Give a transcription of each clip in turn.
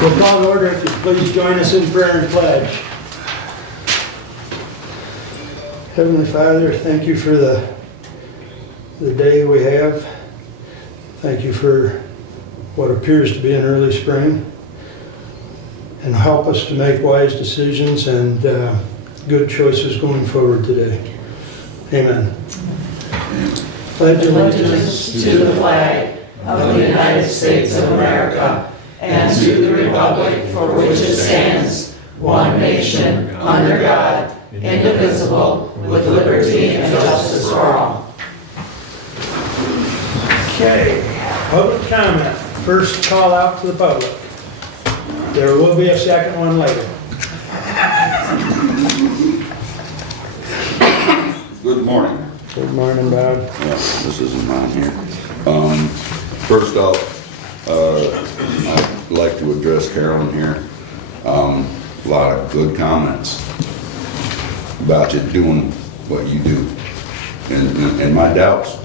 We'll call to order. If you please join us in prayer and pledge. Heavenly Father, thank you for the day we have. Thank you for what appears to be an early spring. And help us to make wise decisions and good choices going forward today. Amen. Pledge Allegiance to the flag of the United States of America and to the republic for which it stands, one nation, under God, indivisible, with liberty and justice for all. Okay, public comment. First call out to the public. There will be a second one later. Good morning. Good morning, Bob. Yeah, this isn't mine here. First off, I'd like to address Carolyn here. A lot of good comments about you doing what you do, and my doubts.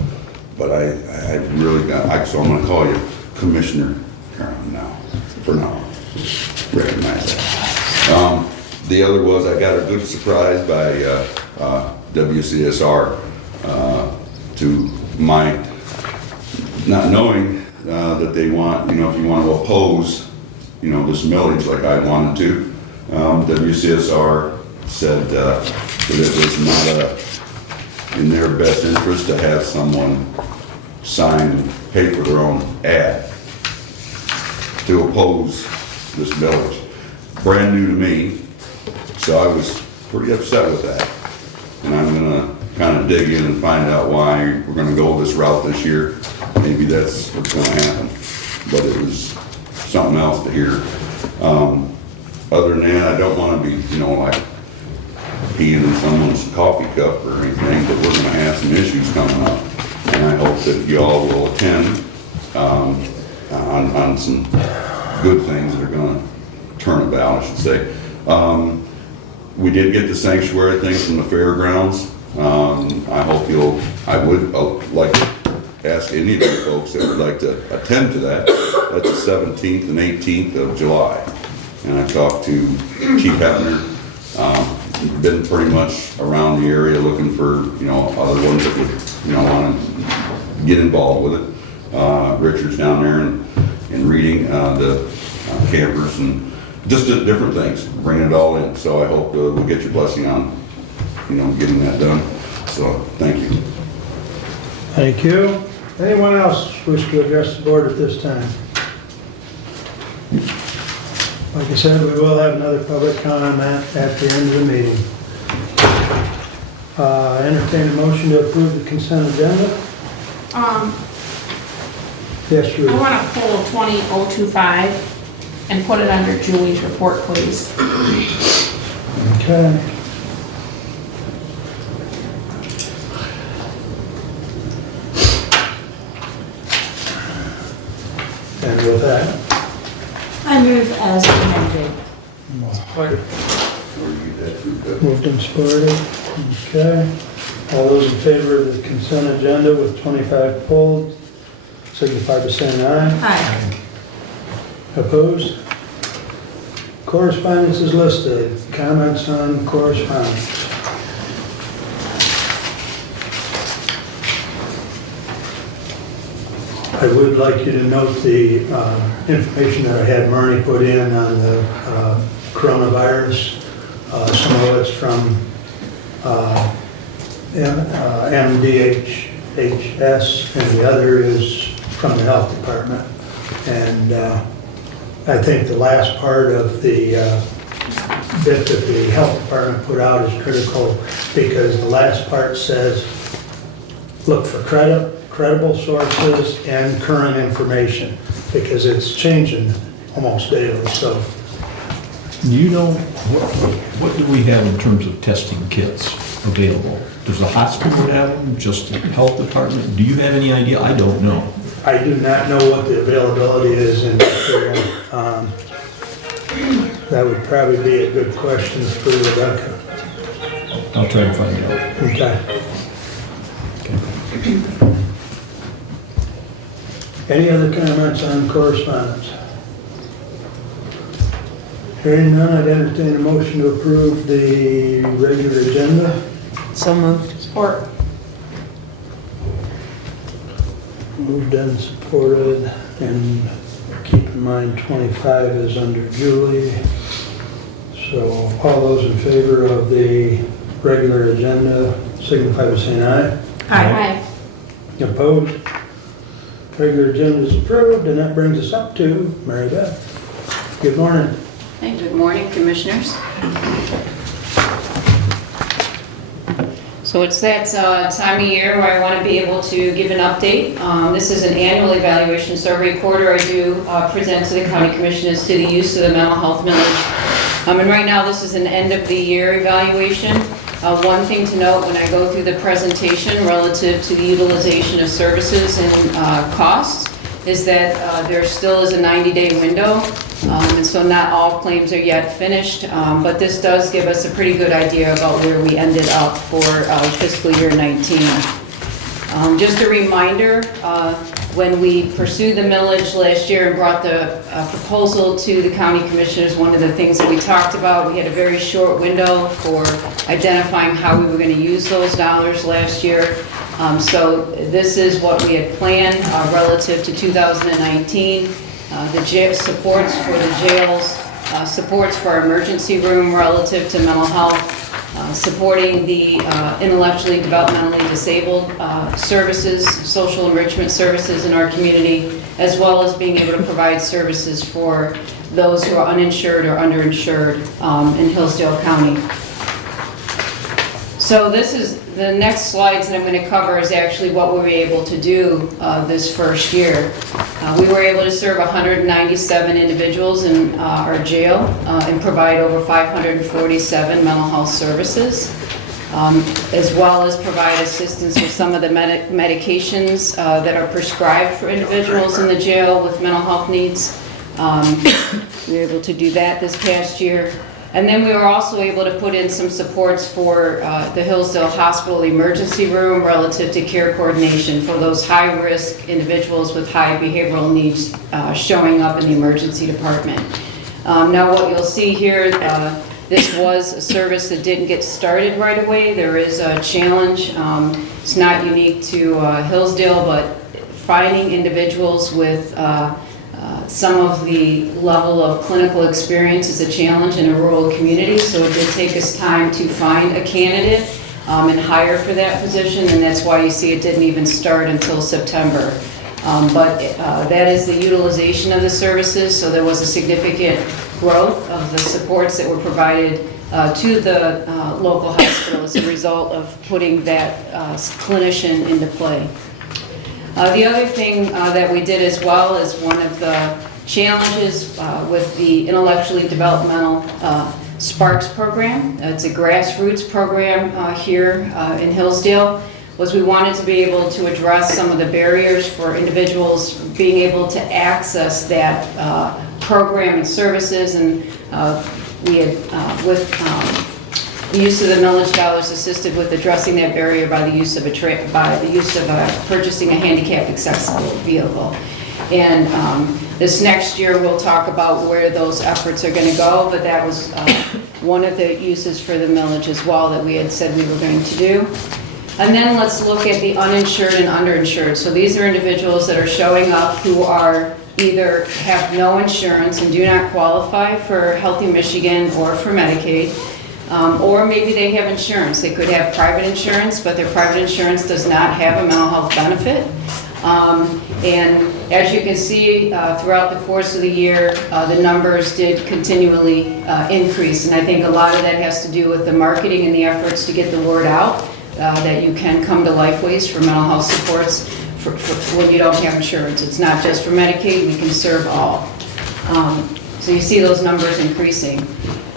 But I really got. So I'm going to call you Commissioner Carolyn now. For now, recognize that. The other was I got a good surprise by WCSR to my not knowing that they want, if you want to oppose, this millage like I wanted to. WCSR said that it was not in their best interest to have someone sign and pay for their own ad to oppose this millage. Brand new to me, so I was pretty upset with that. And I'm gonna kind of dig in and find out why we're gonna go this route this year. Maybe that's what's gonna happen, but it was something else to hear. Other than that, I don't wanna be, like peeing in someone's coffee cup or anything, but we're gonna have some issues coming up. And I hope that y'all will attend on some good things that are gonna turn about, I should say. We did get the sanctuary thing from the fairgrounds. I would like to ask any of you folks that would like to attend to that. That's the 17th and 18th of July. And I talked to Chief Hefner, been pretty much around the area looking for, other ones that would, want to get involved with it. Richard's down there and reading the campers and just different things, bringing it all in. So I hope we'll get your blessing on, getting that done. So thank you. Thank you. Anyone else wish to address the board at this time? Like I said, we will have another public comment at the end of the meeting. Entertain a motion to approve the consent agenda. Yes, Ruth. I want to pull 20025 and put it under Julie's report, please. Okay. And with that, I move as amended. moved and supported. Okay. All those in favor of the consent agenda with 25 pulled, signify by saying aye. Aye. Opposed? Correspondence is listed. Comments on correspondence? I would like you to note the information that I had Marnie put in on the coronavirus. Some of it's from MDHS and the other is from the health department. And I think the last part of the bit that the health department put out is critical because the last part says, look for credible sources and current information because it's changing almost daily. So, You know, what do we have in terms of testing kits available? Does the hospital have them, just the health department? Do you have any idea? I don't know. I do not know what the availability is in that would probably be a good question for Rebecca. I'll try to find out. Okay. Any other comments on correspondence? Hearing none, I'd entertain a motion to approve the regular agenda. So moved. Support. Moved and supported, and keep in mind 25 is under Julie. So all those in favor of the regular agenda signify by saying aye. Aye. Opposed? Regular agenda is approved, and that brings us up to Mary Beth. Good morning. Hey, good morning, Commissioners. So it's that time of year where I want to be able to give an update. This is an annual evaluation, so every quarter I do present to the County Commissioners to the use of the mental health millage. And right now, this is an end-of-the-year evaluation. One thing to note when I go through the presentation relative to the utilization of services and costs is that there still is a 90-day window, and so not all claims are yet finished, but this does give us a pretty good idea about where we ended up for fiscal year 19. Just a reminder, when we pursued the millage last year and brought the proposal to the county commissioners, one of the things that we talked about, we had a very short window for identifying how we were going to use those dollars last year. So this is what we had planned relative to 2019. The jail supports for the jails, supports for our emergency room relative to mental health, supporting the intellectually developmentally disabled services, social enrichment services in our community, as well as being able to provide services for those who are uninsured or underinsured in Hillsdale County. So this is, the next slides that I'm going to cover is actually what we were able to do this first year. We were able to serve 197 individuals in our jail and provide over 547 mental health services, as well as provide assistance with some of the medications that are prescribed for individuals in the jail with mental health needs. We were able to do that this past year. And then we were also able to put in some supports for the Hillsdale Hospital emergency room relative to care coordination for those high-risk individuals with high behavioral needs showing up in the emergency department. Now what you'll see here, this was a service that didn't get started right away. There is a challenge. It's not unique to Hillsdale, but finding individuals with some of the level of clinical experience is a challenge in a rural community, so it did take us time to find a candidate and hire for that position, and that's why you see it didn't even start until September. But that is the utilization of the services, so there was a significant growth of the supports that were provided to the local hospital as a result of putting that clinician into play. The other thing that we did as well is one of the challenges with the intellectually developmental Sparks program. It's a grassroots program here in Hillsdale. Was we wanted to be able to address some of the barriers for individuals being able to access that program and services, and we had with the use of the millage dollars assisted with addressing that barrier by the use of purchasing a handicapped accessible vehicle. And this next year we'll talk about where those efforts are going to go, but that was one of the uses for the millage as well that we had said we were going to do. And then let's look at the uninsured and underinsured. So these are individuals that are showing up who are either have no insurance and do not qualify for Healthy Michigan or for Medicaid. Or maybe they have insurance. They could have private insurance, but their private insurance does not have a mental health benefit. And as you can see, throughout the course of the year, the numbers did continually increase. And I think a lot of that has to do with the marketing and the efforts to get the word out that you can come to Lifeways for mental health supports for when you don't have insurance. It's not just for Medicaid, we can serve all. So you see those numbers increasing.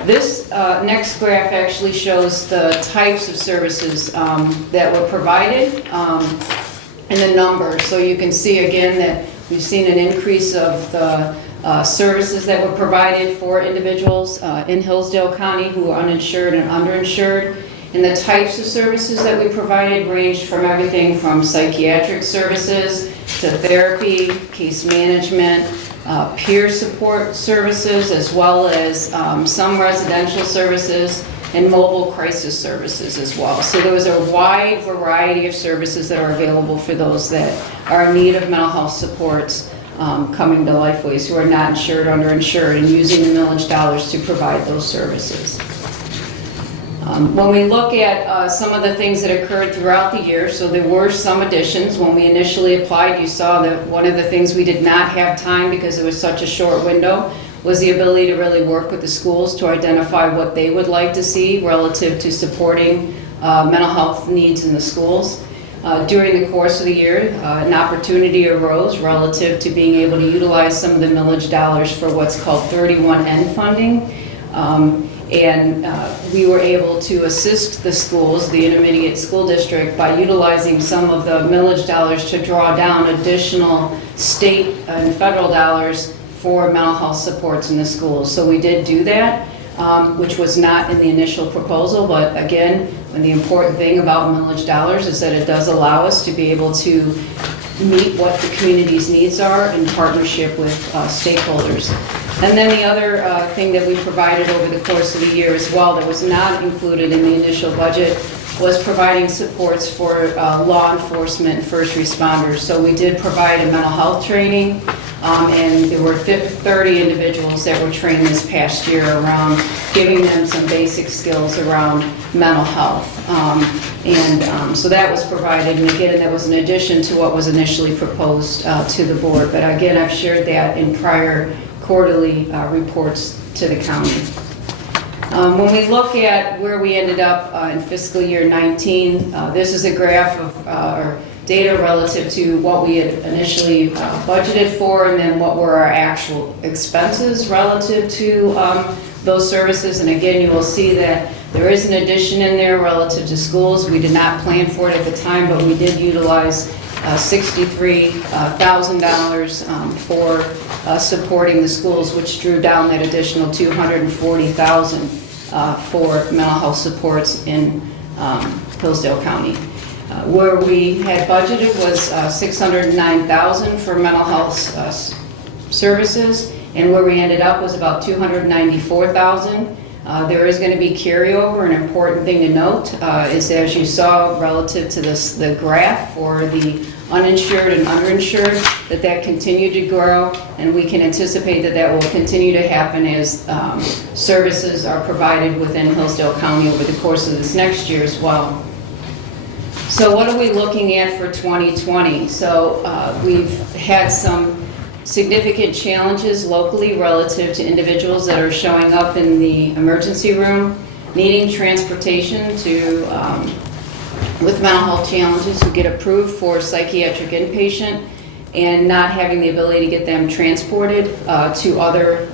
This next graph actually shows the types of services that were provided and the numbers. So you can see again that we've seen an increase of the services that were provided for individuals in Hillsdale County who are uninsured and underinsured. And the types of services that we provided ranged from everything from psychiatric services to therapy, case management, peer support services, as well as some residential services and mobile crisis services as well. So there was a wide variety of services that are available for those that are in need of mental health supports coming to Lifeways who are not insured, underinsured, and using the millage dollars to provide those services. When we look at some of the things that occurred throughout the year, so there were some additions. When we initially applied, you saw that one of the things we did not have time because it was such a short window was the ability to really work with the schools to identify what they would like to see relative to supporting mental health needs in the schools. During the course of the year, an opportunity arose relative to being able to utilize some of the millage dollars for what's called 31N funding. We were able to assist the schools, the intermediate school district, by utilizing some of the millage dollars to draw down additional state and federal dollars for mental health supports in the schools. So we did do that, which was not in the initial proposal, but again, and the important thing about millage dollars is that it does allow us to be able to meet what the community's needs are in partnership with stakeholders. And then the other thing that we provided over the course of the year as well that was not included in the initial budget was providing supports for law enforcement and first responders. So we did provide a mental health training, and there were 30 individuals that were trained this past year around giving them some basic skills around mental health. So that was provided, and again, that was in addition to what was initially proposed to the board. But again, I've shared that in prior quarterly reports to the county. When we look at where we ended up in fiscal year 19, this is a graph of our data relative to what we had initially budgeted for, and then what were our actual expenses relative to those services. And again, you will see that there is an addition in there relative to schools. We did not plan for it at the time, but we did utilize $63,000 for supporting the schools, which drew down that additional $240,000 for mental health supports in Hillsdale County. Where we had budgeted was $609,000 for mental health services, and where we ended up was about $294,000. There is going to be carryover. An important thing to note is, as you saw relative to the graph for the uninsured and underinsured, that continued to grow, and we can anticipate that will continue to happen as services are provided within Hillsdale County over the course of this next year as well. So what are we looking at for 2020? So we've had some significant challenges locally relative to individuals that are showing up in the emergency room, needing transportation to with mental health challenges who get approved for psychiatric inpatient and not having the ability to get them transported to other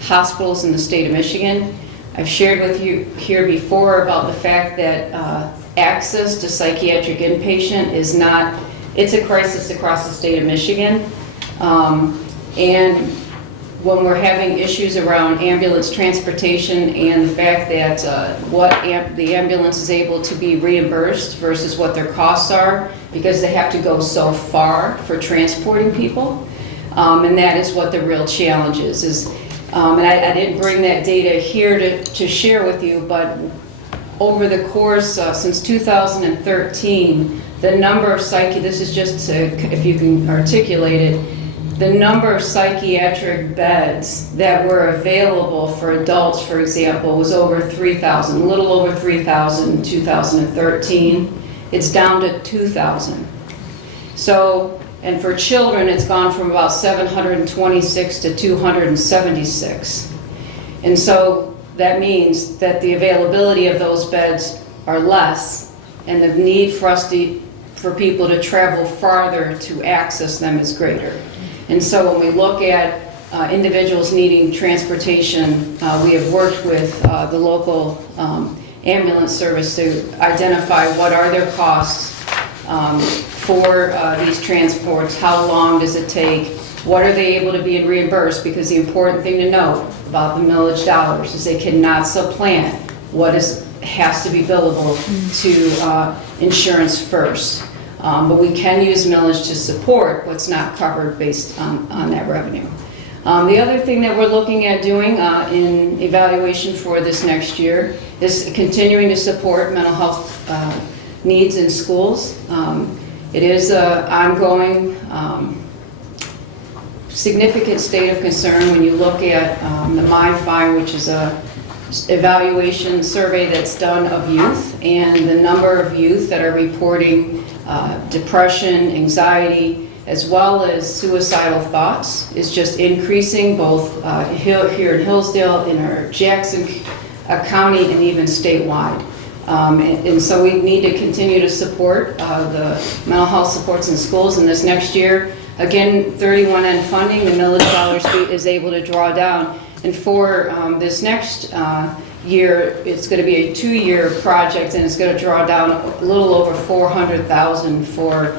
hospitals in the state of Michigan. I've shared with you here before about the fact that access to psychiatric inpatient is not, it's a crisis across the state of Michigan. And when we're having issues around ambulance transportation and the fact that the ambulance is able to be reimbursed versus what their costs are, because they have to go so far for transporting people, and that is what the real challenge is. And I didn't bring that data here to share with you, but over the course since 2013, the number of this is just to, if you can articulate it, the number of psychiatric beds that were available for adults, for example, was over 3,000, a little over 3,000 in 2013. It's down to 2,000. So, and for children, it's gone from about 726 to 276. And so that means that the availability of those beds are less, and the need for people to travel farther to access them is greater. And so when we look at individuals needing transportation, we have worked with the local ambulance service to identify what are their costs for these transports, how long does it take, what are they able to be reimbursed, because the important thing to note about the millage dollars is they cannot supplant what has to be billable to insurance first. But we can use millage to support what's not covered based on that revenue. The other thing that we're looking at doing in evaluation for this next year is continuing to support mental health needs in schools. It is an ongoing significant state of concern when you look at the MyFi, which is a evaluation survey that's done of youth, and the number of youth that are reporting depression, anxiety, as well as suicidal thoughts is just increasing both here in Hillsdale, in our Jackson County, and even statewide. And so we need to continue to support the mental health supports in schools. And this next year, again, 31N funding, the millage dollars is able to draw down. And for this next year, it's going to be a 2-year project, and it's going to draw down a little over $400,000 for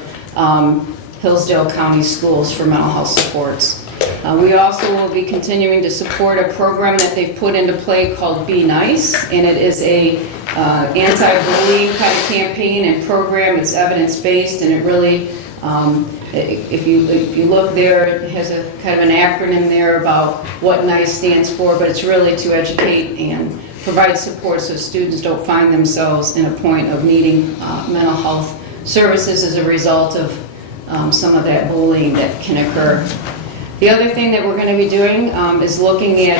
Hillsdale County Schools for mental health supports. We also will be continuing to support a program that they've put into play called Be Nice, and it is a anti-bullying kind of campaign and program. It's evidence-based, and it really, if you look there, it has a kind of an acronym there about what NICE stands for, but it's really to educate and provide support so students don't find themselves in a point of needing mental health services as a result of some of that bullying that can occur. The other thing that we're going to be doing is looking at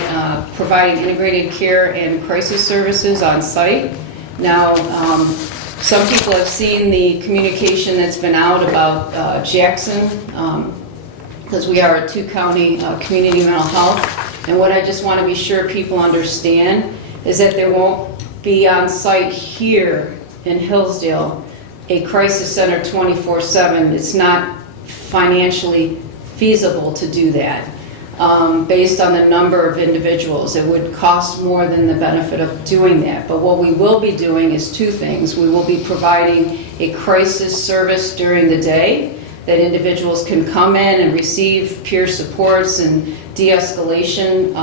providing integrated care and crisis services on site. Now, some people have seen the communication that's been out about Jackson, because we are a 2-county community mental health. And what I just want to be sure people understand is that there won't be on site here in Hillsdale a crisis center 24/7. It's not financially feasible to do that based on the number of individuals. It would cost more than the benefit of doing that. But what we will be doing is 2 things. We will be providing a crisis service during the day that individuals can come in and receive peer supports and de-escalation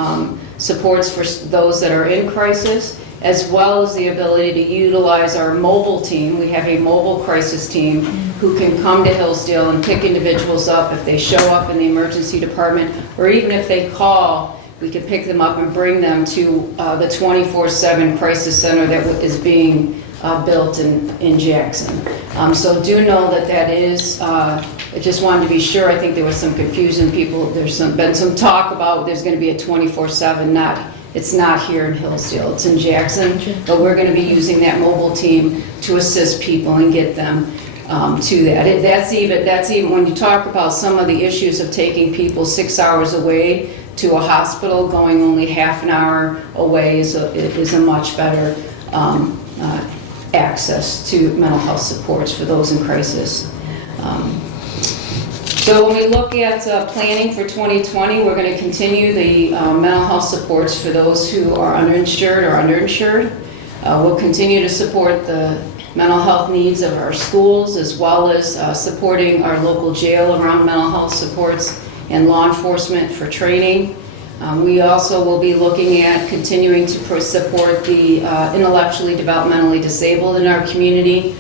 supports for those that are in crisis, as well as the ability to utilize our mobile team. We have a mobile crisis team who can come to Hillsdale and pick individuals up if they show up in the emergency department, or even if they call, we can pick them up and bring them to the 24/7 crisis center that is being built in Jackson. So do know that that is, I just wanted to be sure. I think there was some confusion. There's been some talk about there's going to be a 24/7, it's not here in Hillsdale, it's in Jackson, but we're going to be using that mobile team to assist people and get them to that. That's even when you talk about some of the issues of taking people 6 hours away to a hospital, going only half an hour away is a much better access to mental health supports for those in crisis. So when we look at planning for 2020, we're going to continue the mental health supports for those who are underinsured or underinsured. We'll continue to support the mental health needs of our schools, as well as supporting our local jail around mental health supports and law enforcement for training. We also will be looking at continuing to support the intellectually developmentally disabled in our community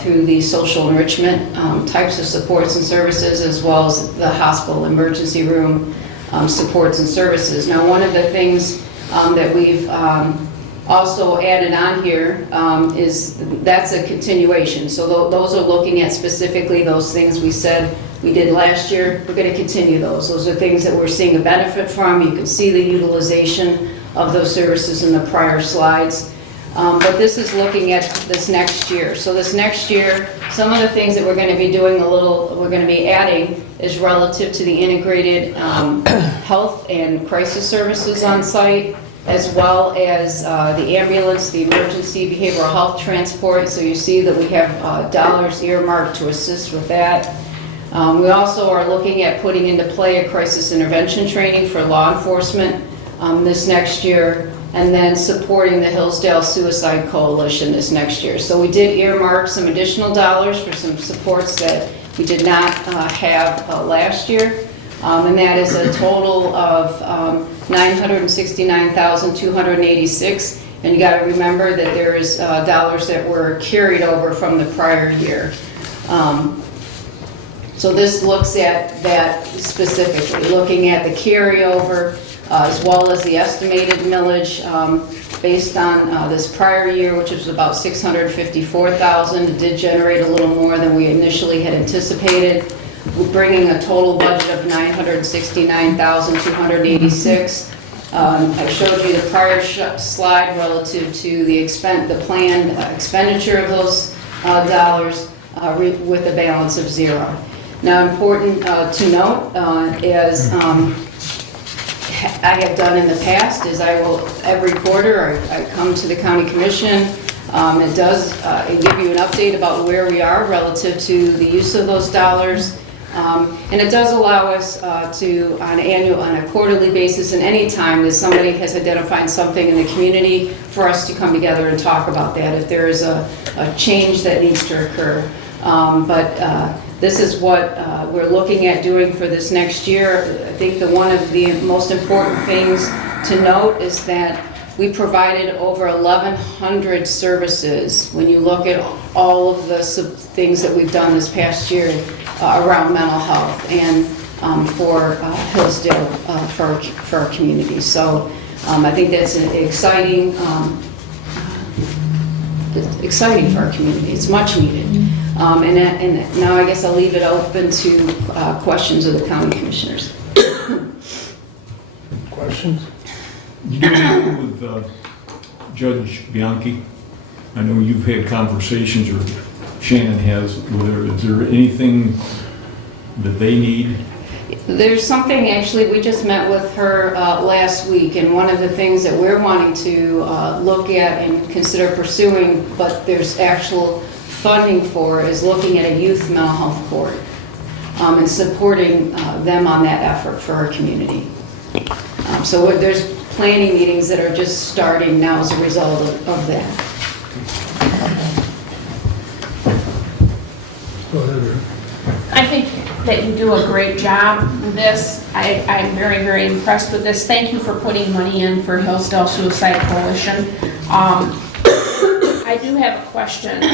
through the social enrichment types of supports and services, as well as the hospital emergency room supports and services. Now, one of the things that we've also added on here is that's a continuation. So those are looking at specifically those things we said we did last year. We're going to continue those. Those are things that we're seeing a benefit from. You can see the utilization of those services in the prior slides. But this is looking at this next year. So this next year, some of the things that we're going to be doing we're going to be adding is relative to the integrated health and crisis services on site, as well as the ambulance, the emergency behavioral health transport. So you see that we have dollars earmarked to assist with that. We also are looking at putting into play a crisis intervention training for law enforcement this next year, and then supporting the Hillsdale Suicide Coalition this next year. So we did earmark some additional dollars for some supports that we did not have last year. And that is a total of $969,286. And you got to remember that there is dollars that were carried over from the prior year. So this looks at that specifically, looking at the carryover as well as the estimated millage based on this prior year, which was about $654,000. It did generate a little more than we initially had anticipated. We're bringing a total budget of $969,286. I showed you the prior slide relative to the planned expenditure of those dollars with a balance of zero. Now, important to note, as I have done in the past, is I will, every quarter, I come to the county commission. It does give you an update about where we are relative to the use of those dollars. And it does allow us to, on a quarterly basis, and any time that somebody has identified something in the community, for us to come together and talk about that if there is a change that needs to occur. But this is what we're looking at doing for this next year. I think one of the most important things to note is that we provided over 1,100 services when you look at all of the things that we've done this past year around mental health and for Hillsdale, for our community. So I think that's exciting for our community. It's much needed. And now I guess I'll leave it open to questions of the county commissioners. Questions? You do anything with Judge Bianchi? I know you've had conversations, or Shannon has, with her. Is there anything that they need? There's something, actually, we just met with her last week, and one of the things that we're wanting to look at and consider pursuing, but there's actual funding for, is looking at a youth mental health court and supporting them on that effort for our community. So there's planning meetings that are just starting now as a result of that. Go ahead, Rick. I think that you do a great job with this. I'm very, very impressed with this. Thank you for putting money in for Hillsdale Suicide Coalition. I do have a question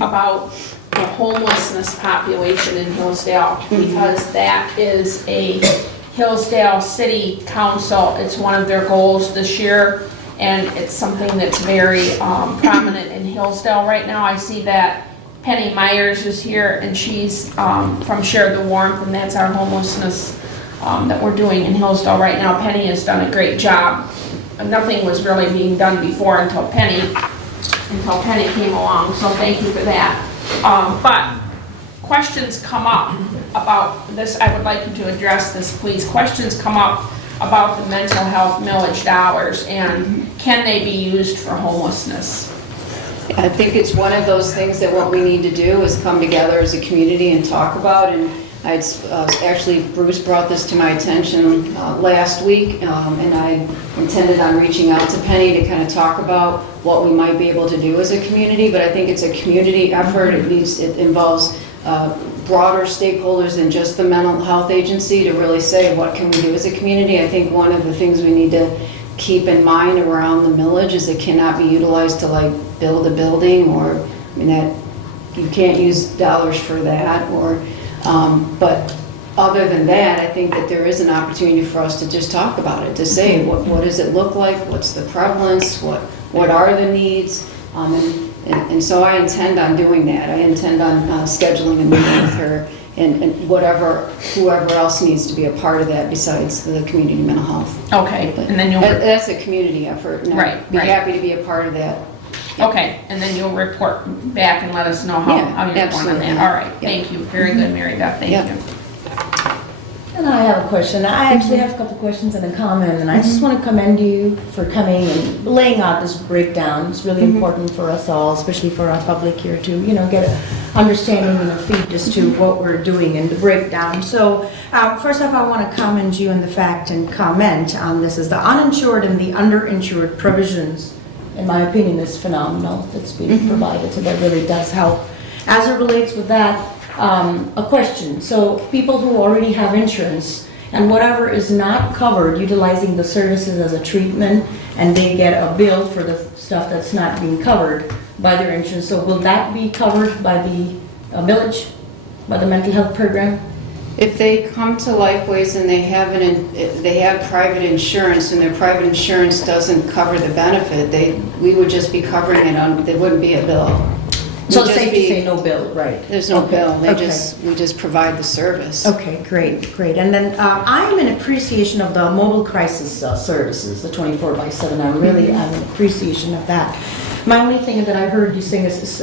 about the homelessness population in Hillsdale, because that is a Hillsdale City Council, it's one of their goals this year, and it's something that's very prominent in Hillsdale right now. I see that Penny Myers is here, and she's from Share the Warmth, and that's our homelessness that we're doing in Hillsdale right now. Penny has done a great job. Nothing was really being done before until Penny came along, so thank you for that. But questions come up about this. I would like you to address this, please. Questions come up about the mental health millage dollars, and can they be used for homelessness? I think it's one of those things that what we need to do is come together as a community and talk about. And actually, Bruce brought this to my attention last week, and I intended on reaching out to Penny to kind of talk about what we might be able to do as a community. But I think it's a community effort. It involves broader stakeholders than just the mental health agency to really say what can we do as a community. I think one of the things we need to keep in mind around the millage is it cannot be utilized to like build a building, or I mean that you can't use dollars for that, or but other than that, I think that there is an opportunity for us to just talk about it, to say what does it look like, what's the prevalence, what are the needs, and so I intend on doing that. I intend on scheduling a meeting with her and whoever else needs to be a part of that besides the community mental health. Okay, But and then you'll... that's a community effort, and Right, I'd be right. happy to be a part of that. Okay, and then you'll report back and let us know how Yeah, you're doing on absolutely. that. All right, Yeah. thank you. Very good, Mary Beth, thank Yeah. you. And I have a question. I actually have a couple questions and a comment, and I just want to commend you for coming and laying out this breakdown. It's really important for us all, especially for our public here, to get an understanding and a feed as to what we're doing and the breakdown. So first off, I want to commend you on the fact and comment on this is the uninsured and the underinsured provisions. In my opinion, is phenomenal. That's being provided, so that really does help. As it relates with that, a question. So people who already have insurance and whatever is not covered, utilizing the services as a treatment, and they get a bill for the stuff that's not being covered by their insurance. So will that be covered by the millage? about the mental health program? If they come to Lifeways and they have private insurance and their private insurance doesn't cover the benefit, we would just be covering it on, there wouldn't be a bill. So We'd it's just safe to be- say no bill, right? There's no Okay, bill, okay. we just provide the service. Okay, great. And then I am in appreciation of the mobile crisis services, the 24/7. I'm in appreciation of that. My only thing that I heard you saying is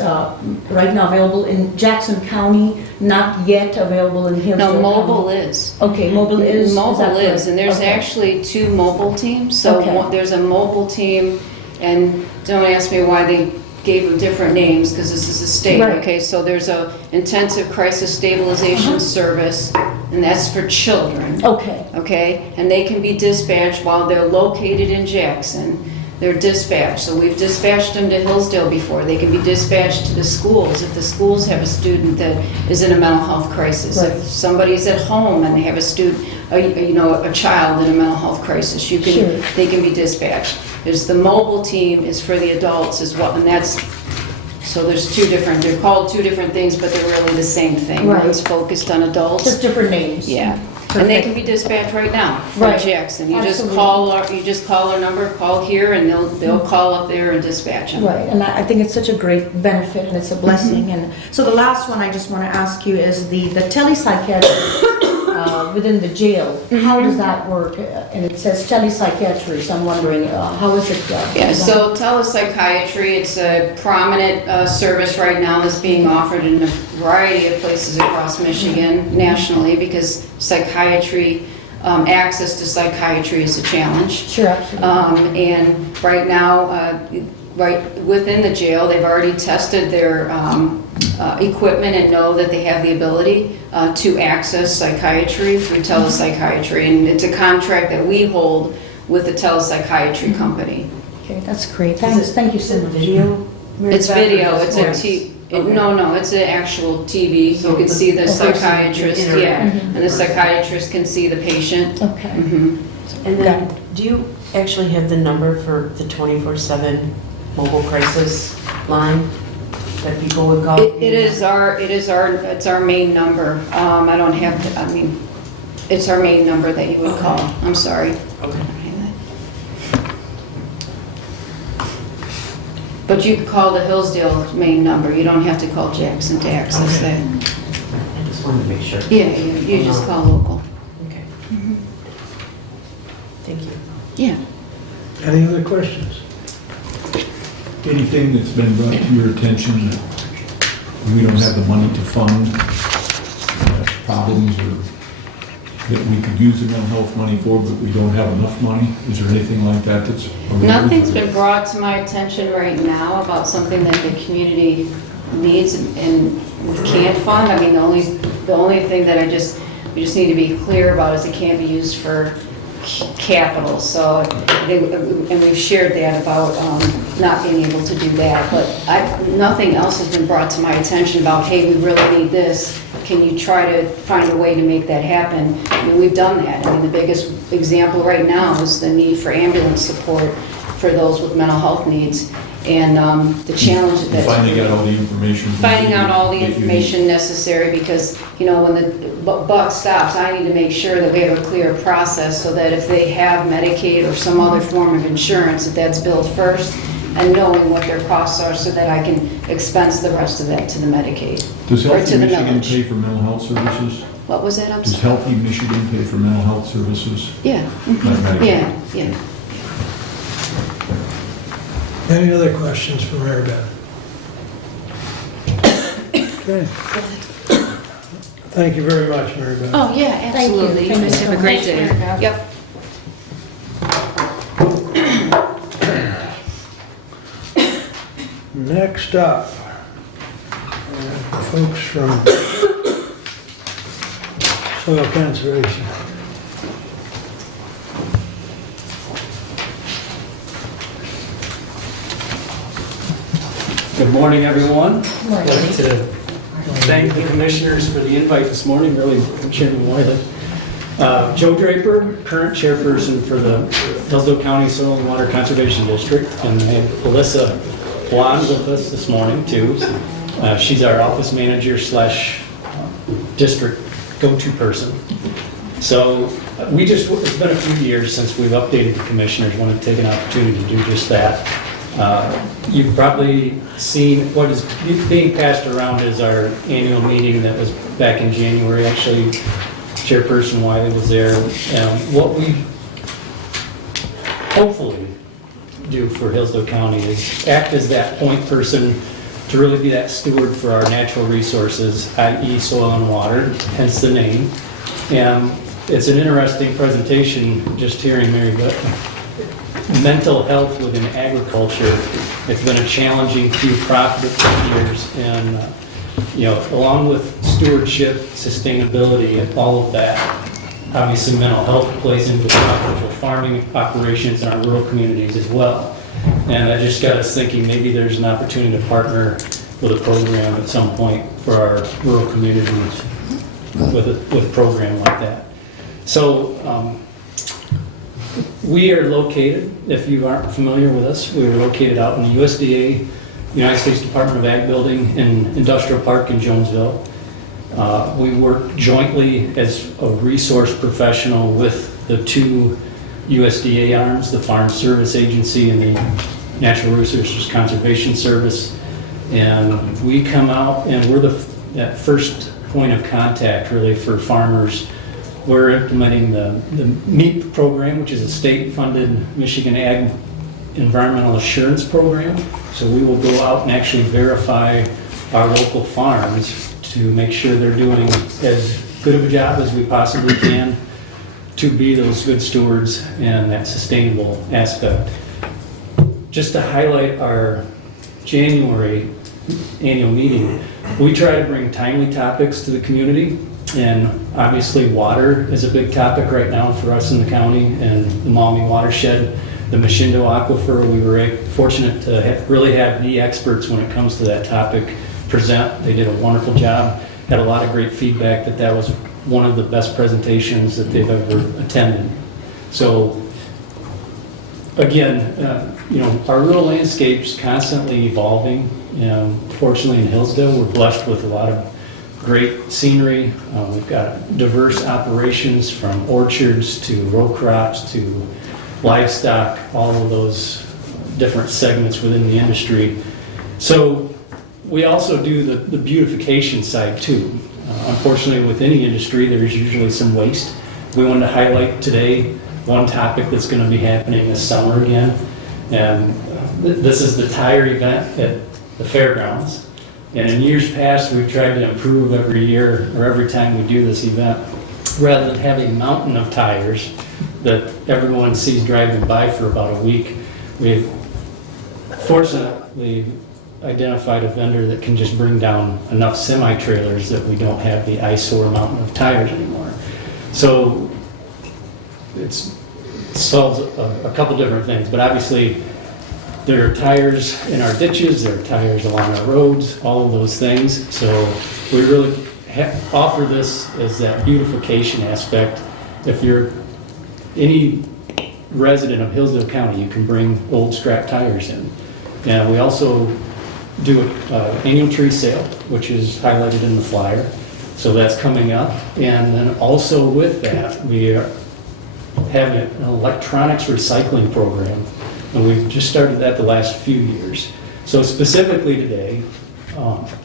right now available in Jackson County, not yet available in Hillsdale No, County. mobile is. Okay, mobile is? Mobile that is, correct? and there's Okay. actually 2 mobile teams. So Okay. there's a mobile team, and don't ask me why they gave them different names, because this is a state, Right. okay? So there's a intensive crisis stabilization service, and that's for children, Okay, okay? And they can be dispatched while they're located in Jackson. They're dispatched, so we've dispatched them to Hillsdale before. They can be dispatched to the schools if the schools have a student that is in a mental health crisis. Right. If somebody's at home and they have a student, a child in a mental health crisis, Sure. they can be dispatched. There's the mobile team is for the adults as well, and so there's 2 different, they're called 2 different things, but they're really the same thing. Right. One's focused on adults. just different names. Yeah, and they Perfect. can be dispatched right now from Right. Jackson. You just Absolutely. call our number, call here, and they'll call up there and dispatch them. Right, and I think it's such a great benefit and it's a blessing. Mm-hmm. And so the last one I just want to ask you is the telepsychiatry within the jail. Mm-hmm. How does that work? And it says telepsychiatry, so I'm wondering how is it? Yeah, so telepsychiatry, it's a prominent service right now that's being offered in a variety of places across Michigan, nationally, because psychiatry, access to psychiatry is a challenge. Sure, absolutely. And right now, right within the jail, they've already tested their equipment and know that they have the ability to access psychiatry through telepsychiatry. And it's a contract that we hold with the telepsychiatry company. Okay, that's great. Thank you so much. Video? It's video, it's no, it's an actual TV. So You can the see the person can psychiatrist, interact yeah, with and the the person. psychiatrist can see the patient. Okay. Mhm. And Got then, do you actually have the number for the 24/7 mobile crisis line that people would call? It's our main number. I don't have, it's our main number that you would Okay. call. I'm sorry. Okay. But you could call the Hillsdale main number. You don't have to call Jackson to access that. I just wanted to make sure. Yeah, you just call local. Okay. Thank you. Yeah. Any other questions? Anything that's been brought to your attention that we don't have the money to fund, problems or that we could use the mental health money for, but we don't have enough money? Is there anything like that that's? Nothing's been brought to my attention right now about something that the community needs and we can't fund. I mean, the only thing that we just need to be clear about is it can't be used for capital. So, and we've shared that about not being able to do that. But nothing else has been brought to my attention about, hey, we really need this. Can you try to find a way to make that happen? I mean, we've done that. I mean, the biggest example right now is the need for ambulance support for those with mental health needs. And the challenge You that... finally got all the information? Finding out all the that you need. information necessary, because, when the buck stops, I need to make sure that we have a clear process so that if they have Medicaid or some other form of insurance, that's billed first, and knowing what their costs are so that I can expense the rest of that to the Medicaid. Does or Healthy to the Michigan millage. pay for mental health services? What was that? I'm Does sorry. Healthy Michigan pay for mental health services? Yeah, Like Medicaid? yeah. Any other questions for Mary Beth? Okay. Thank you very much, Mary Beth. Oh, yeah, Thank you. absolutely. You Thank guys you have a so great much. day. Yep. Next up, folks from Soil Conservation. Good morning, everyone. I'd Morning. like to thank the commissioners for the invite this morning, really, Chairman Wiley. Joe Draper, current chairperson for the Hillsdale County Soil and Water Conservation District, and I have Alyssa Blond with us this morning, too. She's our office manager slash district go-to person. So it's been a few years since we've updated the commissioners. Want to take an opportunity to do just that. You've probably seen what is being passed around is our annual meeting that was back in January. Actually, Chairperson Wiley was there. What we hopefully do for Hillsdale County is act as that point person to really be that steward for our natural resources, i.e. soil and water, hence the name. And it's an interesting presentation, just hearing Mary, but mental health within agriculture, it's been a challenging few profitable years. And, along with stewardship, sustainability, and all of that, obviously mental health plays into profitable farming operations in our rural communities as well. And that just got us thinking maybe there's an opportunity to partner with a program at some point for our rural communities with a program like that. So we are located, if you aren't familiar with us, we are located out in the USDA, United States Department of Ag Building in Industrial Park in Jonesville. We work jointly as a resource professional with the two USDA arms, the Farm Service Agency and the Natural Resources Conservation Service. And we come out and we're that first point of contact really for farmers. We're implementing the MEAP program, which is a state-funded Michigan Ag Environmental Assurance Program. So we will go out and actually verify our local farms to make sure they're doing as good of a job as we possibly can to be those good stewards and that sustainable aspect. Just to highlight our January annual meeting, we try to bring timely topics to the community, and obviously water is a big topic right now for us in the county and the Maumee watershed. The Machindo Aquifer, we were fortunate to really have the experts when it comes to that topic present. They did a wonderful job, had a lot of great feedback that was one of the best presentations that they've ever attended. So again, our rural landscape's constantly evolving. Fortunately in Hillsdale, we're blessed with a lot of great scenery. We've got diverse operations from orchards to row crops to livestock, all of those different segments within the industry. So we also do the beautification side too. Unfortunately, with any industry, there's usually some waste. We wanted to highlight today one topic that's going to be happening this summer again. And this is the tire event at the fairgrounds. And in years past, we've tried to improve every year or every time we do this event. Rather than having a mountain of tires that everyone sees driving by for about a week, we've fortunately identified a vendor that can just bring down enough semi-trailers that we don't have the eyesore mountain of tires anymore. So it solves a couple different things, but obviously there are tires in our ditches, there are tires along our roads, all of those things. So we really offer this as that beautification aspect. If you're any resident of Hillsdale County, you can bring old scrap tires in. And we also do an annual tree sale, which is highlighted in the flyer. So that's coming up. And then also with that, we are having an electronics recycling program. And we've just started that the last few years. So specifically today,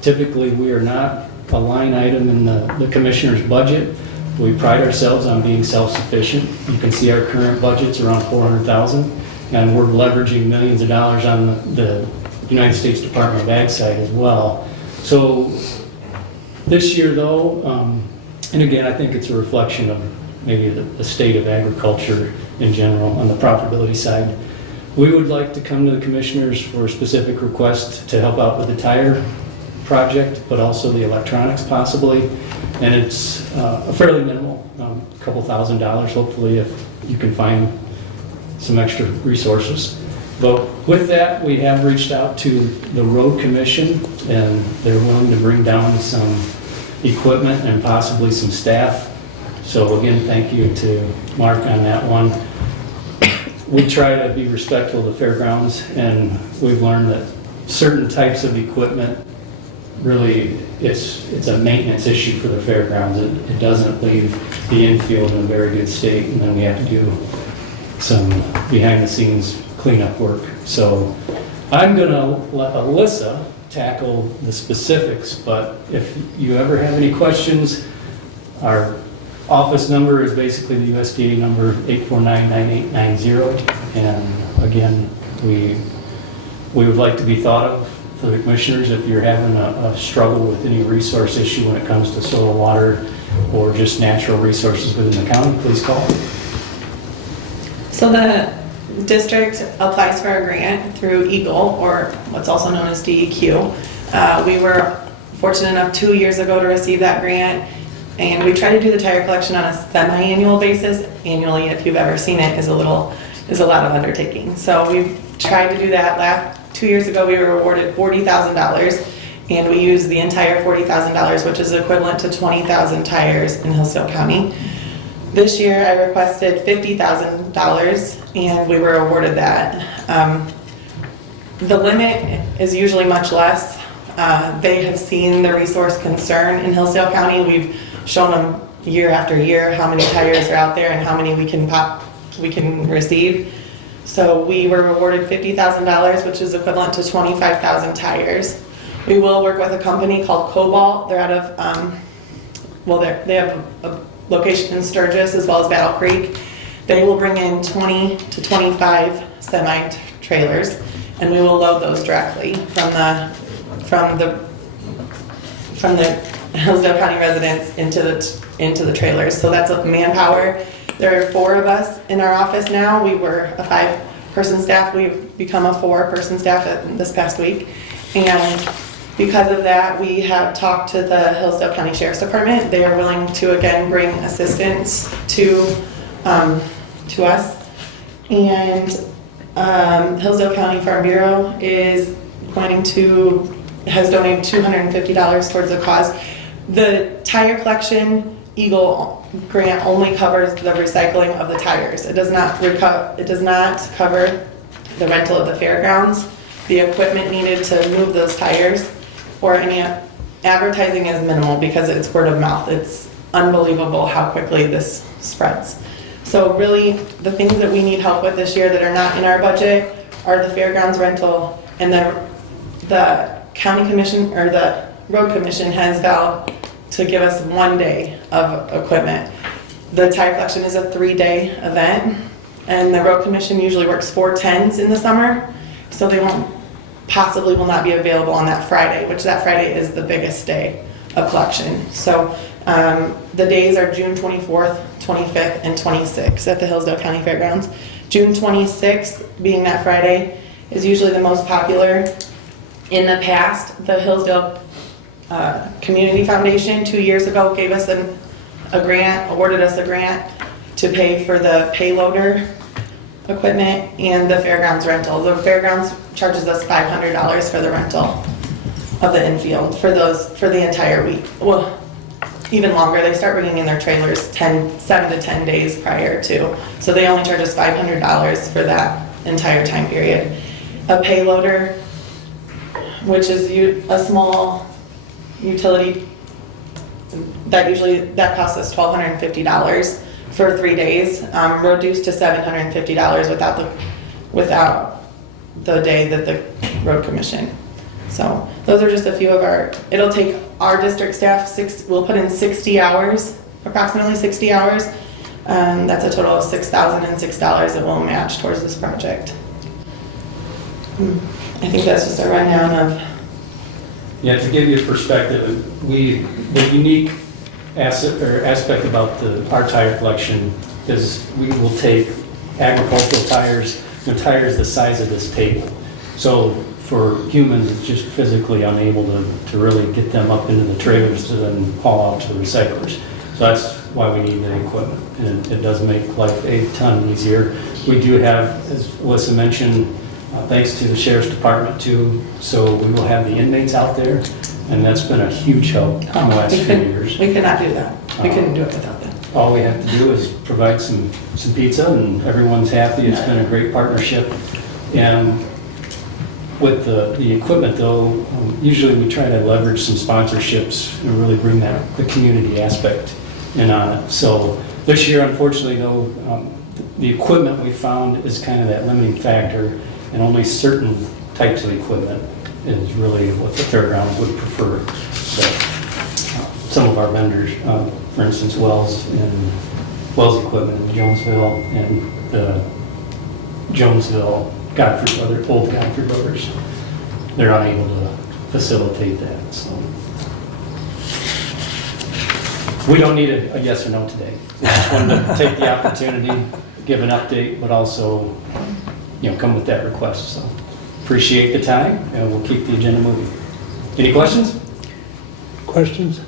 typically we are not a line item in the commissioner's budget. We pride ourselves on being self-sufficient. You can see our current budget's around $400,000, and we're leveraging millions of dollars on the United States Department of Ag side as well. So this year though, and again, I think it's a reflection of maybe the state of agriculture in general on the profitability side. We would like to come to the commissioners for a specific request to help out with the tire project, but also the electronics possibly. And it's fairly minimal, a couple $1,000s hopefully if you can find some extra resources. But with that, we have reached out to the road commission and they're willing to bring down some equipment and possibly some staff. So again, thank you to Mark on that one. We try to be respectful of the fairgrounds, and we've learned that certain types of equipment really, it's a maintenance issue for the fairgrounds. It doesn't leave the infield in a very good state, and then we have to do some behind-the-scenes cleanup work. So I'm gonna let Alyssa tackle the specifics, but if you ever have any questions, our office number is basically the USDA number 849-9890. And again, we would like to be thought of for the commissioners if you're having a struggle with any resource issue when it comes to soil, water, or just natural resources within the county, please call. So the district applies for a grant through EAGLE, or what's also known as DEQ. We were fortunate enough 2 years ago to receive that grant, and we try to do the tire collection on a semi-annual basis. Annually, if you've ever seen it, is a lot of undertaking. So we've tried to do that. 2 years ago, we were awarded $40,000, and we used the entire $40,000, which is equivalent to 20,000 tires in Hillsdale County. This year, I requested $50,000, and we were awarded that. The limit is usually much less. They have seen the resource concern in Hillsdale County. We've shown them year after year how many tires are out there and how many we can receive. So we were awarded $50,000, which is equivalent to 25,000 tires. We will work with a company called Cobalt. They're out of, they have a location in Sturgis as well as Battle Creek. They will bring in 20 to 25 semi-trailers, and we will load those directly from the Hillsdale County residents into the trailers. So that's a manpower. There are 4 of us in our office now. We were a 5-person staff. We've become a 4-person staff this past week. And because of that, we have talked to the Hillsdale County Sheriff's Department. They are willing to, again, bring assistance to us. And Hillsdale County Farm Bureau has donated $250 towards the cause. The tire collection EAGLE grant only covers the recycling of the tires. It does not cover the rental of the fairgrounds, the equipment needed to move those tires, or any advertising is minimal because it's word of mouth. It's unbelievable how quickly this spreads. So really, the things that we need help with this year that are not in our budget are the fairgrounds rental, and the county commission or the road commission has vowed to give us 1 day of equipment. The tire collection is a 3-day event, and the road commission usually works 4 10s in the summer, so they possibly will not be available on that Friday, which that Friday is the biggest day of collection. So the days are June 24th, 25th, and 26th at the Hillsdale County Fairgrounds. June 26th, being that Friday, is usually the most popular. In the past, the Hillsdale Community Foundation 2 years ago gave us awarded us a grant to pay for the payloader equipment and the fairgrounds rental. The fairgrounds charges us $500 for the rental of the infield for the entire week. Well, even longer. They start bringing in their trailers 7 to 10 days prior to. So they only charge us $500 for that entire time period. A payloader, which is a small utility, that costs us $1,250 for 3 days, reduced to $750 without the day that the road commission. So those are just a few of it'll take our district staff, we'll put in 60 hours, approximately 60 hours. That's a total of $6,006 that will match towards this project. I think that's just a rundown of. Yeah, to give you a perspective, the unique aspect about our tire collection is we will take agricultural tires, tires the size of this table. So for humans, it's just physically unable to really get them up into the trailers to then haul out to the recyclers. So that's why we need the equipment, and it does make life a ton easier. We do have, as Alyssa mentioned, thanks to the Sheriff's Department too, so we will have the inmates out there, and that's been a huge help in the last few years. We could not do that. We couldn't do it without them. All we have to do is provide some pizza, and everyone's happy. It's been a great partnership. And With the equipment though, usually we try to leverage some sponsorships and really bring the community aspect in on it. So this year, unfortunately though, the equipment we found is kind of that limiting factor, and only certain types of equipment is really what the fairgrounds would prefer. So, some of our vendors, for instance, Wells Equipment in Jonesville and the Jonesville old Godfrey Brothers, they're unable to facilitate that. So we don't need a yes or no today. We just wanted to take the opportunity, give an update, but also, come with that request. So appreciate the time, and we'll keep the agenda moving. Any questions? Questions?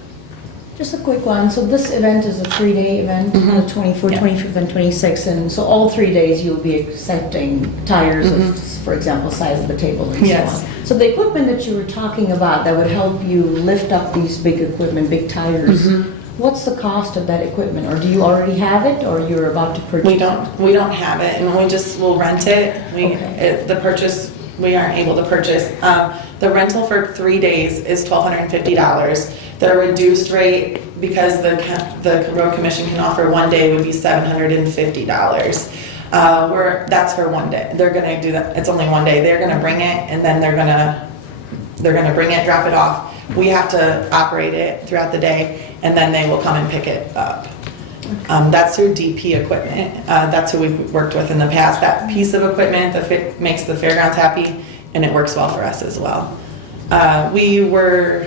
Just a quick one. So this event is a 3-day event, the 24th, Yeah. 25th, and 26th. And so all 3 days you'll be accepting tires of, for example, size of the table and Yes. so on. So the equipment that you were talking about that would help you lift up these big equipment, big tires, what's the cost of that equipment? Or do you already have it, or you're about to purchase We don't have it, and we just will rent it. Okay. The purchase, we aren't able to purchase. The rental for 3 days is $1,250. The reduced rate, because the road commission can offer 1 day, would be $750. That's for 1 day. They're gonna do that. It's only 1 day. They're gonna bring it, and then they're gonna bring it, drop it off. We have to operate it throughout the day, and then they will come and pick it up. That's through DP equipment. That's who we've worked with in the past. That piece of equipment that makes the fairgrounds happy, and it works well for us as well. We were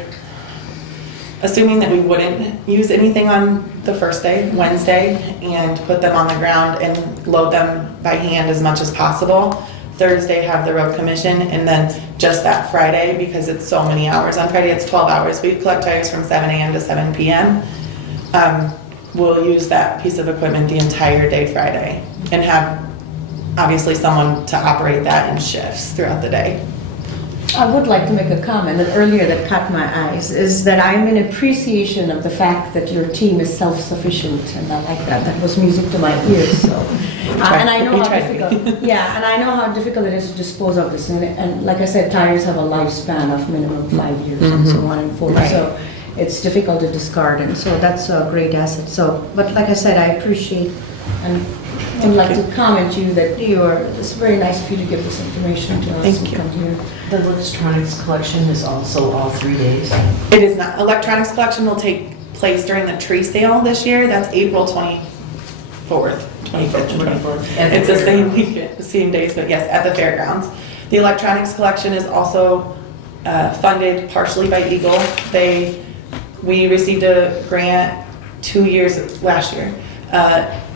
assuming that we wouldn't use anything on the first day, Wednesday, and put them on the ground and load them by hand as much as possible. Thursday have the road commission, and then just that Friday, because it's so many hours. On Friday, it's 12 hours. We collect tires from 7 a.m. to 7 p.m. We'll use that piece of equipment the entire day Friday and have obviously someone to operate that in shifts throughout the day. I would like to make a comment that earlier that caught my eyes, is that I'm in appreciation of the fact that your team is self-sufficient, and I like that. That was music to my ears, so. And I know We how try to be. difficult, yeah, and I know how difficult it is to dispose of this. And like I said, tires have a lifespan of minimum 5 years and so on and forth. Right. So it's difficult to discard, and so that's a great asset. So, but like I said, I appreciate and would like to comment you that it's very nice of you to give this information to us. Thank and you. come here. The electronics collection is also all 3 days? It is not. Electronics collection will take place during the tree sale this year. That's April 24th, 25th, and 24th. It's the same weekend, the same days, but yes, at the fairgrounds. The electronics collection is also funded partially by Eagle. We received a grant last year,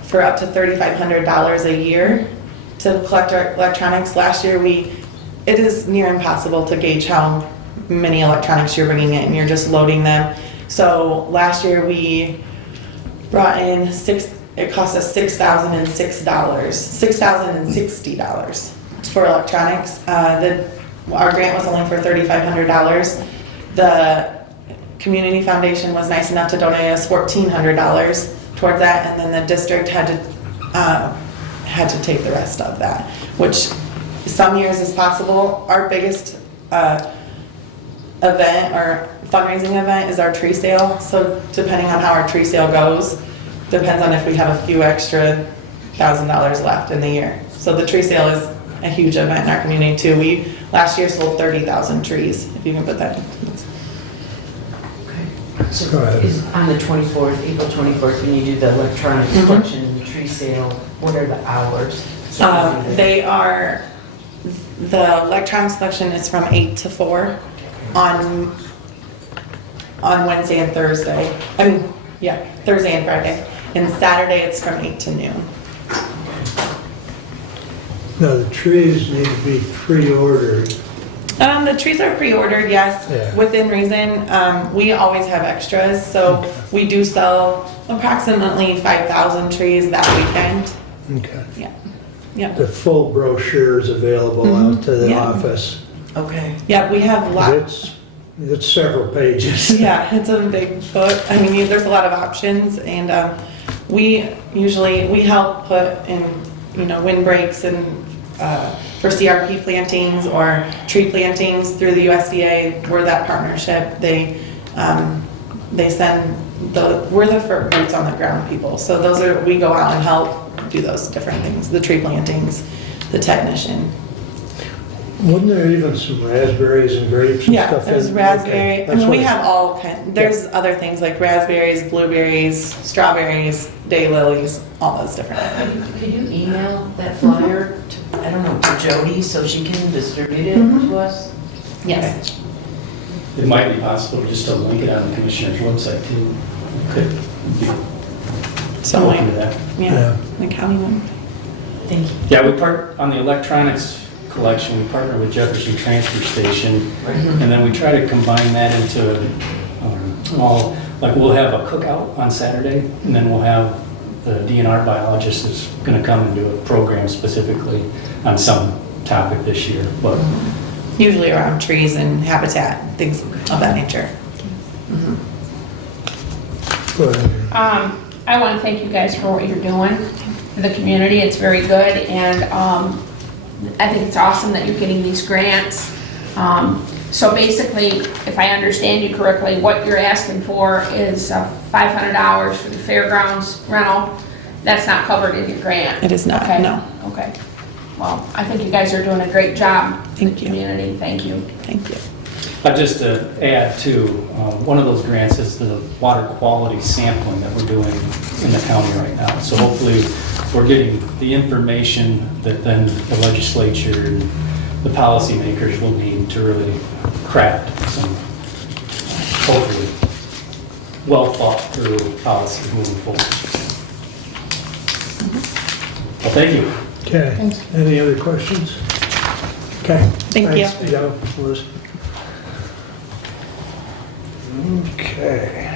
for up to $3,500 a year to collect our electronics. Last year, it is near impossible to gauge how many electronics you're bringing in. You're just loading them. So last year we brought in it cost us $6,060 for electronics. Our grant was only for $3,500. The Community Foundation was nice enough to donate us $1,400 towards that, and then the district had to take the rest of that, which some years is possible. Our biggest event or fundraising event is our tree sale. So depending on how our tree sale goes, depends on if we have a few extra $1,000 left in the year. So the tree sale is a huge event in our community too. We last year sold 30,000 trees, if you can put that. So Go ahead. is on the 24th, April 24th, when you do the electronics collection and the tree sale, what are the hours? The electronics collection is from 8 to 4 on Wednesday and Thursday. Thursday and Friday. And Saturday it's from 8 to noon. Now, the trees need to be pre-ordered. The trees are pre-ordered, yes, Yeah. within reason. We always have extras, so we do sell approximately 5,000 trees that weekend. Okay. Yep. The full brochure is available out to the Yeah. office. Okay. Yep, we have lots. It's several pages. Yeah, it's a big book. I mean, there's a lot of options, and we help put in, windbreaks and for CRP plantings or tree plantings through the USDA. We're that partnership. They send we're the first boots on the ground people. So we go out and help do those different things, the tree plantings, the technician. Wasn't there even some raspberries and grapes and Yeah, stuff? there's in- raspberry. okay, I mean, that's we what- have all kind, there's other things like raspberries, blueberries, strawberries, daylilies, all those different things. Could you email that flyer to, I don't know, to Jody so she can distribute it to us? Yes. It might be possible just to link it on the commissioner's website too. Could be So open to that. yeah, the county one. Thank you. Yeah, on the electronics collection, we partner with Jefferson Transfer Station, and then we try to combine that into we'll have a cookout on Saturday, and then we'll have the DNR biologist is going to come and do a program specifically on some topic this year. But Usually around trees and habitat, things of that nature. Go ahead. I want to thank you guys for what you're doing for the community. It's very good, and I think it's awesome that you're getting these grants. So basically, if I understand you correctly, what you're asking for is $500 for the fairgrounds rental. That's not covered in your grant. It is not, Okay. no. Okay. Well, I think you guys are doing a great job in Thank the you. community. Thank you. Thank you. just to add too, one of those grants is the water quality sampling that we're doing in the county right now. So hopefully, we're getting the information that then the legislature and the policymakers will need to really craft some, hopefully, well thought through policy moving forward. Well, thank you. Okay, Thanks. any other questions? Okay. Thank you. Thanks, Joe, Liz. Okay.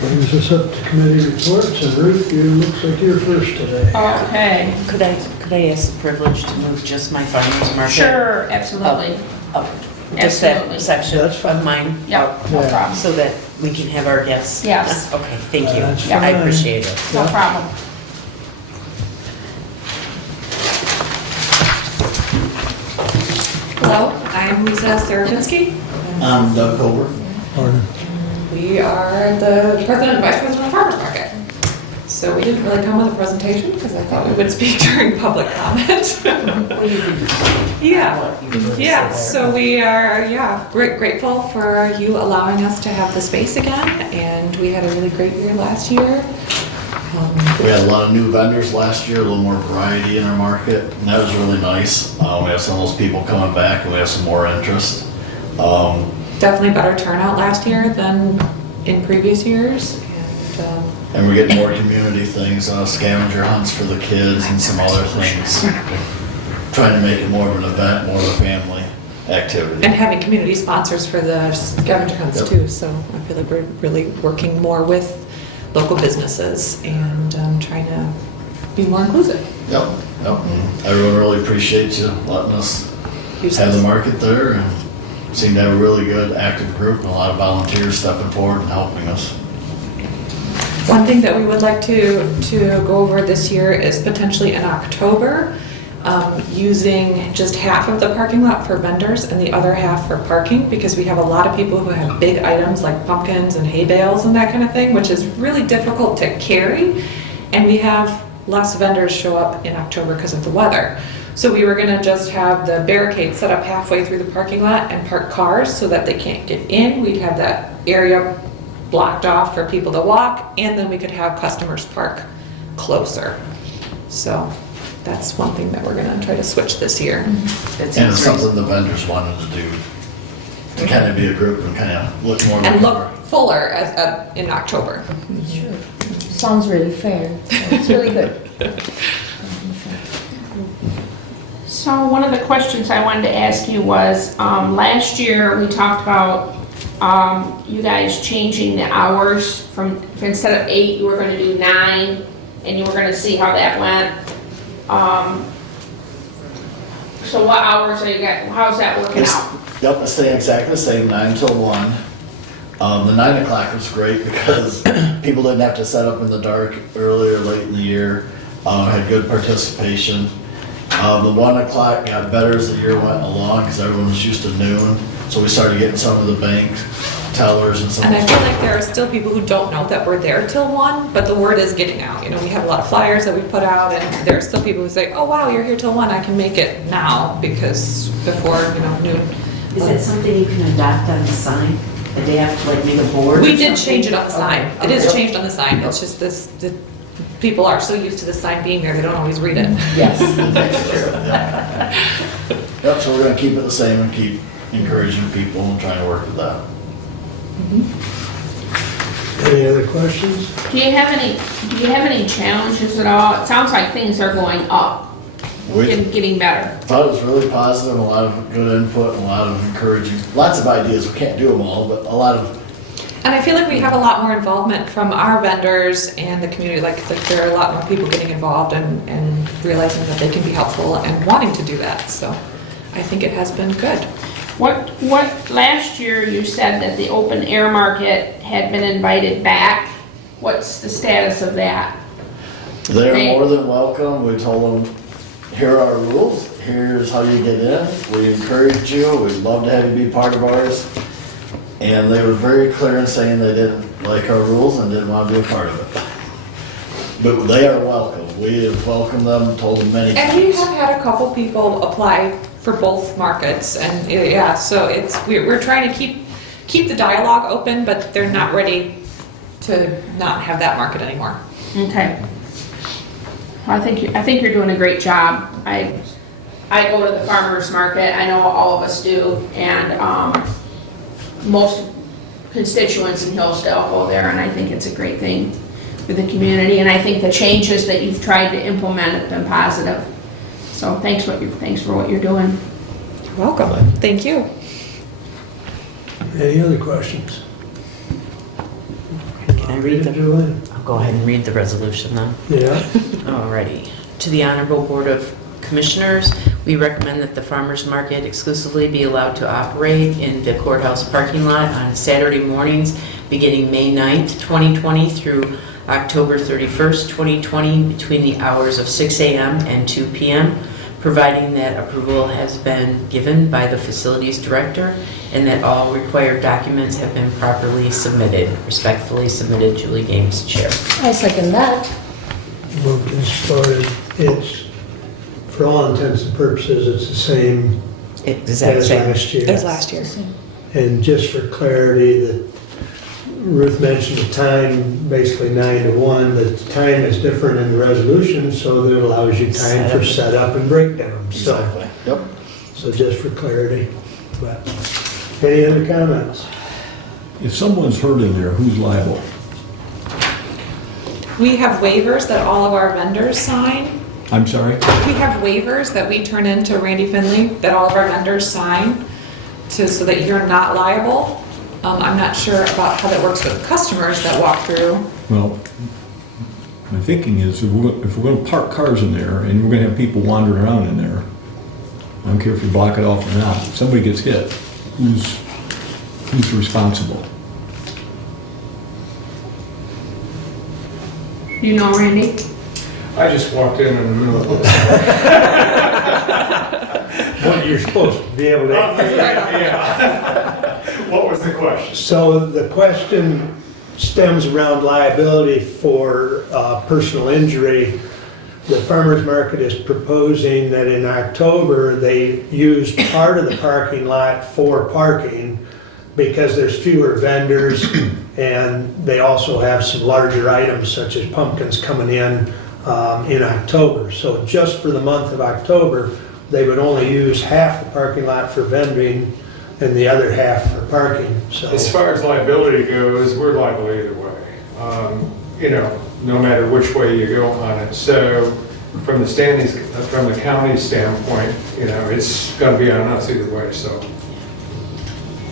Brings us up to committee reports, and Ruth, you looks like you're first today. Okay. Could I ask the privilege to move just my farmer's market? Sure, absolutely. Up, just that Absolutely. section That's fine. of mine? Yep, no Yeah. problem. So that we can have our guests? Yes. Okay, thank you. That's I fine. appreciate it. No Yeah. problem. Hello, I'm Lisa Saravinsky. I'm Doug Culver. Morning. We are the president and vice president of Farmers Market. So we didn't really come with a presentation because I thought we would speak during public comment. Yeah, so we are, grateful for you allowing us to have the space again. And we had a really great year last year. We had a lot of new vendors last year, a little more variety in our market, and that was really nice. We have some of those people coming back, and we have some more interest. Definitely better turnout last year than in previous years. And we're getting more community things, scavenger hunts for the kids and some other things. Trying to make it more of an event, more of a family activity. And having community sponsors for the scavenger hunts Yep. too, so I feel like we're really working more with local businesses and trying to be more inclusive. Yep. And everyone really appreciates you letting us Use have the this. market there, and seem to have a really good active group and a lot of volunteers stepping forward and helping us. One thing that we would like to go over this year is potentially in October, using just half of the parking lot for vendors and the other half for parking, because we have a lot of people who have big items like pumpkins and hay bales and that kind of thing, which is really difficult to carry. And we have less vendors show up in October because of the weather. So we were gonna just have the barricade set up halfway through the parking lot and park cars so that they can't get in. We'd have that area blocked off for people to walk, and then we could have customers park closer. So that's one thing that we're gonna try to switch this year. That And it's sounds something the vendors wanted to do, to kind of be a group and kind of look more like. And look fuller in October. Sure. Sounds really fair. So it's really good. So one of the questions I wanted to ask you was, last year we talked about you guys changing the hours from instead of 8, you were going to do 9, and you were going to see how that went. So what hours are you got? How's that working out? Yep, it's staying exactly the same, 9 till 1. The 9 o'clock was great because people didn't have to set up in the dark early or late in the year. Had good participation. The 1 o'clock got better as the year went along because everyone was used to noon. So we started getting some of the bank tellers and some. And I feel like there are still people who don't know that we're there till 1, but the word is getting out. You know, we have a lot of flyers that we put out, and there are still people who say, oh wow, you're here till 1, I can make it now, because before, noon. Is that something you can adopt on the sign? That they have to like make a board? We or did something? change it on the sign. It is Okay. changed on the sign. It's just this, the people are so used to the sign being there, they don't always read it. Yes, that's true. Yep, so we're gonna keep it the same and keep encouraging people and trying to work with that. Any other questions? Do you have any challenges at all? It sounds like things are going up, We getting better. thought it was really positive, a lot of good input, and a lot of encouraging, lots of ideas. We can't do them all, but a lot of, And I feel like we have a lot more involvement from our vendors and the community, like there are a lot more people getting involved and realizing that they can be helpful and wanting to do that, so I think it has been good. Last year you said that the open air market had been invited back. What's the status of that? they're more than welcome. We told them, here are our rules, here's how you get in. We encourage you, we'd love to have you be part of ours. And they were very clear in saying they didn't like our rules and didn't want to be a part of it. But they are welcome. We have welcomed them, told them many times. And we have had a couple people apply for both markets, and yeah, so we're trying to keep the dialogue open, but they're not ready to not have that market anymore. Okay. Well, I think you're doing a great job. I go to the farmer's market, I know all of us do, and most constituents in Hillsdale go there, and I think it's a great thing for the community, and I think the changes that you've tried to implement have been positive. So thanks for what you're doing. You're welcome. Thank you. Any other questions? Can I read them? Julian? I'll go ahead and read the resolution then. Yeah. Alrighty. To the Honorable Board of Commissioners, we recommend that the farmers market exclusively be allowed to operate in the courthouse parking lot on Saturday mornings beginning May 9th, 2020 through October 31st, 2020 between the hours of 6 a.m. and 2 p.m., providing that approval has been given by the facilities director and that all required documents have been properly submitted. Respectfully submitted, Julie Gaines, Chair. I second that. Moved and started. It's, for all intents and purposes, it's the same Exact as same. last year. As last year. And just for clarity, that Ruth mentioned the time, basically 9 to 1. The time is different in the resolution, so that allows you time for setup and breakdown. Exactly. Yep. So just for clarity. But any other comments? If someone's hurt in there, who's liable? We have waivers that all of our vendors sign. I'm sorry? We have waivers that we turn in to Randy Finley that all of our vendors sign so that you're not liable. I'm not sure about how that works with customers that walk through. Well, my thinking is if we're going to park cars in there and we're going to have people wandering around in there, I don't care if you block it off or not, if somebody gets hit, who's responsible? You know, Randy? I just walked in the middle of this. What you're supposed to be able to. Yeah. What was the question? So the question stems around liability for personal injury. The farmer's market is proposing that in October, they use part of the parking lot for parking because there's fewer vendors and they also have some larger items such as pumpkins coming in October. So just for the month of October, they would only use half the parking lot for vending and the other half for parking. So As far as liability goes, we're liable either way. No matter which way you go on it. So from the county standpoint, it's going to be on us either way, so.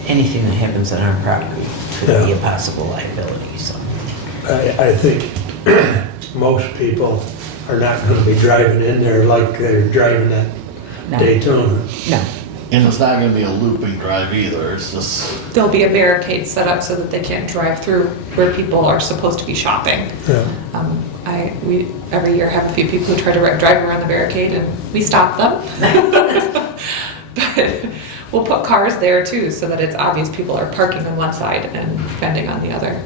Anything that happens on our property could be a possible liability, so. I think most people are not going to be driving in there like they're driving at No. Daytona. No. And it's not gonna be a looping drive either, it's just, There'll be a barricade set up so that they can't drive through where people are supposed to be shopping. Yeah. We every year have a few people who try to drive around the barricade and we stop them. But we'll put cars there too so that it's obvious people are parking on one side and vending on the other.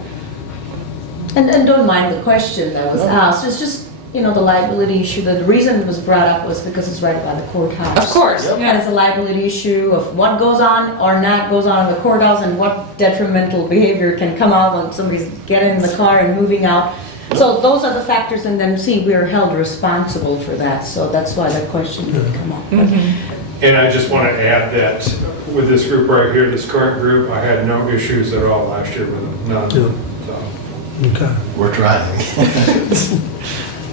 And don't mind the question that was asked, it's just, you know, the liability issue, the reason it was brought up was because it's right by the courthouse. Of course, Yep. And it's a liability issue of what goes on or not goes on in the courthouse and what detrimental behavior can come out when somebody's getting in the car and moving out. So those are the factors, and then see, we're held responsible for that, so that's why that question did come up. And I just want to add that with this group right here, this current group, I had no issues at all last year with them, none. Yeah. So, Okay. we're trying.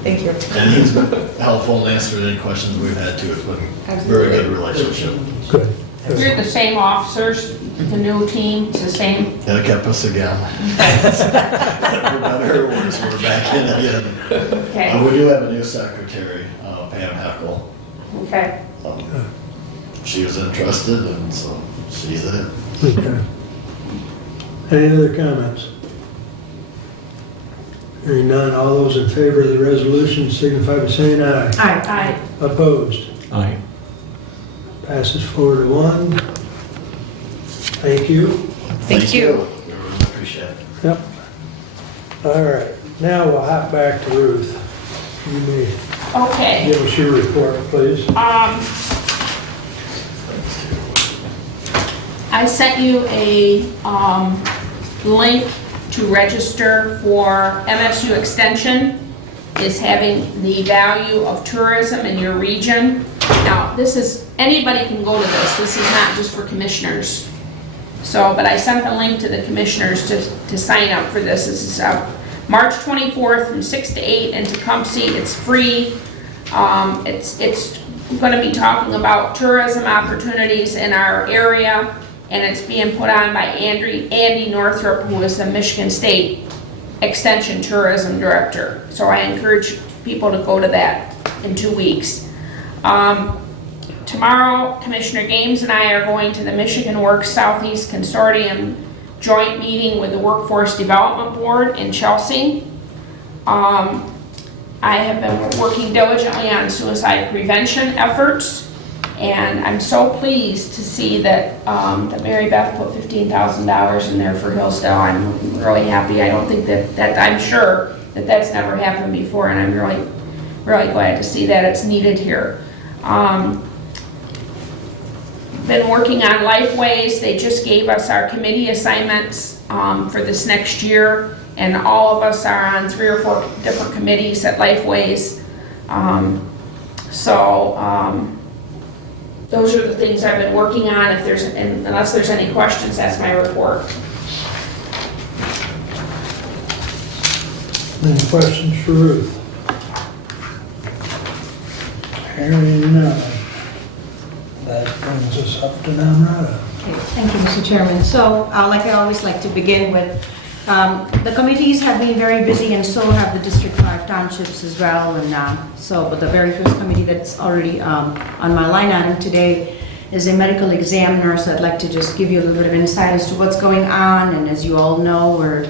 Thank you. And he's been helpful and answered any questions we've had too. It's been a very good relationship. Good. You're the same officers, the new team, it's the same? And it kept us again. For better or worse, we're back in again. Okay, We do have a new secretary, Pam Heckel. okay. She was interested, and so she's it. Okay. Any other comments? Hearing none, all those in favor of the resolution signify by saying aye. Aye. Opposed? Aye. Passes 4-1. Thank you. Thank you. We really appreciate it. Yep. All right, now we'll hop back to Ruth. You may Okay. give us your report, please. I sent you a link to register for MSU Extension is having the value of tourism in your region. Now, this is, anybody can go to this. This is not just for commissioners. So, but I sent the link to the commissioners to sign up for this. This is March 24th from 6 to 8 in Tecumseh. It's free. It's going to be talking about tourism opportunities in our area, and it's being put on by Andy Northrup, who is the Michigan State Extension Tourism Director. So I encourage people to go to that in 2 weeks. Tomorrow, Commissioner Games and I are going to the Michigan Works Southeast Consortium joint meeting with the Workforce Development Board in Chelsea. I have been working diligently on suicide prevention efforts, and I'm so pleased to see that, that Mary Beth put $15,000 in there for Hillsdale. I'm really happy. I don't think that I'm sure that that's never happened before, and I'm really, really glad to see that it's needed here. Been working on Lifeways. They just gave us our committee assignments for this next year, and all of us are on 3 or 4 different committees at Lifeways. Those are the things I've been working on. If there's, unless there's any questions, that's my report. Any questions for Ruth? Hearing none. That brings us up to Namrata. Okay, thank you, Mr. Chairman. So, like I always like to begin with, the committees have been very busy, and so have the District 5 townships as well. And but the very first committee that's already on my line item today is a medical examiner. So I'd like to just give you a little bit of insight as to what's going on. And as you all know, we're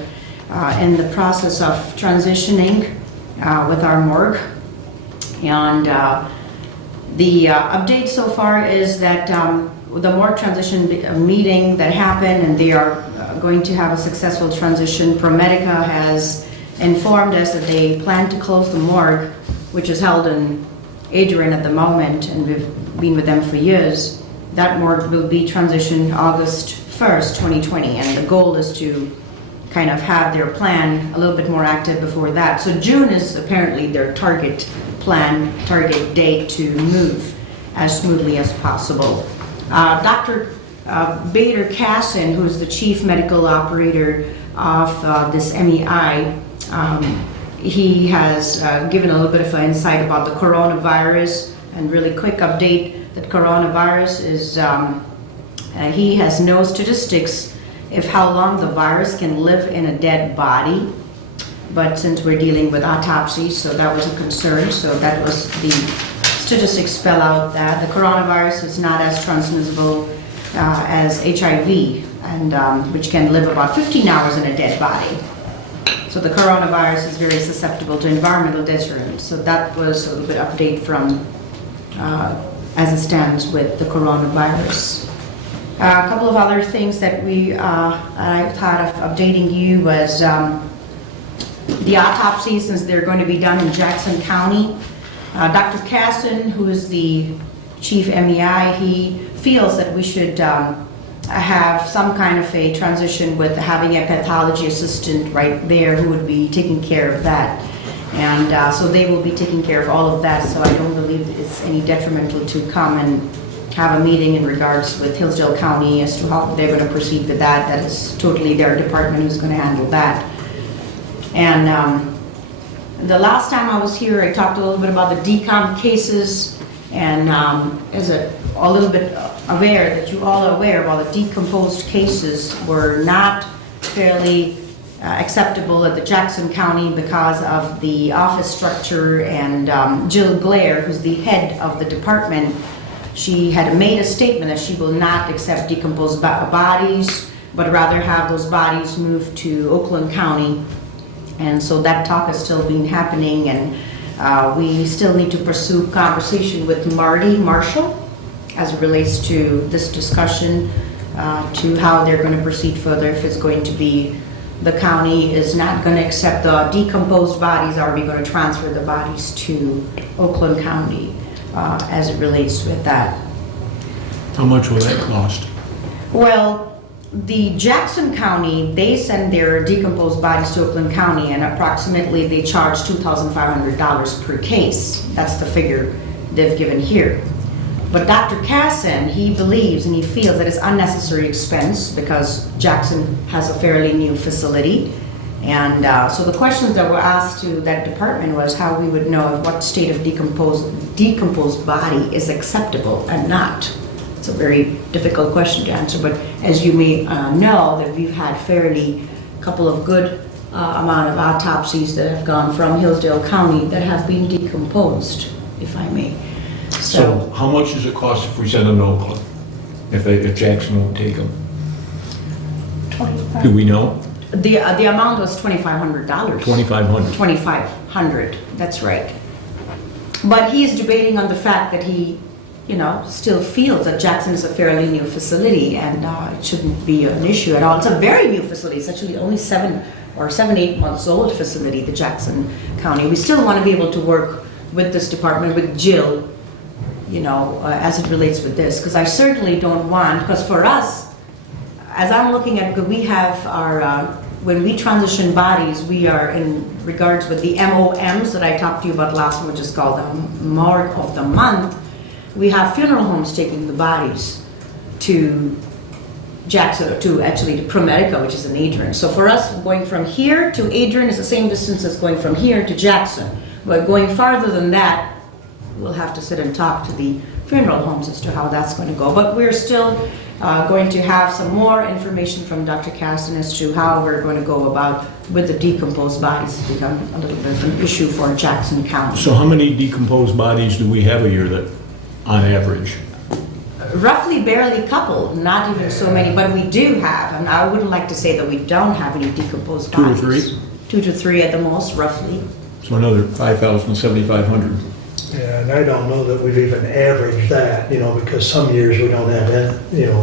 in the process of transitioning with our morgue. And the update so far is that the morgue transition meeting that happened, and they are going to have a successful transition. ProMedica has informed us that they plan to close the morgue, which is held in Adrian at the moment, and we've been with them for years. That morgue will be transitioned August 1st, 2020, and the goal is to kind of have their plan a little bit more active before that. So June is apparently their target date to move as smoothly as possible. Dr. Bader Casson, who is the chief medical operator of this MEI, he has given a little bit of an insight about the coronavirus, and really quick update that coronavirus is, he has no statistics of how long the virus can live in a dead body. But since we're dealing with autopsy, so that was a concern. So that was the statistics spell out that the coronavirus is not as transmissible as HIV, and which can live about 15 hours in a dead body. So the coronavirus is very susceptible to environmental deterrents. So that was a little bit update from as it stands with the coronavirus. A couple of other things that I thought of updating you was the autopsies, since they're going to be done in Jackson County. Dr. Casson, who is the chief MEI, he feels that we should have some kind of a transition with having a pathology assistant right there who would be taking care of that. And so they will be taking care of all of that, so I don't believe it's any detrimental to come and have a meeting in regards with Hillsdale County as to how they're going to proceed with that. That is totally their department who's going to handle that. And the last time I was here, I talked a little bit about the decomp cases, and as a little bit aware that you all are aware about the decomposed cases were not fairly acceptable at the Jackson County because of the office structure, and Jill Blair, who's the head of the department, she had made a statement that she will not accept decomposed bodies, but rather have those bodies moved to Oakland County. And so that talk is still been happening, and we still need to pursue conversation with Marty Marshall as it relates to this discussion, to how they're going to proceed further, if it's going to be the county is not going to accept the decomposed bodies, are we going to transfer the bodies to Oakland County as it relates with that. How much will that cost? Well, the Jackson County, they send their decomposed bodies to Oakland County, and approximately they charge $2,500 per case. That's the figure they've given here. But Dr. Casson, he believes and he feels that it's unnecessary expense because Jackson has a fairly new facility. And so the questions that were asked to that department was how we would know what state of decomposed body is acceptable and not. It's a very difficult question to answer, but as you may know, that we've had fairly couple of good amount of autopsies that have gone from Hillsdale County that have been decomposed, if I may. So how much does it cost if we send them to Oakland? If Jackson won't take them? 25. Do we know? The amount was $2,500. $2,500. $2,500, that's right. But he's debating on the fact that he, still feels that Jackson is a fairly new facility, and it shouldn't be an issue at all. It's a very new facility. It's actually only 8 months old facility, the Jackson County. We still want to be able to work with this department, with Jill, as it relates with this, because I certainly don't want, because for us, as I'm looking at, we have our, when we transition bodies, we are in regards with the MOMs that I talked to you about last month, just called the Mark of the Month. We have funeral homes taking the bodies to Jackson, to ProMedica, which is in Adrian. So for us, going from here to Adrian is the same distance as going from here to Jackson. But going farther than that, we'll have to sit and talk to the funeral homes as to how that's going to go. But we're still going to have some more information from Dr. Casson as to how we're going to go about with the decomposed bodies. It's become a little bit of an issue for Jackson County. So how many decomposed bodies do we have a year that, on average? Roughly barely a couple, not even so many, but we do have, and I wouldn't like to say that we don't have any decomposed 2 or bodies. 3? 2 to 3 at the most, roughly. So another 5,000, 7,500. Yeah, and I don't know that we've even averaged that, because some years we don't have any,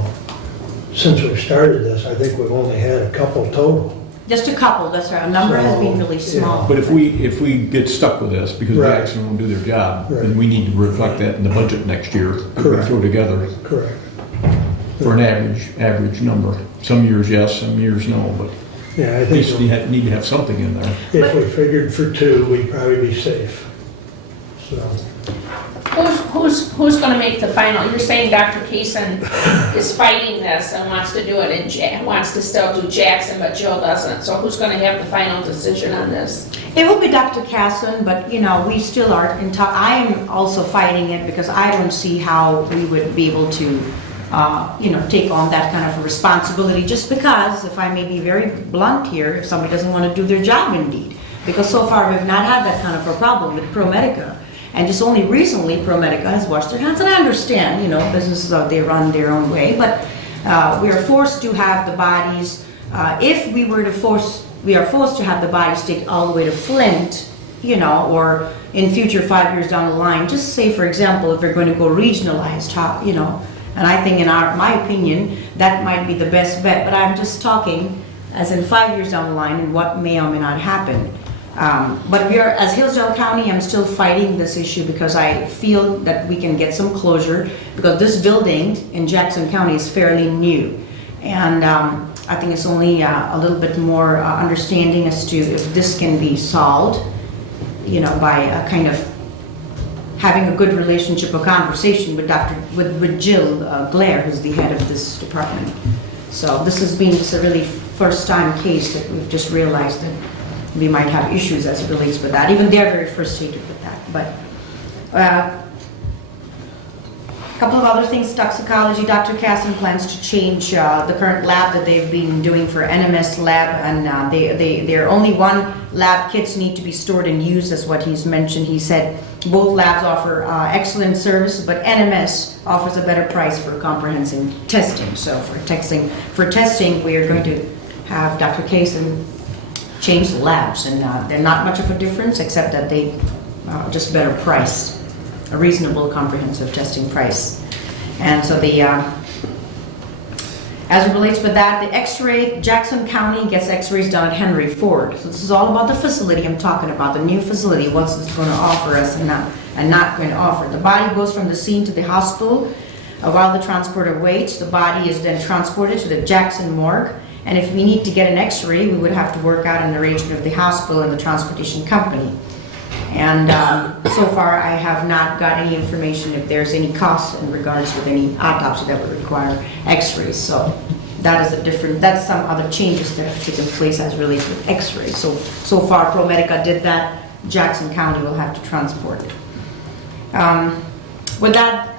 since we've started this, I think we've only had a couple total. Just a couple, that's right. Our number has been really small. But if we get stuck with this because Right. Jackson won't do their job, Right. then we need to reflect that in the budget next year. If we Correct. throw together Correct. for an average number. Some years yes, some years no, but Yeah, I at least think we need to have something in there. if we figured for 2, we'd probably be safe. So, Who's going to make the final? You're saying Dr. Kaysen is fighting this and wants to do it wants to still do Jackson, but Jill doesn't. So who's going to have the final decision on this? It will be Dr. Casson, but we still are in talk. I am also fighting it because I don't see how we would be able to, take on that kind of a responsibility. Just because, if I may be very blunt here, if somebody doesn't want to do their job, indeed, because so far we've not had that kind of a problem with ProMedica. And just only recently, ProMedica has washed their hands, and I understand, you know, businesses out there run their own way, but we are forced to have the bodies, if we were to we are forced to have the bodies take all the way to Flint, you know, or in future 5 years down the line, just say, for example, if we're going to go regionalized, you know, and I think in my opinion, that might be the best bet, but I'm just talking as in 5 years down the line and what may or may not happen. But we are, as Hillsdale County, I'm still fighting this issue because I feel that we can get some closure, because this building in Jackson County is fairly new. And I think it's only a little bit more understanding as to if this can be solved, you know, by kind of having a good relationship or conversation with Jill Blair, who's the head of this department. So this has been just a really first time case that we've just realized that we might have issues as it relates with that. Even they're very frustrated with that. But a couple of other things, toxicology, Dr. Casson plans to change the current lab that they've been doing for NMS lab, and there only one lab kits need to be stored and used, as what he's mentioned. He said both labs offer excellent service, but NMS offers a better price for comprehensive testing. So for testing, we are going to have Dr. Casson change the labs, and they're not much of a difference, except that they just better price, a reasonable comprehensive testing price. And so as it relates with that, the x-ray, Jackson County gets x-rays done at Henry Ford. So this is all about the facility I'm talking about, the new facility, what's this going to offer us and not going to offer. The body goes from the scene to the hospital. While the transporter waits, the body is then transported to the Jackson morgue. And if we need to get an x-ray, we would have to work out an arrangement with the hospital and the transportation company. And so far, I have not got any information if there's any cost in regards with any autopsy that would require x-rays. So that is that's some other changes that have taken place as relates with x-rays. So far, ProMedica did that. Jackson County will have to transport it. With that,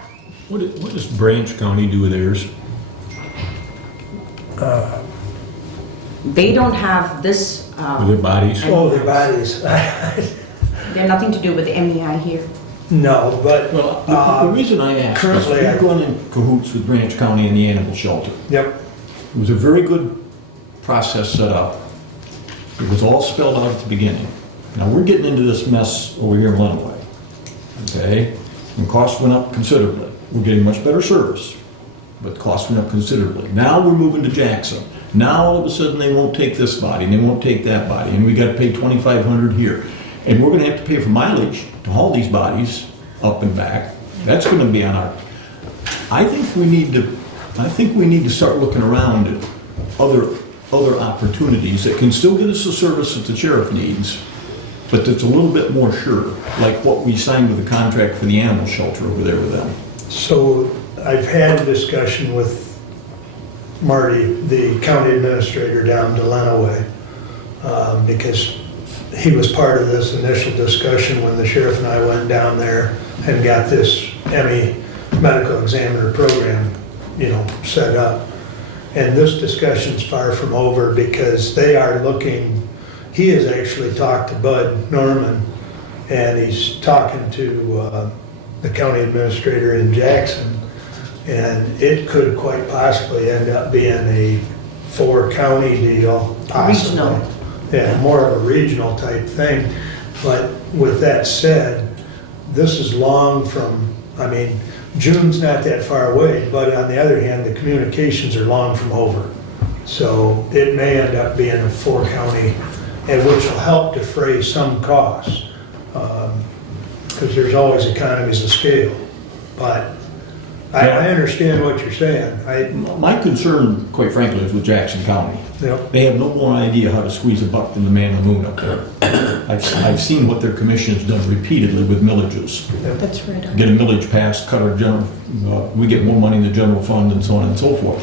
What does Branch County do with theirs? they don't have this. With their bodies? Oh, their bodies. They're nothing to do with the MEI here. No, but Well, the reason I asked is currently we've gone in cahoots with Branch County and the animal shelter. yep, It was a very good process set up. It was all spelled out at the beginning. Now, we're getting into this mess over here in Lenawee, okay? And costs went up considerably. We're getting much better service, but costs went up considerably. Now we're moving to Jackson. Now, all of a sudden, they won't take this body, and they won't take that body, and we gotta pay $2,500 here. And we're gonna have to pay for mileage to haul these bodies up and back. That's gonna be on our, I think we need to start looking around at other opportunities that can still get us the service that the sheriff needs, but that's a little bit more sure, like what we signed with the contract for the animal shelter over there with them. so I've had a discussion with Marty, the county administrator down to Lenawee, because he was part of this initial discussion when the sheriff and I went down there and got this ME medical examiner program, you know, set up. And this discussion's far from over, because they are looking, he has actually talked to Bud Norman, and he's talking to the county administrator in Jackson, and it could quite possibly end up being a 4-county deal, possibly. Regional. Yeah, more of a regional type thing. But with that said, this is long from, I mean, June's not that far away, but on the other hand, the communications are long from over. So it may end up being a 4-county, and which will help defray some costs, because there's always economies of scale. But I understand what you're saying. My concern, quite frankly, is with Jackson County. Yep. They have no more idea how to squeeze a buck than the man on the moon up there. I've seen what their commission's done repeatedly with millages. That's right. Get a millage passed, cut our general, we get more money in the general fund and so on and so forth.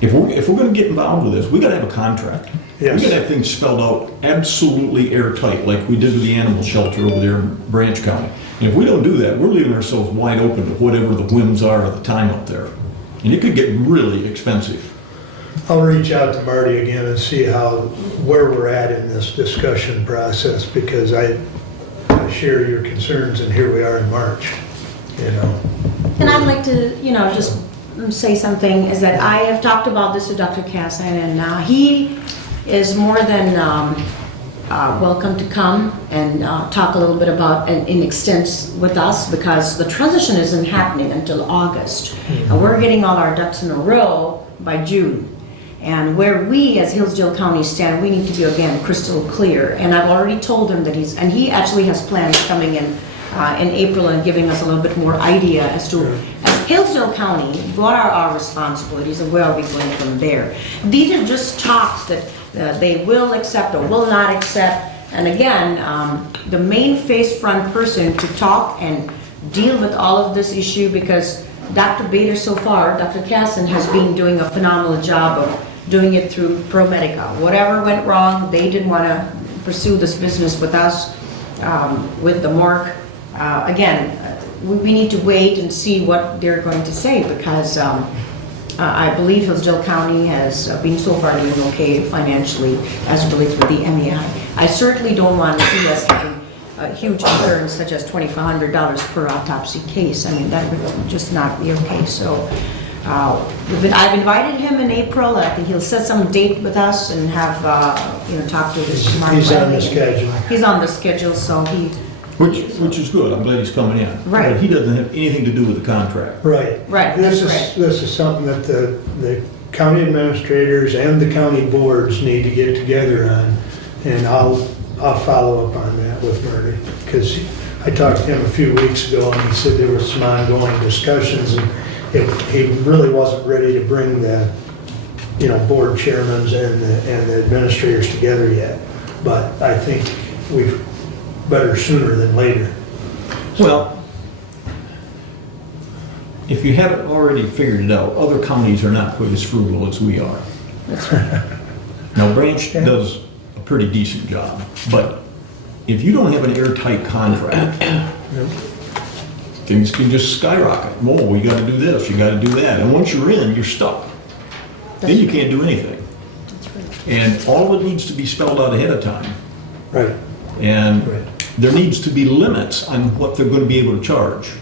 If we're gonna get involved with this, we gotta have a contract. Yes. We gotta have things spelled out absolutely airtight, like we did with the animal shelter over there in Branch County. And if we don't do that, we're leaving ourselves wide open to whatever the whims are at the time up there. And it could get really expensive. I'll reach out to Marty again and see where we're at in this discussion process, because I to share your concerns, and here we are in March, you know. And I'd like to, just say something, is that I have talked about this with Dr. Casson, and he is more than welcome to come and talk a little bit about, and in extent with us, because the transition isn't happening until August. And we're getting all our ducks in a row by June. And where we as Hillsdale County stand, we need to be, again, crystal clear. And I've already told him that he actually has plans coming in April and giving us a little bit more idea as to, as Hillsdale County, what are our responsibilities and where are we going from there. These are just talks that they will accept or will not accept. And again, the main face front person to talk and deal with all of this issue, because Dr. Bader so far, Dr. Casson, has been doing a phenomenal job of doing it through ProMedica. Whatever went wrong, they didn't want to pursue this business with us, with the MORC. Again, we need to wait and see what they're going to say, because I believe Hillsdale County has been so far doing okay financially as it relates with the MEI. I certainly don't want to see us having huge concerns such as $2,500 per autopsy case. I mean, that would just not be okay. So I've invited him in April. I think he'll set some date with us and have, talk to his. He's on the schedule. He's on the schedule, so he. Which is good, I'm glad he's coming in. Right. But he doesn't have anything to do with the contract. Right. Right, This that's is, right. this is something that the county administrators and the county boards need to get together on, and I'll follow up on that with Murray, because I talked to him a few weeks ago, and he said there were some ongoing discussions, and he really wasn't ready to bring the, board chairmen and the administrators together yet, but I think we've better sooner than later. Well, if you haven't already figured it out, other counties are not quite as frugal as we are. Now, Branch does a pretty decent job, but if you don't have an airtight contract, things can just skyrocket. Whoa, you gotta do this, you gotta do that, and once you're in, you're stuck. Then you can't do anything. And all of it needs to be spelled out ahead of time. Right. And Right. there needs to be limits on what they're going to be able to charge.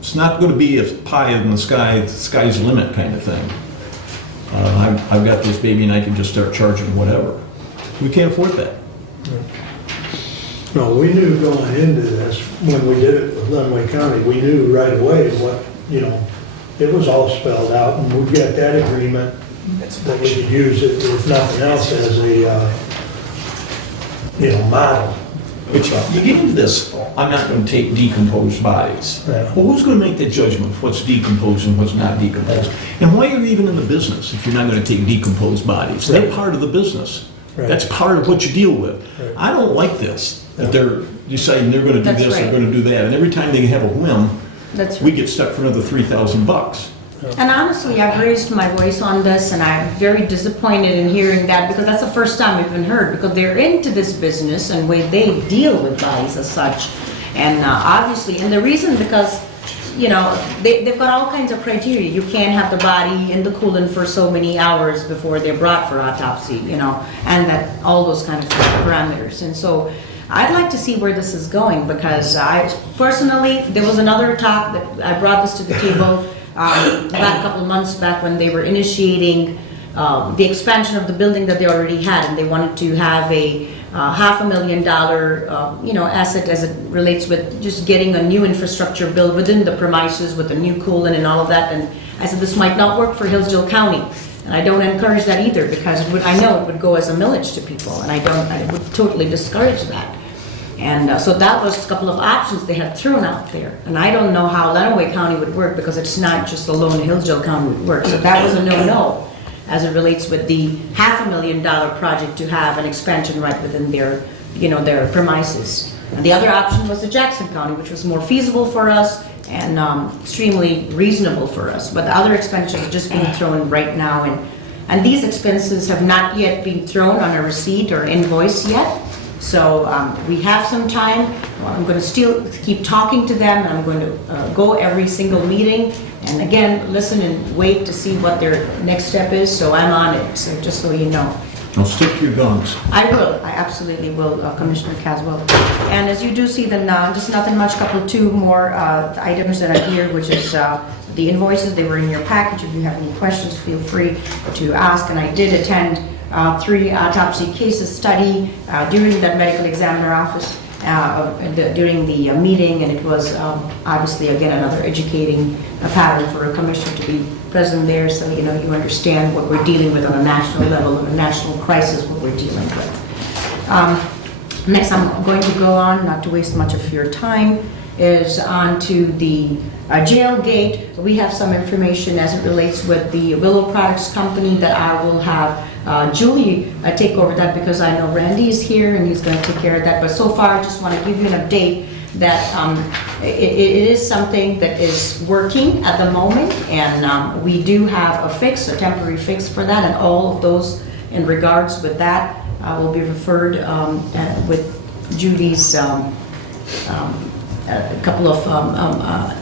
It's not going to be a pie in the sky's the limit kind of thing. I've got this baby and I can just start charging whatever. We can't afford that. No, we knew going into this, when we did it with Lenawee County, we knew right away what, it was all spelled out, and we've got that agreement that we could use it, if nothing else, as a, model. But you get into this, I'm not going to take decomposed bodies. Yeah. Well, who's going to make that judgment, what's decomposed and what's not decomposed? And why are you even in the business if you're not going to take decomposed bodies? They're Right. part of the business. Right. That's part of what you deal with. Right. I don't like this, that they're deciding they're going to do That's this, they're right. going to do that, and every time they have a whim, That's we right. get stuck for another $3,000. And honestly, I've raised my voice on this, and I'm very disappointed in hearing that, because that's the first time we've been heard, because they're into this business and way they deal with bodies as such. And obviously, and the reason, because, they've got all kinds of criteria. You can't have the body in the coolant for so many hours before they're brought for autopsy, and that, all those kind of parameters. And so I'd like to see where this is going, because I personally, there was another talk that I brought this to the table back a couple of months back when they were initiating the expansion of the building that they already had, and they wanted to have a $500,000 asset as it relates with just getting a new infrastructure built within the premises with a new coolant and all of that. And I said, this might not work for Hillsdale County, and I don't encourage that either, because I know it would go as a millage to people, and I would totally discourage that. And so that was a couple of options they had thrown out there. And I don't know how Lenawee County would work, because it's not just alone Hillsdale County would work. So that was a no-no as it relates with the $500,000 project to have an expansion right within their, their premises. And the other option was the Jackson County, which was more feasible for us and extremely reasonable for us. But the other expenditures are just being thrown right now. And these expenses have not yet been thrown on a receipt or invoice yet. So we have some time. I'm going to still keep talking to them, and I'm going to go every single meeting, and again, listen and wait to see what their next step is. So I'm on it, so just so you know. Now stick to your guns. I will, I absolutely will, Commissioner Caswell. And as you do see, then just nothing much, two more items that are here, which is the invoices. They were in your package. If you have any questions, feel free to ask. And I did attend 3 autopsy cases study during that medical examiner office during the meeting, and it was obviously, again, another educating pattern for a commissioner to be present there, so you understand what we're dealing with on a national level, on a national crisis, what we're dealing with. Next, I'm going to go on, not to waste much of your time, is on to the jail gate. We have some information as it relates with the Willow Products Company that I will have Julie take over that, because I know Randy is here and he's going to take care of that. But so far, I just want to give you an update that it is something that is working at the moment, and we do have a temporary fix for that, and all of those in regards with that will be referred with Julie's a couple of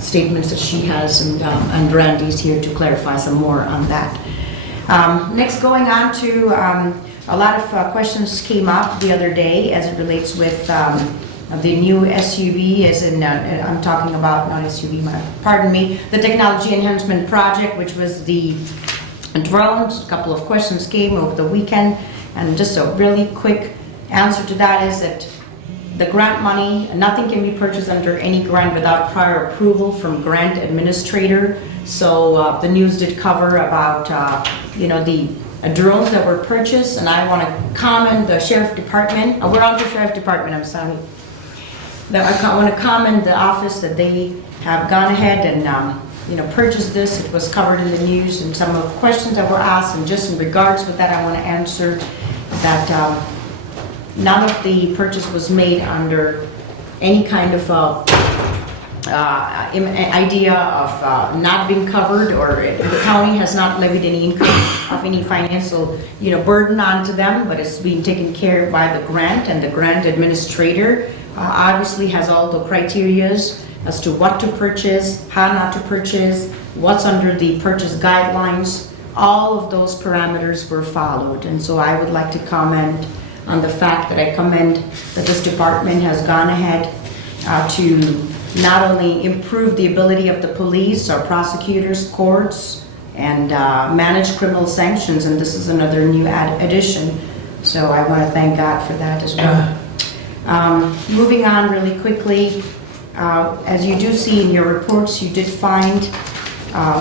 statements that she has, and Randy's here to clarify some more on that. Next, going on to a lot of questions came up the other day as it relates with the new SUV, as in, I'm talking about, not SUV, pardon me, the Technology Enhancement Project, which was the drones. A couple of questions came over the weekend, and just a really quick answer to that is that the grant money, nothing can be purchased under any grant without prior approval from grant administrator. So the news did cover about, the drones that were purchased, and I want to commend the Sheriff Department. We're on the Sheriff Department, I'm sorry. I want to commend the office that they have gone ahead and purchased this. It was covered in the news, and some of the questions that were asked, and just in regards with that, I want to answer that none of the purchase was made under any kind of idea of not being covered, or the county has not levied any income of any financial burden onto them, but it's being taken care of by the grant, and the grant administrator obviously has all the criterias as to what to purchase, how not to purchase, what's under the purchase guidelines. All of those parameters were followed, and so I would like to comment on the fact that I commend that this department has gone ahead to not only improve the ability of the police, our prosecutors, courts, and manage criminal sanctions, and this is another new addition, so I want to thank God for that as well. Moving on really quickly, as you do see in your reports, you did find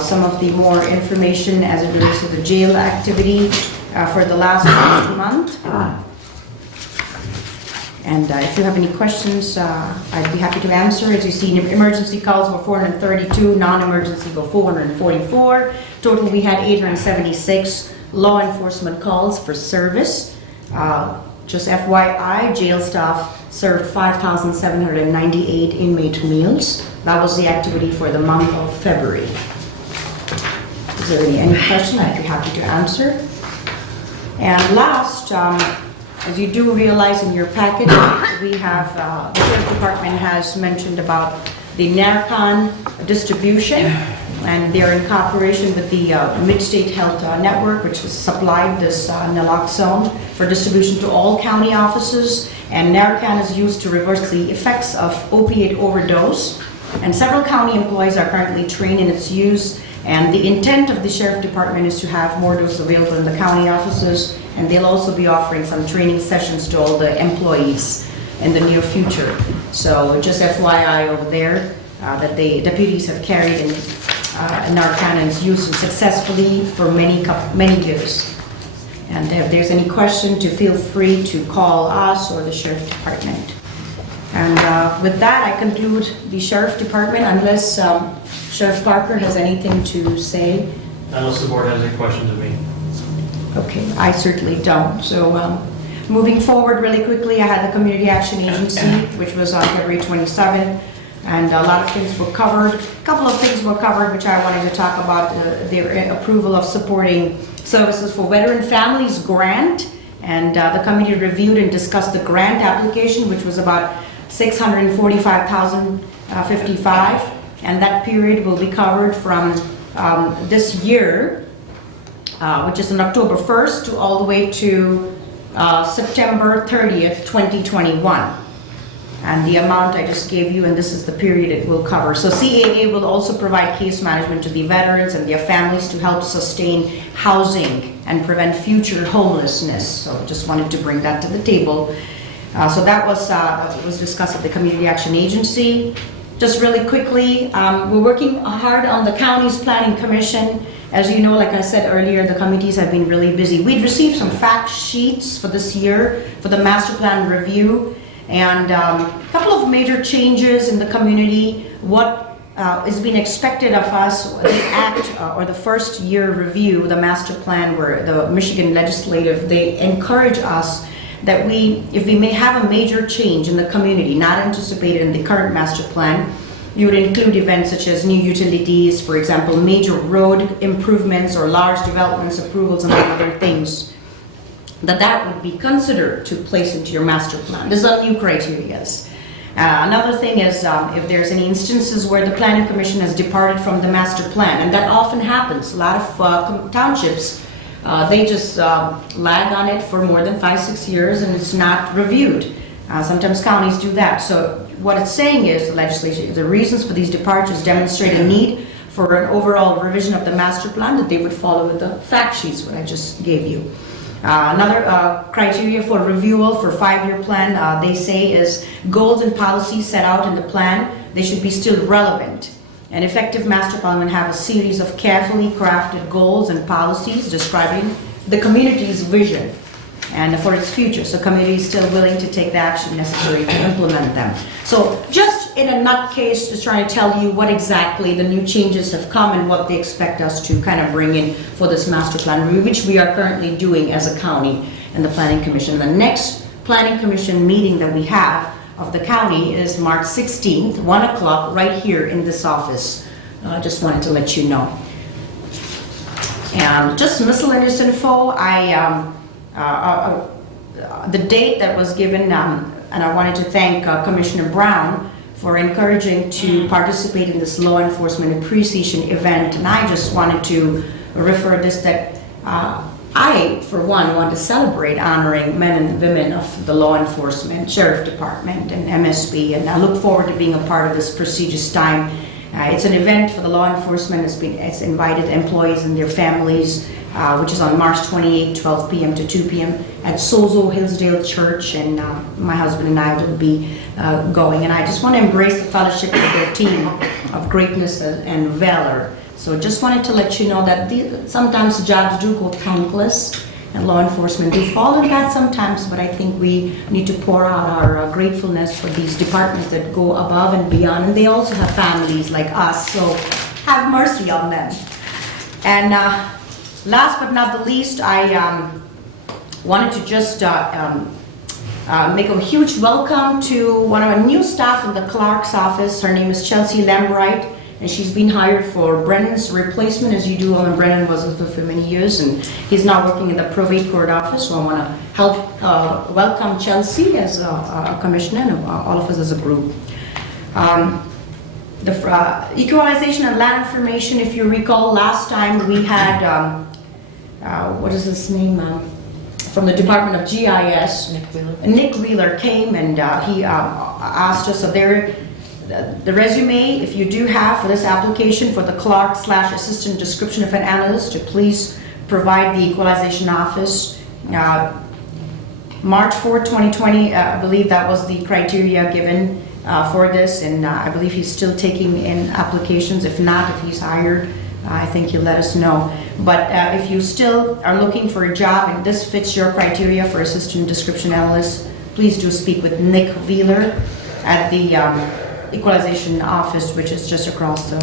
some of the more information as it relates to the jail activity for the last month. And if you have any questions, I'd be happy to answer. As you see, emergency calls were 432, non-emergency were 444. Total, we had 876 law enforcement calls for service. Just FYI, jail staff served 5,798 inmate meals. That was the activity for the month of February. Is there any question? I'd be happy to answer. And last, as you do realize in your package, we have, the Sheriff Department has mentioned about the Narcan distribution, and they're in cooperation with the Mid-State Health Network, which has supplied this naloxone for distribution to all county offices. And Narcan is used to reverse the effects of opiate overdose. And several county employees are currently trained in its use. And the intent of the Sheriff Department is to have more doses available in the county offices, and they'll also be offering some training sessions to all the employees in the near future. So just FYI over there, that the deputies have carried in Narcan and used successfully for many years. And if there's any question, to feel free to call us or the Sheriff Department. And with that, I conclude the Sheriff Department, unless Sheriff Parker has anything to say. Unless the board has any questions of me. Okay, I certainly don't. So moving forward really quickly, I had the Community Action Agency, which was on February 27th, and a lot of things were covered. A couple of things were covered which I wanted to talk about, their approval of supporting services for veteran families grant, and the committee reviewed and discussed the grant application, which was about $645,055, and that period will be covered from this year, which is on October 1st to all the way to September 30th, 2021. And the amount I just gave you, and this is the period it will cover. So CAA will also provide case management to the veterans and their families to help sustain housing and prevent future homelessness. So just wanted to bring that to the table. So that was discussed at the Community Action Agency. Just really quickly, we're working hard on the county's planning commission. As you know, like I said earlier, the committees have been really busy. We've received some fact sheets for this year for the master plan review, and a couple of major changes in the community. What is being expected of us, the act or the first year review, the master plan, where the Michigan legislative, they encourage us that if we may have a major change in the community, not anticipated in the current master plan, you would include events such as new utilities, for example, major road improvements or large developments, approvals, among other things, that would be considered to place into your master plan. These are new criteria. Another thing is if there's any instances where the planning commission has departed from the master plan, and that often happens. A lot of townships, they just lag on it for more than 5-6 years and it's not reviewed. Sometimes counties do that. So what it's saying is, the legislation, the reasons for these departures demonstrate a need for an overall revision of the master plan, that they would follow with the fact sheets what I just gave you. Another criteria for reviewal for 5-year plan, they say, is goals and policies set out in the plan, they should be still relevant. An effective master plan will have a series of carefully crafted goals and policies describing the community's vision and for its future. So community is still willing to take the action necessary to implement them. So just in a nutcase, just trying to tell you what exactly the new changes have come and what they expect us to kind of bring in for this master plan review, which we are currently doing as a county and the Planning Commission. The next Planning Commission meeting that we have of the county is March 16th, 1 o'clock, right here in this office. I just wanted to let you know. And just miscellaneous info, the date that was given, and I wanted to thank Commissioner Brown for encouraging to participate in this law enforcement appreciation event. And I just wanted to refer this that I, for one, want to celebrate honoring men and women of the law enforcement, sheriff department, and MSP, and I look forward to being a part of this prestigious time. It's an event for the law enforcement. It's invited employees and their families, which is on March 28, 12 p.m. to 2 p.m. at Sozo Hillsdale Church, and my husband and I will be going. And I just want to embrace the fellowship of their team of greatness and valor. So just wanted to let you know that sometimes jobs do go thankless, and law enforcement do fall in that sometimes, but I think we need to pour out our gratefulness for these departments that go above and beyond, and they also have families like us, so have mercy on them. And last but not the least, I wanted to just make a huge welcome to one of our new staff in the clerk's office. Her name is Chelsea Lambright, and she's been hired for Brennan's replacement. As you do, Brennan was with her for many years, and he's now working in the probate court office. So I want to help welcome Chelsea as a commissioner and all of us as a group. The equalization and land information, if you recall, last time we had, what is his name, from the Department of GIS, Nick Wheeler came and he asked us, so the resume, if you do have for this application for the clerk/assistant description of an analyst, to please provide the equalization office. March 4, 2020, I believe that was the criteria given for this, and I believe he's still taking in applications. If not, if he's hired, I think he'll let us know. But if you still are looking for a job and this fits your criteria for assistant description analyst, please do speak with Nick Wheeler at the equalization office, which is just across the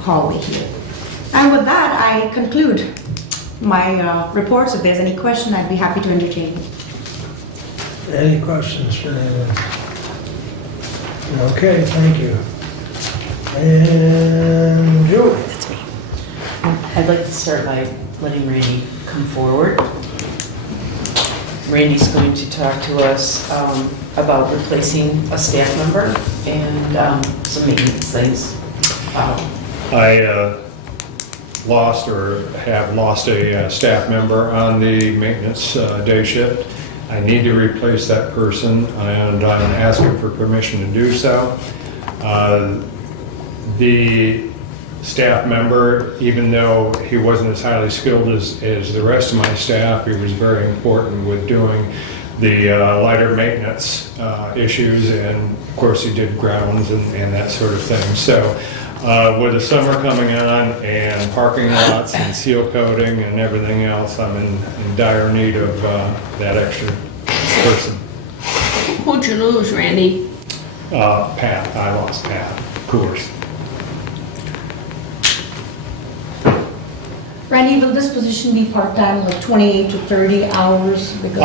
hallway here. And with that, I conclude my reports. If there's any question, I'd be happy to entertain. Any questions for anyone? Okay, thank you. And Julie. That's me. I'd like to start by letting Randy come forward. Randy's going to talk to us about replacing a staff member and some maintenance things. I lost or have lost a staff member on the maintenance day shift. I need to replace that person, and I'm asking for permission to do so. The staff member, even though he wasn't as highly skilled as the rest of my staff, he was very important with doing the lighter maintenance issues, and of course he did grounds and that sort of thing. So with the summer coming on and parking lots and seal coating and everything else, I'm in dire need of that extra person. Who'd you lose, Randy? Pat, I lost Pat, of course. Randy, will this position be part-time, like 28 to 30 hours? Because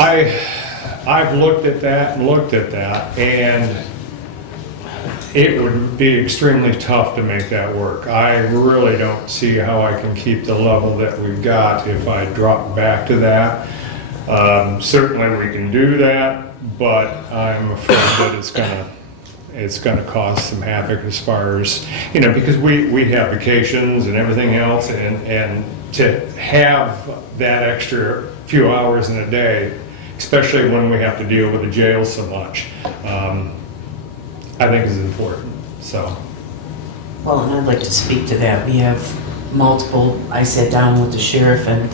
I've looked at that, and it would be extremely tough to make that work. I really don't see how I can keep the level that we've got if I drop back to that. Certainly we can do that, but I'm afraid that it's gonna cause some havoc as far as, because we have vacations and everything else, and to have that extra few hours in a day, especially when we have to deal with the jail so much, I think is important, so. Well, and I'd like to speak to that. We have multiple, I sat down with the sheriff and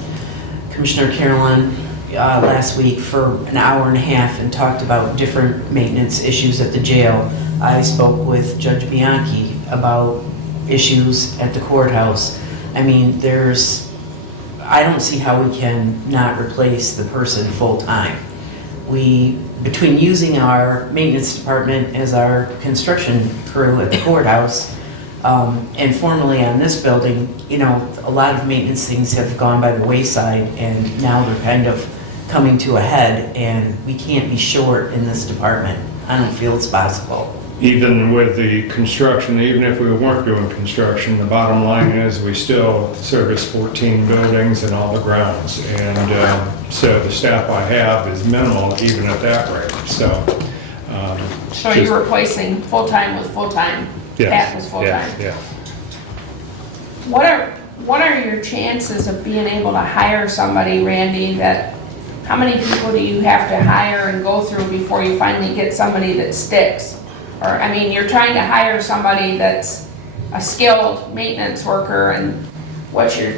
Commissioner Carolyn last week for an hour and a half and talked about different maintenance issues at the jail. I spoke with Judge Bianchi about issues at the courthouse. I mean, I don't see how we can not replace the person full-time. Between using our maintenance department as our construction crew at the courthouse, and formerly on this building, a lot of maintenance things have gone by the wayside, and now they're kind of coming to a head, and we can't be short in this department. I don't feel it's possible. Even with the construction, even if we weren't doing construction, the bottom line is we still service 14 buildings and all the grounds. And so the staff I have is minimal even at that rate, so. So you're replacing full-time with full-time? Yes, Pat was full-time? yeah. What are your chances of being able to hire somebody, Randy, how many people do you have to hire and go through before you finally get somebody that sticks? Or, you're trying to hire somebody that's a skilled maintenance worker, and what's your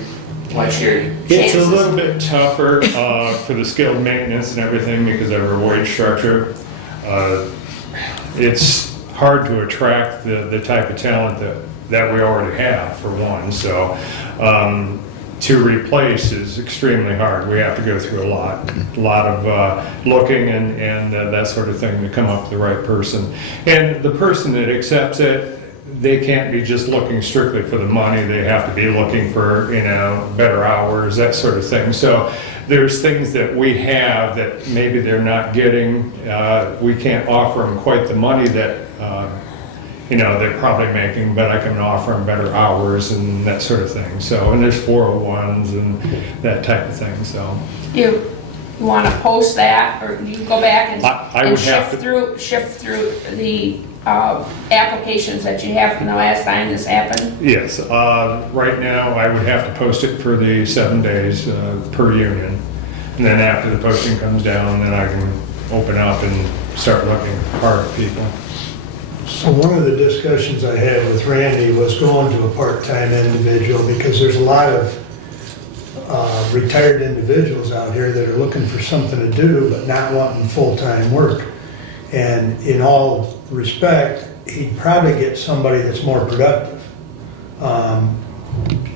chances? It's a little bit tougher for the skilled maintenance and everything because of our wage structure. It's hard to attract the type of talent that we already have, for one. So to replace is extremely hard. We have to go through a lot of looking and that sort of thing to come up with the right person. And the person that accepts it, they can't be just looking strictly for the money. They have to be looking for, better hours, that sort of thing. So there's things that we have that maybe they're not getting. We can't offer them quite the money that they're probably making, but I can offer them better hours and that sort of thing. So, and there's 401s and that type of thing, so. You want to post that, or you go back and I would have shift through the applications that you have from the last time this happened? Yes, right now I would have to post it for the 7 days per union. And then after the posting comes down, then I can open up and start looking hard at people. So one of the discussions I had with Randy was going to a part-time individual, because there's a lot of retired individuals out here that are looking for something to do but not wanting full-time work. And in all respect, he'd probably get somebody that's more productive.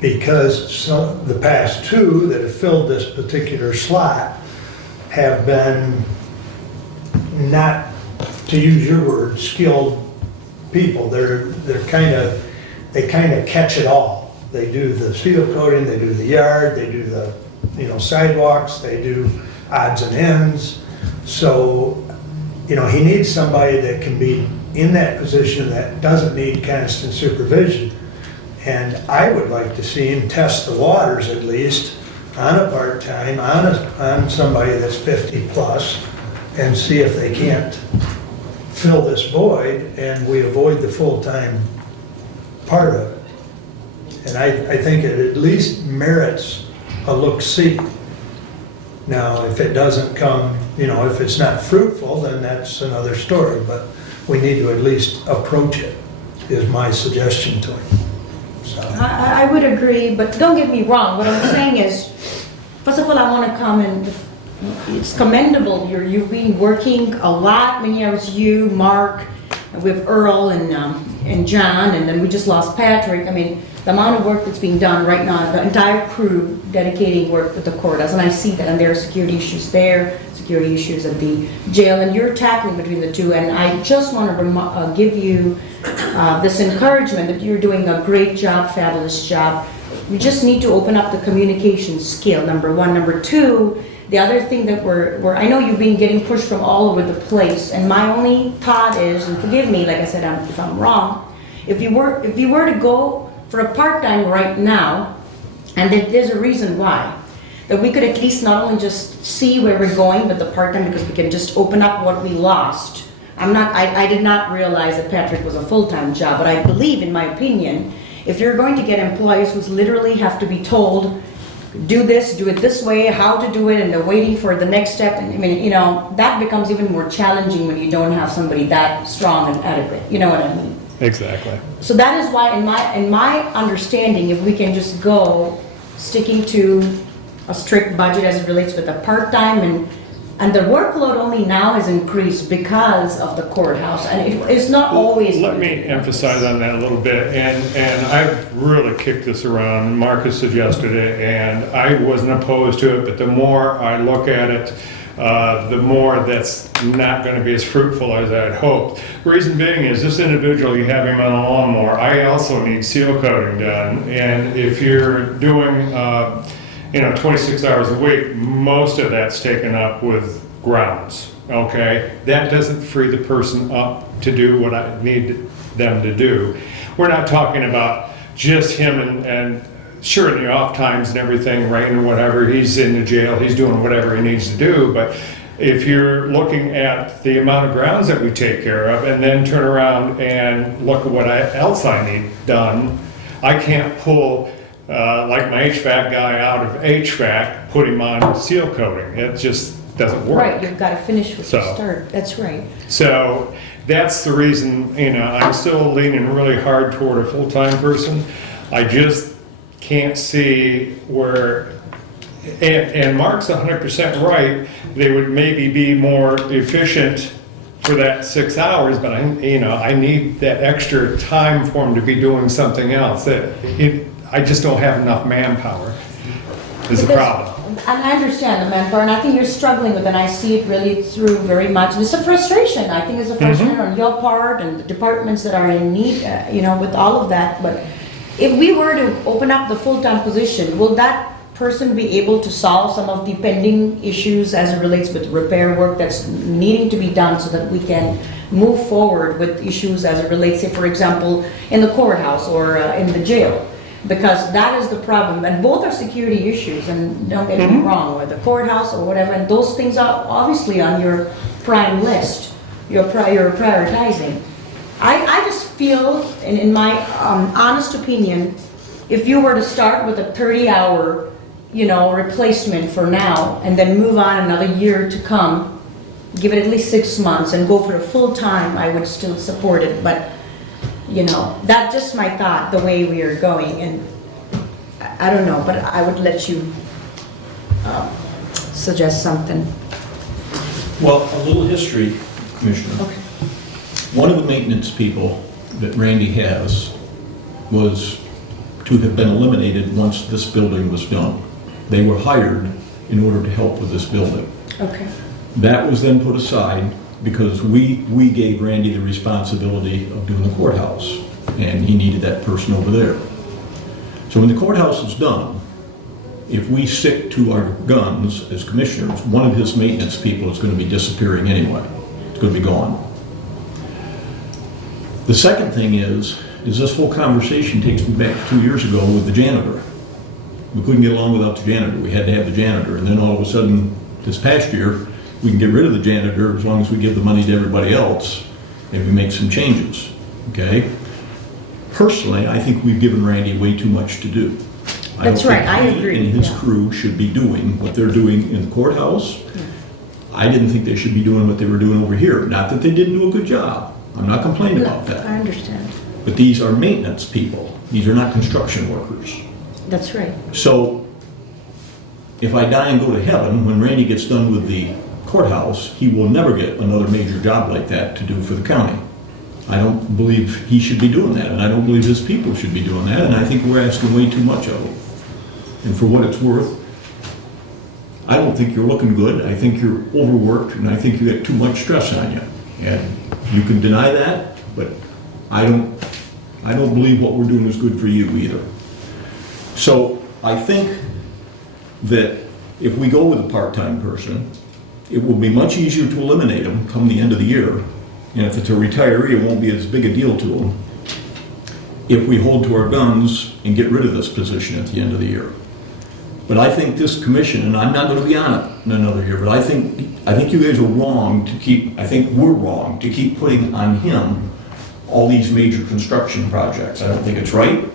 Because the past two that have filled this particular slot have been, not to use your word, skilled people. They kind of catch it all. They do the steel coating, they do the yard, they do the sidewalks, they do odds and ends. So he needs somebody that can be in that position that doesn't need constant supervision. And I would like to see him test the waters at least on a part-time, on somebody that's 50 plus, and see if they can't fill this void and we avoid the full-time part of it. And I think it at least merits a look-see. Now, if it doesn't come, if it's not fruitful, then that's another story, but we need to at least approach it, is my suggestion to him. So, I would agree, but don't get me wrong. What I'm saying is, first of all, I want to comment. It's commendable. You've been working a lot. Many hours. You, Mark, with Earl and John, and then we just lost Patrick. I mean, the amount of work that's being done right now, the entire crew dedicating work with the courthouse, and I see that, and there are security issues there, security issues at the jail, and you're tackling between the two. And I just want to give you this encouragement that you're doing a great job, fabulous job. We just need to open up the communication skill, number one. Number two, the other thing that I know you've been getting pushed from all over the place, and my only thought is, and forgive me, like I said, if I'm wrong, if you were to go for a part-time right now, and there's a reason why, that we could at least not only just see where we're going with the part-time, because we can just open up what we lost. I did not realize that Patrick was a full-time job, but I believe, in my opinion, if you're going to get employees who literally have to be told, do this, do it this way, how to do it, and they're waiting for the next step, and I mean, that becomes even more challenging when you don't have somebody that strong and adequate. You know what I mean? Exactly. So that is why, in my understanding, if we can just go sticking to a strict budget as it relates with the part-time, and the workload only now has increased because of the courthouse, and it's not always. Let me emphasize on that a little bit, and I've really kicked this around, and Marcus suggested it, and I wasn't opposed to it, but the more I look at it, the more that's not going to be as fruitful as I'd hoped. Reason being is this individual, you have him on a lawnmower. I also need seal coating done, and if you're doing 26 hours a week, most of that's taken up with grounds, okay? That doesn't free the person up to do what I need them to do. We're not talking about just him and sure, in the off times and everything, rain or whatever, he's in the jail, he's doing whatever he needs to do, but if you're looking at the amount of grounds that we take care of and then turn around and look at what else I need done, I can't pull like my HVAC guy out of HVAC, put him on seal coating. It just doesn't work. Right, you've got to finish what you start. That's right. So that's the reason, I'm still leaning really hard toward a full-time person. I just can't see where, and Mark's 100% right, they would maybe be more efficient for that 6 hours, but I need that extra time for him to be doing something else. I just don't have enough manpower, is the problem. And I understand the manpower, and I think you're struggling with it, and I see it really through very much. And it's a frustration. I think it's a frustration on your part and the departments that are in need, with all of that. But if we were to open up the full-time position, will that person be able to solve some of the pending issues as it relates with repair work that's needing to be done so that we can move forward with issues as it relates, say, for example, in the courthouse or in the jail? Because that is the problem, and both are security issues, and don't get me wrong, or the courthouse or whatever, and those things are obviously on your prime list, you're prioritizing. I just feel, in my honest opinion, if you were to start with a 30-hour, replacement for now, and then move on another year to come, give it at least 6 months, and go for a full-time, I would still support it, but that's just my thought, the way we are going, and I don't know, but I would let you suggest something. Well, a little history, Commissioner. Okay. One of the maintenance people that Randy has was to have been eliminated once this building was done. They were hired in order to help with this building. Okay. That was then put aside because we gave Randy the responsibility of doing the courthouse, and he needed that person over there. So when the courthouse is done, if we stick to our guns as commissioners, one of his maintenance people is going to be disappearing anyway. It's going to be gone. The second thing is this whole conversation takes me back 2 years ago with the janitor. We couldn't get along without the janitor. We had to have the janitor, and then all of a sudden, this past year, we can get rid of the janitor as long as we give the money to everybody else and we make some changes, okay? personally, I think we've given Randy way too much to do. That's right, I don't think agree, he and his yeah. crew should be doing what they're doing in the courthouse. I didn't think they should be doing what they were doing over here. Not that they didn't do a good job. I'm not complaining about that. I understand. But these are maintenance people. These are not construction workers. That's right. So if I die and go to heaven, when Randy gets done with the courthouse, he will never get another major job like that to do for the county. I don't believe he should be doing that, and I don't believe his people should be doing that, and I think we're asking way too much of them. And for what it's worth, I don't think you're looking good. I think you're overworked, and I think you got too much stress on you. And you can deny that, but I don't believe what we're doing is good for you either. So I think that if we go with a part-time person, it will be much easier to eliminate them come the end of the year. And if it's a retiree, it won't be as big a deal to them if we hold to our guns and get rid of this position at the end of the year. But I think this commission, and I'm not going to be on it in another year, but I think you guys are wrong to keep, I think we're wrong to keep putting on him all these major construction projects. I don't think it's right.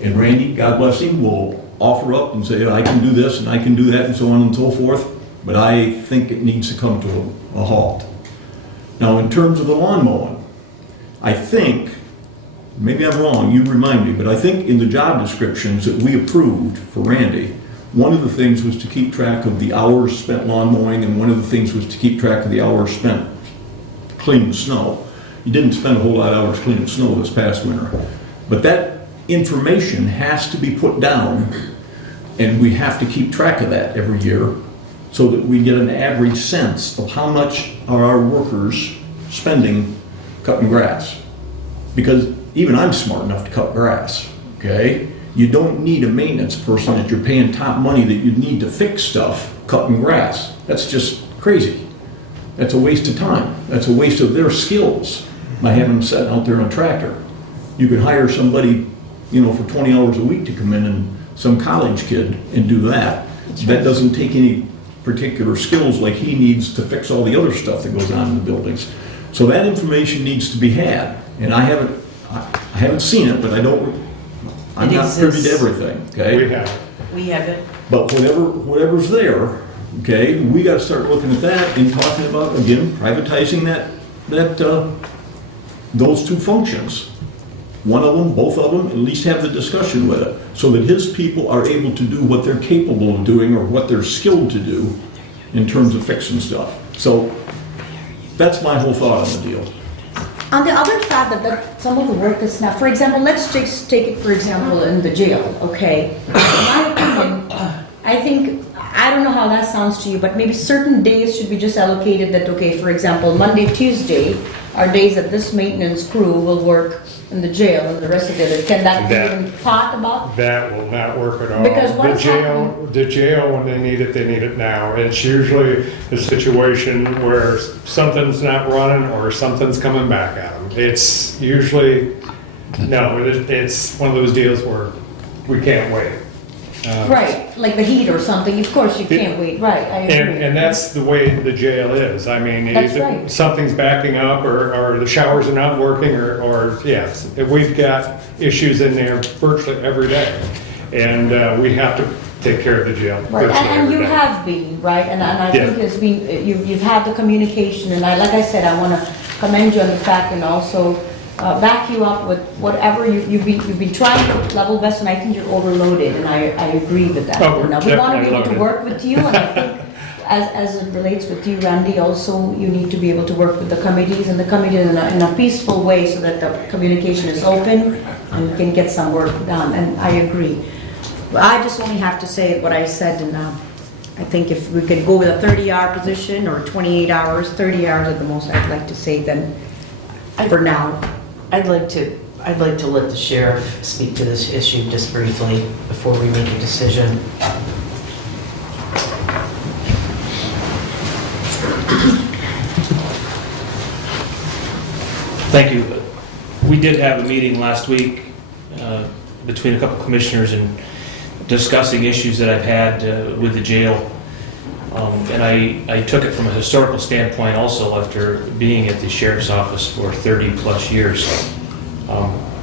And Randy, God bless him, will offer up and say, I can do this and I can do that and so on and so forth. But I think it needs to come to a halt. Now, in terms of the lawn mowing, I think, maybe I'm wrong, you remind me, but I think in the job descriptions that we approved for Randy, one of the things was to keep track of the hours spent lawn mowing, and one of the things was to keep track of the hours spent cleaning snow. You didn't spend a whole lot of hours cleaning snow this past winter. But that information has to be put down, and we have to keep track of that every year so that we get an average sense of how much are our workers spending cutting grass. Because even I'm smart enough to cut grass, okay? You don't need a maintenance person that you're paying top money that you need to fix stuff cutting grass. That's just crazy. That's a waste of time. That's a waste of their skills by having them set out there on a tractor. You could hire somebody, for 20 hours a week to come in, and some college kid and do that. That doesn't take any particular skills like he needs to fix all the other stuff that goes on in the buildings. So that information needs to be had, and I haven't seen it, but I'm It not privy to exists. everything, okay? We have it. But whatever's there, okay, we gotta start looking at that and talking about, again, privatizing those two functions. One of them, both of them, at least have the discussion with it, so that his people are able to do what they're capable of doing or what they're skilled to do in terms of fixing stuff. So that's my whole thought on the deal. On the other side, that some of the work is now, for example, let's just take it, for example, in the jail, okay? In my opinion, I don't know how that sounds to you, but maybe certain days should be just allocated that, okay, for example, Monday, Tuesday are days that this maintenance crew will work in the jail, and the rest of it, can that be even thought about? That will not work at all. Because what's happening- The jail, when they need it now. It's usually a situation where something's not running or something's coming back at them. It's usually, it's one of those deals where we can't wait. Right, like the heat or something, of course you can't wait, right, I agree. And that's the way the jail is. I mean, That's either right. something's backing up or the showers are not working or yes, we've got issues in there virtually every day. And we have to take care of the jail Right, virtually and every you day. have been, right, and I think Yeah. it's been, you've had the communication, and like I said, I want to commend you on the fact and also back you up with whatever you've been trying to level best, and I think you're overloaded, and I agree with that. Oh, we're Now, we want to be definitely able to loaded. work with you, and I think as it relates with you, Randy, also you need to be able to work with the committees and the committee in a peaceful way so that the communication is open and you can get some work done, and I agree. I just only have to say what I said, and I think if we could go with a 30-hour position or 28 hours, 30 hours at the most, I'd like to say then, for now. I'd like to let the sheriff speak to this issue just briefly before we make a decision. Thank you. We did have a meeting last week between a couple commissioners and discussing issues that I've had with the jail. And I took it from a historical standpoint also after being at the sheriff's office for 30-plus years.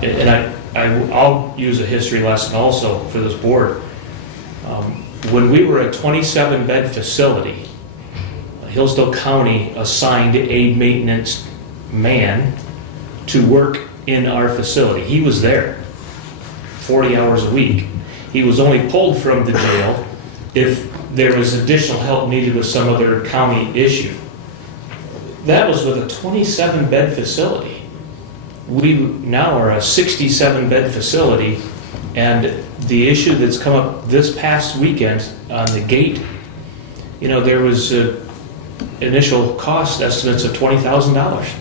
And I'll use a history lesson also for this board. When we were a 27-bed facility, Hillsdale County assigned a maintenance man to work in our facility. He was there 40 hours a week. He was only pulled from the jail if there was additional help needed with some other county issue. That was with a 27-bed facility. We now are a 67-bed facility, and the issue that's come up this past weekend on the gate, there was initial cost estimates of $20,000.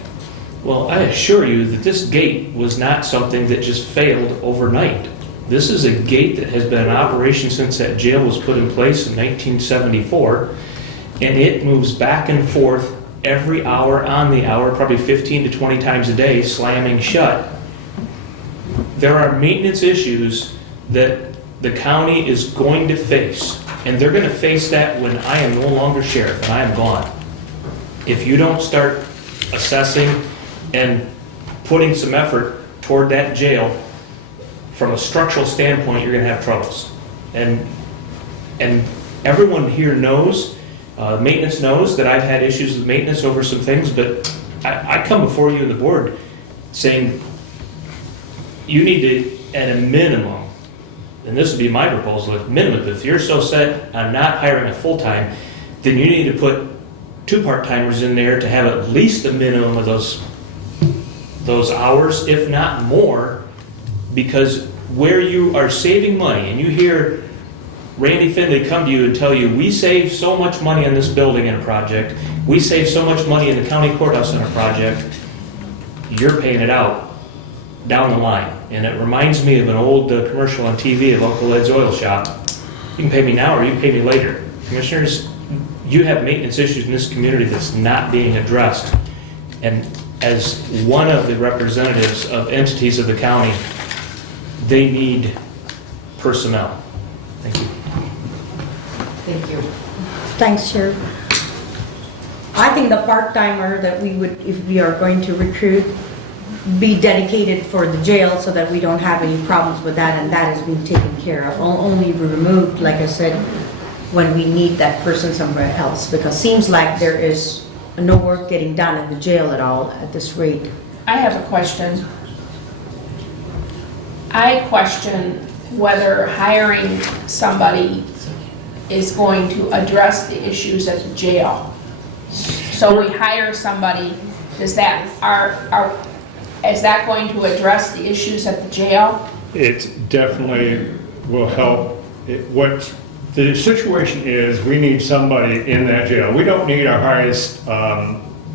Well, I assure you that this gate was not something that just failed overnight. This is a gate that has been in operation since that jail was put in place in 1974, and it moves back and forth every hour on the hour, probably 15 to 20 times a day, slamming shut. There are maintenance issues that the county is going to face, and they're going to face that when I am no longer sheriff and I am gone. If you don't start assessing and putting some effort toward that jail, from a structural standpoint, you're going to have troubles. And everyone here knows, maintenance knows that I've had issues with maintenance over some things, but I come before you and the board saying you need to, at a minimum, and this would be my proposal, at minimum, if you're so set on not hiring a full-time, then you need to put 2 part-timers in there to have at least a minimum of those hours, if not more, because where you are saving money, and you hear Randy Finley come to you and tell you, we save so much money on this building in a project, we save so much money in the county courthouse in a project, you're paying it out down the line. And it reminds me of an old commercial on TV of Uncle Ed's Oil Shop. You can pay me now or you can pay me later. Commissioners, you have maintenance issues in this community that's not being addressed. And as one of the representatives of entities of the county, they need personnel. Thank you. Thank you. Thanks, Sheriff. I think the part-timer that we would, if we are going to recruit, be dedicated for the jail so that we don't have any problems with that, and that is being taken care of. Only removed, like I said, when we need that person somewhere else, because seems like there is no work getting done in the jail at all at this rate. I have a question. I question whether hiring somebody is going to address the issues at the jail. So we hire somebody, is that going to address the issues at the jail? It definitely will help. What the situation is, we need somebody in that jail. We don't need our highest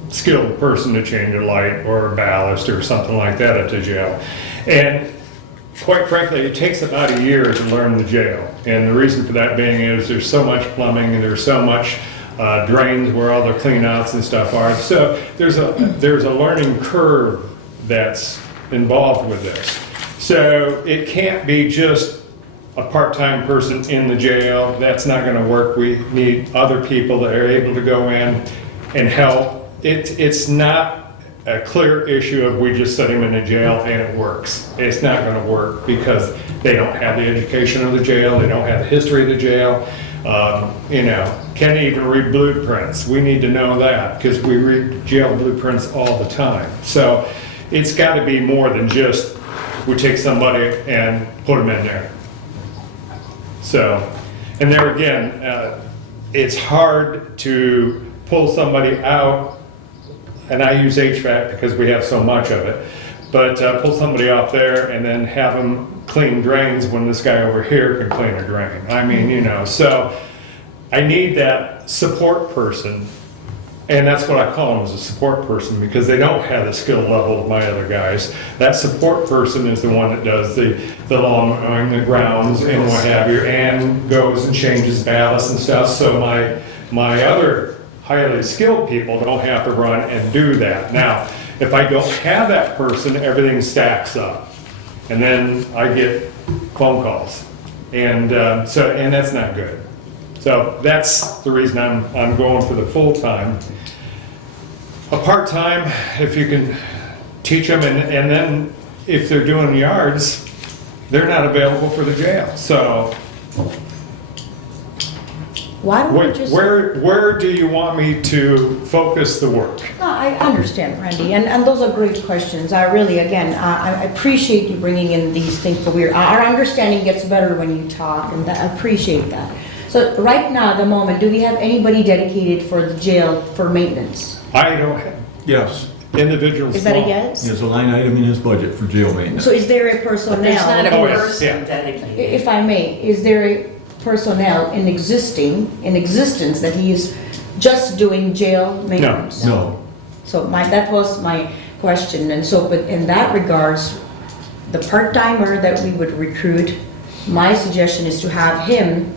skilled person to change a light or a ballast or something like that at the jail. And quite frankly, it takes about a year to learn the jail. And the reason for that being is there's so much plumbing and there's so much drains where all the cleanouts and stuff are. So there's a learning curve that's involved with this. So it can't be just a part-time person in the jail. That's not going to work. We need other people that are able to go in and help. It's not a clear issue of we just set him in a jail and it works. It's not going to work because they don't have the education of the jail. They don't have the history of the jail. Can't even read blueprints. We need to know that because we read jail blueprints all the time. So it's got to be more than just we take somebody and put them in there. So, and there again, it's hard to pull somebody out, and I use HVAC because we have so much of it, but pull somebody off there and then have them clean drains when this guy over here can clean a drain. I mean, so I need that support person, and that's what I call them, as a support person, because they don't have the skill level of my other guys. That support person is the one that does the lawn mowing, the grounds, and what have you, and goes and changes ballast and stuff, so my other highly skilled people don't have to run and do that. Now, if I don't have that person, everything stacks up. And then I get phone calls. And and that's not good. So that's the reason I'm going for the full-time. A part-time, if you can teach them, and then if they're doing yards, they're not available for the jail. So Why don't we just... where do you want me to focus the work? No, I understand, Randy, and those are great questions. I really, again, I appreciate you bringing in these things, but our understanding gets better when you talk, and I appreciate that. So right now, at the moment, do we have anybody dedicated for the jail for maintenance? I don't have Yes, individuals. Is that a law. yes? there's a line item in his budget for jail maintenance. So is there a But there's not a personnel, Oh, yeah, person yeah. dedicated. if I may, is there a personnel in existence that he is just doing jail maintenance? No, So that was my question, and so, but in that regards, the part-timer that we would recruit, my suggestion is to have him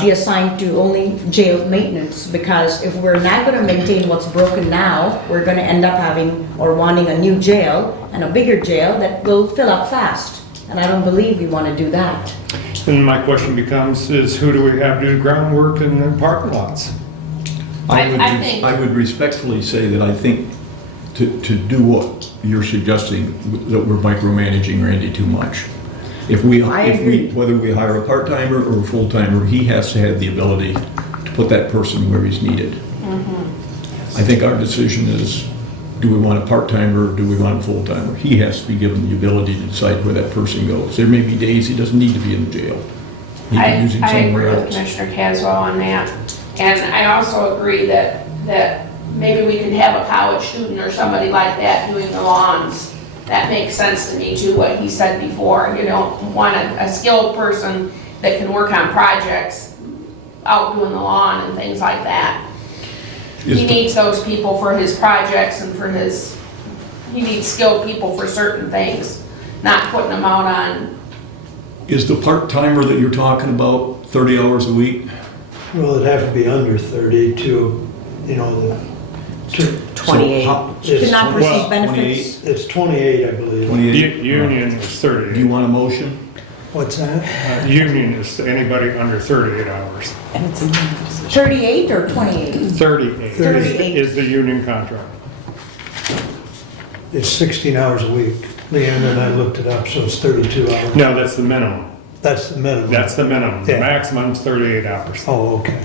be assigned to only jail maintenance, because if we're not gonna maintain what's broken now, we're gonna end up having, or wanting a new jail, and a bigger jail that will fill up fast, and I don't believe we wanna do that. And my question becomes, is who do we have do groundwork in the parking lots? I would respectfully say that I think to do what you're suggesting, that we're micromanaging Randy too much. I agree. Whether we hire a part-timer or a full-timer, he has to have the ability to put that person where he's needed. I think our decision is, do we want a part-timer or do we want a full-timer? He has to be given the ability to decide where that person goes. There may be days he doesn't need to be in the jail. He I can use him I agree somewhere with else. Commissioner Caswell on that. And I also agree that maybe we could have a college student or somebody like that doing the lawns. That makes sense to me too, what he said before. You don't want a skilled person that can work on projects out doing the lawn and things like that. He needs those people for his projects and he needs skilled people for certain things, not putting them out on. Is the part-timer that you're talking about 30 hours a week? Well, it'd have to be under 30 to, the... 28. Should not Well, receive benefits. It's 28, I believe. 28? Union is Do 30. you want a motion? What's that? Union is anybody under 38 hours. 38 or 28? 38 38. is the union contract. It's 16 hours a week. Leanne and I looked it up, so it's 32 hours. No, that's the minimum. That's the minimum. That's the minimum. The Yeah. maximum's 38 hours. Oh, okay,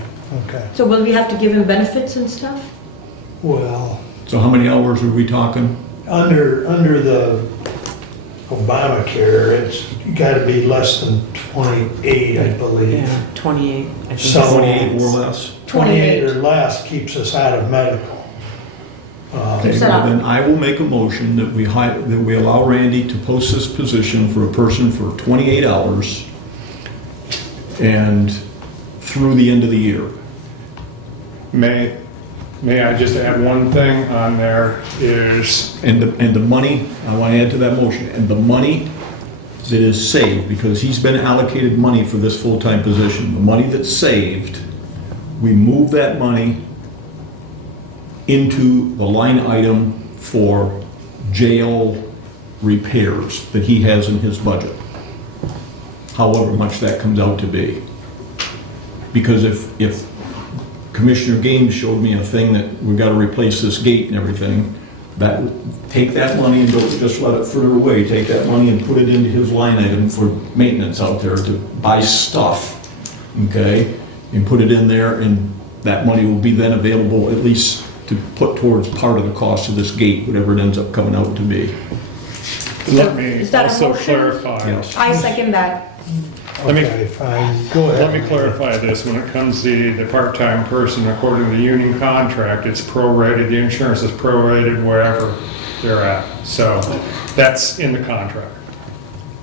okay. So will we have to give him benefits and stuff? Well, So how many hours are we talking? under the Obamacare, it's got to be less than 28, I believe. Yeah, 28. I think. So- 28 or less? 28 or less keeps us out of medical. Okay, well then I will make a motion that we allow Randy to post this position for a person for 28 hours and through the end of the year. May I just add one thing on there is, And the money, I want to add to that motion, and the money that is saved, because he's been allocated money for this full-time position, the money that's saved, we move that money into the line item for jail repairs that he has in his budget, however much that comes out to be. Because if Commissioner Gaines showed me a thing that we got to replace this gate and everything, take that money and don't just let it fritter away, take that money and put it into his line item for maintenance out there to buy stuff, okay? And put it in there, and that money will be then available at least to put towards part of the cost of this gate, whatever it ends up coming out to be. let me Is that a also motion? clarify. Yes. I second that. Let me- Okay, fine, go ahead. Let me clarify this. When it comes to the part-time person, according to the union contract, it's prorated, the insurance is prorated wherever they're at. So that's in the contract.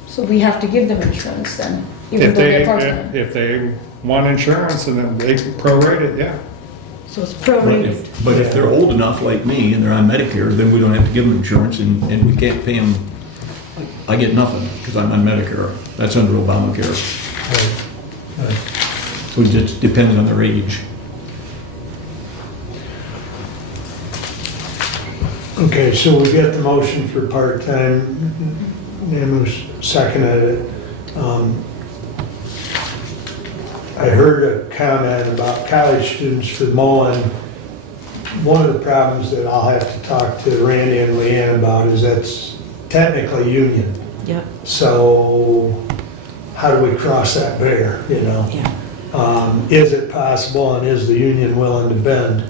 So we have to give them insurance then, even If though they're they, part-time. if they want insurance and then they can prorate it, yeah. So it's But prorated. if they're old enough like me and they're on Medicare, then we don't have to give them insurance and we can't pay them. I get nothing because I'm on Medicare. That's under Obamacare. Right, right. So it just depends on their age. Okay, so we got the motion for part-time, and who's seconded it. I heard a comment about college students for mowing. One of the problems that I'll have to talk to Randy and Leanne about is that's technically union. Yep. So how do we cross that barrier, you know? Yeah. Is it possible and is the union willing to bend?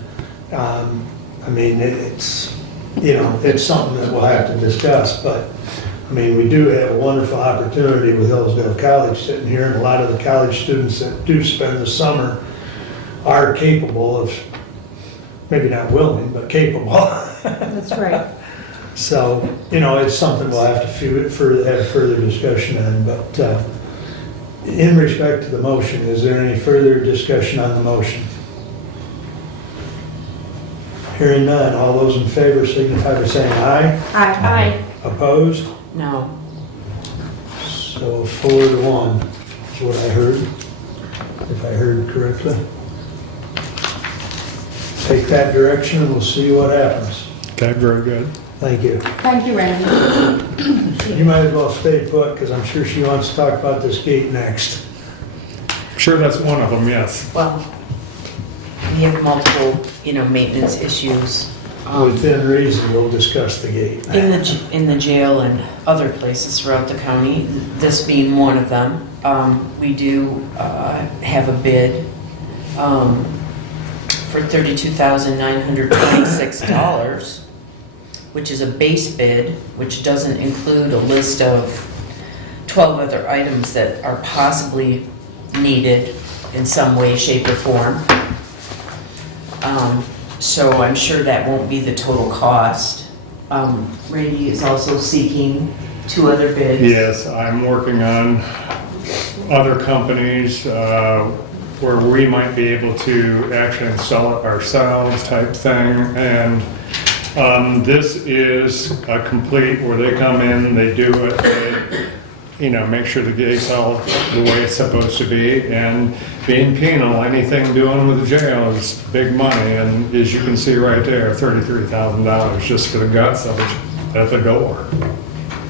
I mean, it's, you know, it's something that we'll have to discuss, but, I mean, we do have a wonderful opportunity with Hillsdale College sitting here, and a lot of the college students that do spend the summer are capable of, maybe not willing, but capable. That's right. So, you know, it's something we'll have to have further discussion on, but in respect to the motion, is there any further discussion on the motion? Hearing none, all those in favor signify by saying aye. Aye. Opposed? No. So 4-1 is what I heard, if I heard correctly. Take that direction and we'll see what happens. Okay, very good. Thank you. Thank you, Randy. You might as well stay put, because I'm sure she wants to talk about this gate next. Sure, that's one of them, yes. Well, we have multiple, maintenance issues Within reason, we'll discuss the gate. in the jail and other places throughout the county, this being one of them. We do have a bid for $32,926, which is a base bid, which doesn't include a list of 12 other items that are possibly needed in some way, shape, or form. So I'm sure that won't be the total cost. Randy is also seeking 2 other bids. Yes, I'm working on other companies where we might be able to actually install it ourselves type thing. And this is a complete where they come in, they do it, they, make sure the gate's all the way it's supposed to be. And being penal, anything doing with the jail is big money. And as you can see right there, $33,000 just for the guts of it at the door.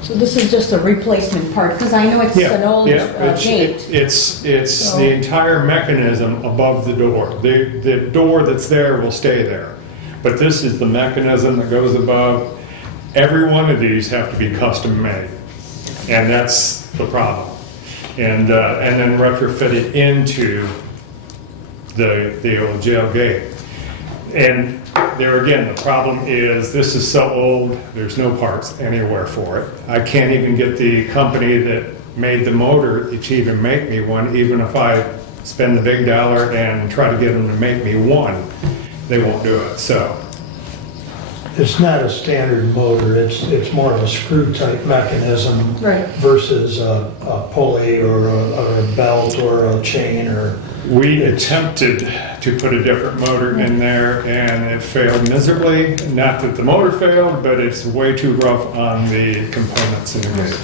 So this is just a replacement part, because I know it's an old gate. It's So- the entire mechanism above the door. The door that's there will stay there. But this is the mechanism that goes above. Every one of these have to be custom made. And that's the problem. And then retrofit it into the old jail gate. And there again, the problem is this is so old, there's no parts anywhere for it. I can't even get the company that made the motor to even make me one, even if I spend the big dollar and try to get them to make me one, they won't do it, so. It's not a standard motor, it's more of a screw type mechanism Right. versus a pulley or a belt or a chain or. We attempted to put a different motor in there and it failed miserably. Not that the motor failed, but it's way too rough on the components in the gate.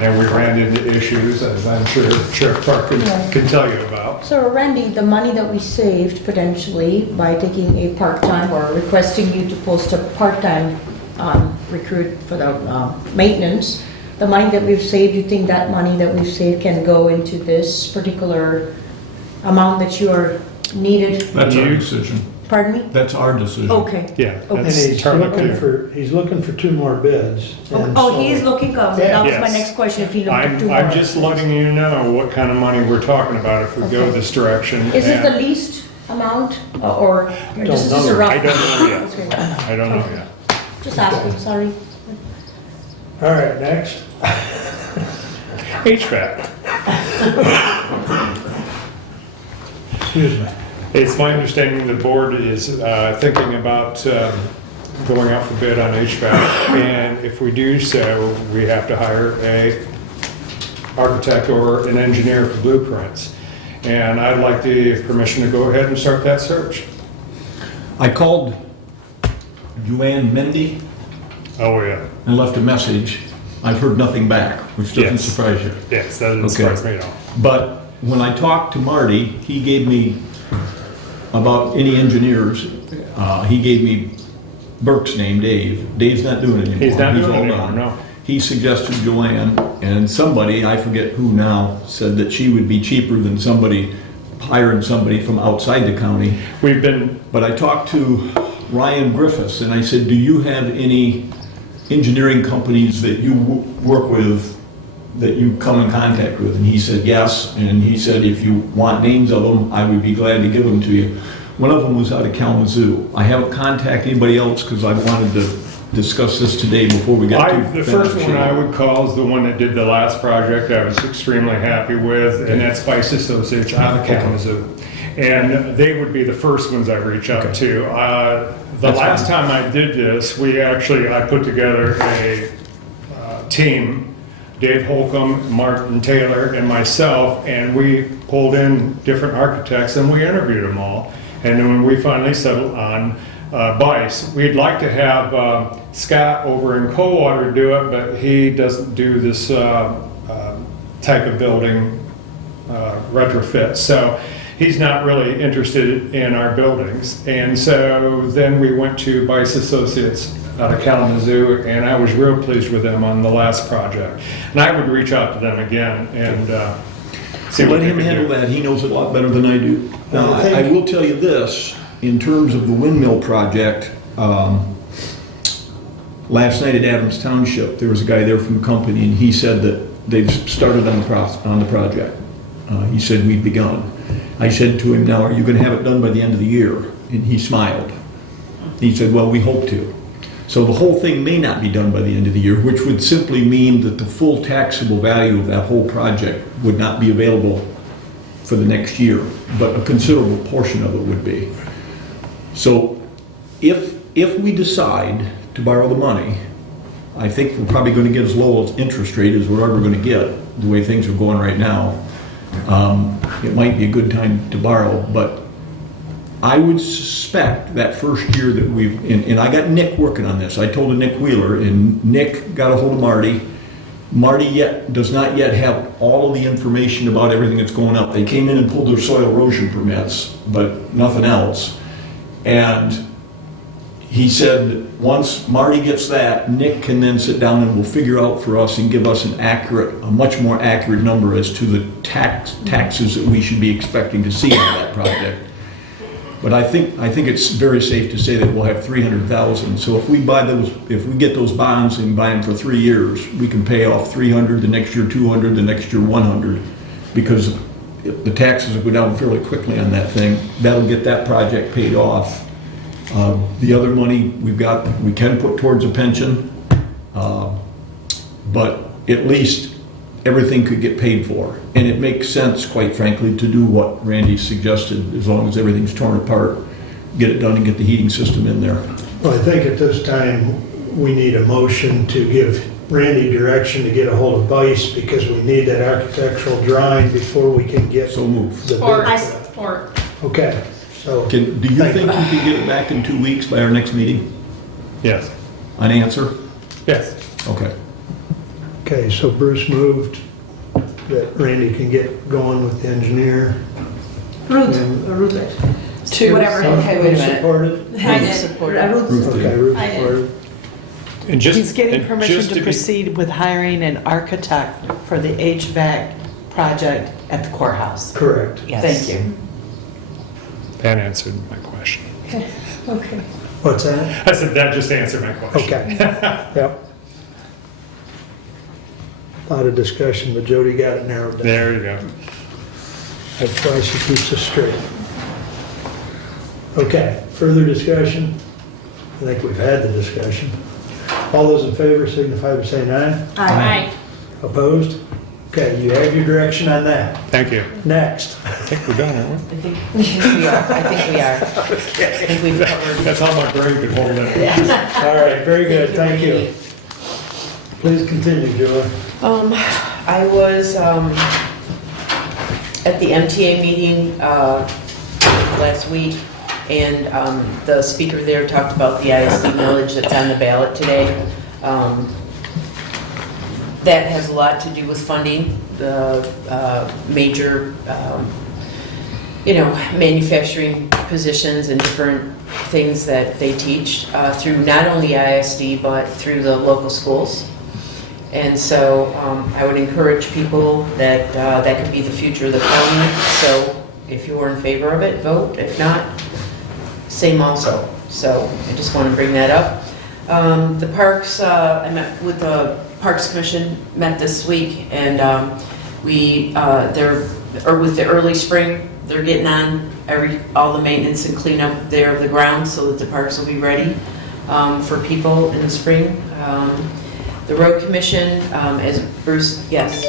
And we ran into issues, as I'm sure Sheriff Clark can tell you about. So Randy, the money that we saved potentially by taking a part-time or requesting you to post a part-time recruit for the maintenance, the money that we've saved, you think that money that we've saved can go into this particular amount that you are needed? That's our decision. Pardon me? That's our decision. Okay. Yeah, And that's he's entirely clear. looking for 2 more bids. And Oh, so- he is looking, that was my Yes. next question, if he looked at 2 more. I'm just letting you know what kind of money we're talking about if we go Okay. this direction. Is this the And least amount, or this is just a know. rough? I don't know yet. Okay. I don't know yet. Just asking, sorry. All right, next. HVAC. Excuse me. It's my understanding the board is thinking about going out for bid on HVAC. And if we do so, we have to hire a architect or an engineer for blueprints. And I'd like the permission to go ahead and start that search. I called Joanne Mendy Oh, yeah. and left a message. I've heard nothing back, which doesn't Yes. surprise you. Yes, that doesn't Okay. surprise me at all. But when I talked to Marty, he gave me, about any engineers, he gave me Burke's name, Dave. Dave's not doing it anymore. He's not doing all it anymore, done. no. He suggested Joanne, and somebody, I forget who now, said that she would be cheaper than hiring somebody from outside the county. We've been, But I talked to Ryan Griffiths, and I said, do you have any engineering companies that you work with, that you come in contact with? And he said, yes. And he said, if you want names of them, I would be glad to give them to you. One of them was out of Kalamazoo. I haven't contacted anybody else because I wanted to discuss this today before we got to. The first one I would call is the one that did the last project I was extremely happy with, and that's Spice Associates out of Kalamazoo. And they would be the first ones I reach out to. The last time I did this, I put together a team, Dave Holcomb, Martin Taylor, and myself, and we pulled in different architects and we interviewed them all. And then when we finally settled on Bice, we'd like to have Scott over in Coldwater do it, but he doesn't do this type of building retrofit. So he's not really interested in our buildings. And so then we went to Bice Associates out of Kalamazoo, and I was real pleased with them on the last project. And I would reach out to them again and see what Let they him could handle do. that. He knows it a lot better than I do. Now, I think- I will tell you this, in terms of the windmill project, last night at Adams Township, there was a guy there from the company, and he said that they've started on the project. He said, we've begun. I said to him, now, are you going to have it done by the end of the year? And he smiled. He said, well, we hope to. So the whole thing may not be done by the end of the year, which would simply mean that the full taxable value of that whole project would not be available for the next year, but a considerable portion of it would be. So if we decide to borrow the money, I think we're probably going to get as low as interest rate as we're ever going to get, the way things are going right now. It might be a good time to borrow, but I would suspect that first year that and I got Nick working on this. I told Nick Wheeler, and Nick got a hold of Marty. Marty does not yet have all of the information about everything that's going up. They came in and pulled their soil erosion permits, but nothing else. And he said, once Marty gets that, Nick can then sit down and will figure out for us and give us a much more accurate number as to the taxes that we should be expecting to see on that project. But I think it's very safe to say that we'll have 300,000. So if we get those bonds and buy them for 3 years, we can pay off 300, the next year 200, the next year 100, because the taxes will go down fairly quickly on that thing. That'll get that project paid off. The other money we can put towards a pension, but at least everything could get paid for. And it makes sense, quite frankly, to do what Randy suggested, as long as everything's torn apart, get it done and get the heating system in there. Well, I think at this time, we need a motion to give Randy direction to get a hold of Bice, because we need that architectural drawing before we can get So move. the Or, bid. or, Okay, so, Do you think we can get it back in 2 weeks by our next meeting? Yes, An answer? yes. okay, so Bruce moved that Randy can get going with the engineer. Ruth, And- Ruth. To Whatever. Okay, wait a minute. Supported? I did. Support it. Ruth. Okay, Ruth I did. supported. And just, He's getting and permission just to be- proceed with hiring an architect for the HVAC project at the courthouse. Correct. Yes. Thank you. That answered my question. Okay. What's that? I said that just answered my question. Okay, yep. Lot of discussion, but Jody got it narrowed down. There you go. That's why she keeps us straight. Okay, further discussion? I think we've had the discussion. All those in favor signify by saying aye. aye. Opposed? Okay, you have your direction on that. Thank you. Next. I think we're done, aren't we? I think we are. I think we've covered. That's all my brain could hold in. All right, very good, thank you. Please continue, Joy. I was at the MTA meeting last week, and the speaker there talked about the ISD millage that's on the ballot today. That has a lot to do with funding the major, manufacturing positions and different things that they teach through not only ISD, but through the local schools. And so I would encourage people that that could be the future of the county. So if you're in favor of it, vote. If not, same also. So I just want to bring that up. The parks, I met with the Parks Commission, met this week, and with the early spring, they're getting on all the maintenance and cleanup there of the ground so that the parks will be ready for people in the spring. The Road Commission, as Bruce, yes.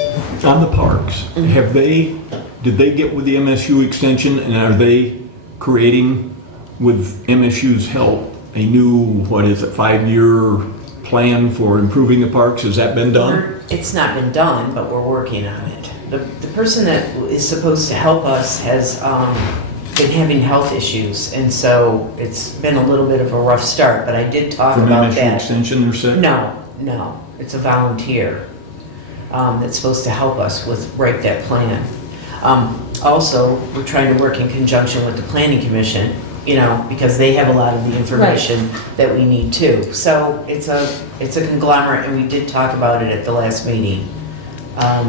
On the parks, did they get with the MSU extension, and are they creating, with MSU's help, a new, 5-year plan for improving the parks? Has that been done? It's not been done, but we're working on it. The person that is supposed to help us has been having health issues, and so it's been a little bit of a rough start, but I did talk From about MSU that. extension, they're saying? No, it's a volunteer that's supposed to help us write that plan. Also, we're trying to work in conjunction with the Planning Commission, because they have a lot of the information that we need too. So it's a conglomerate, and we did talk about it at the last meeting.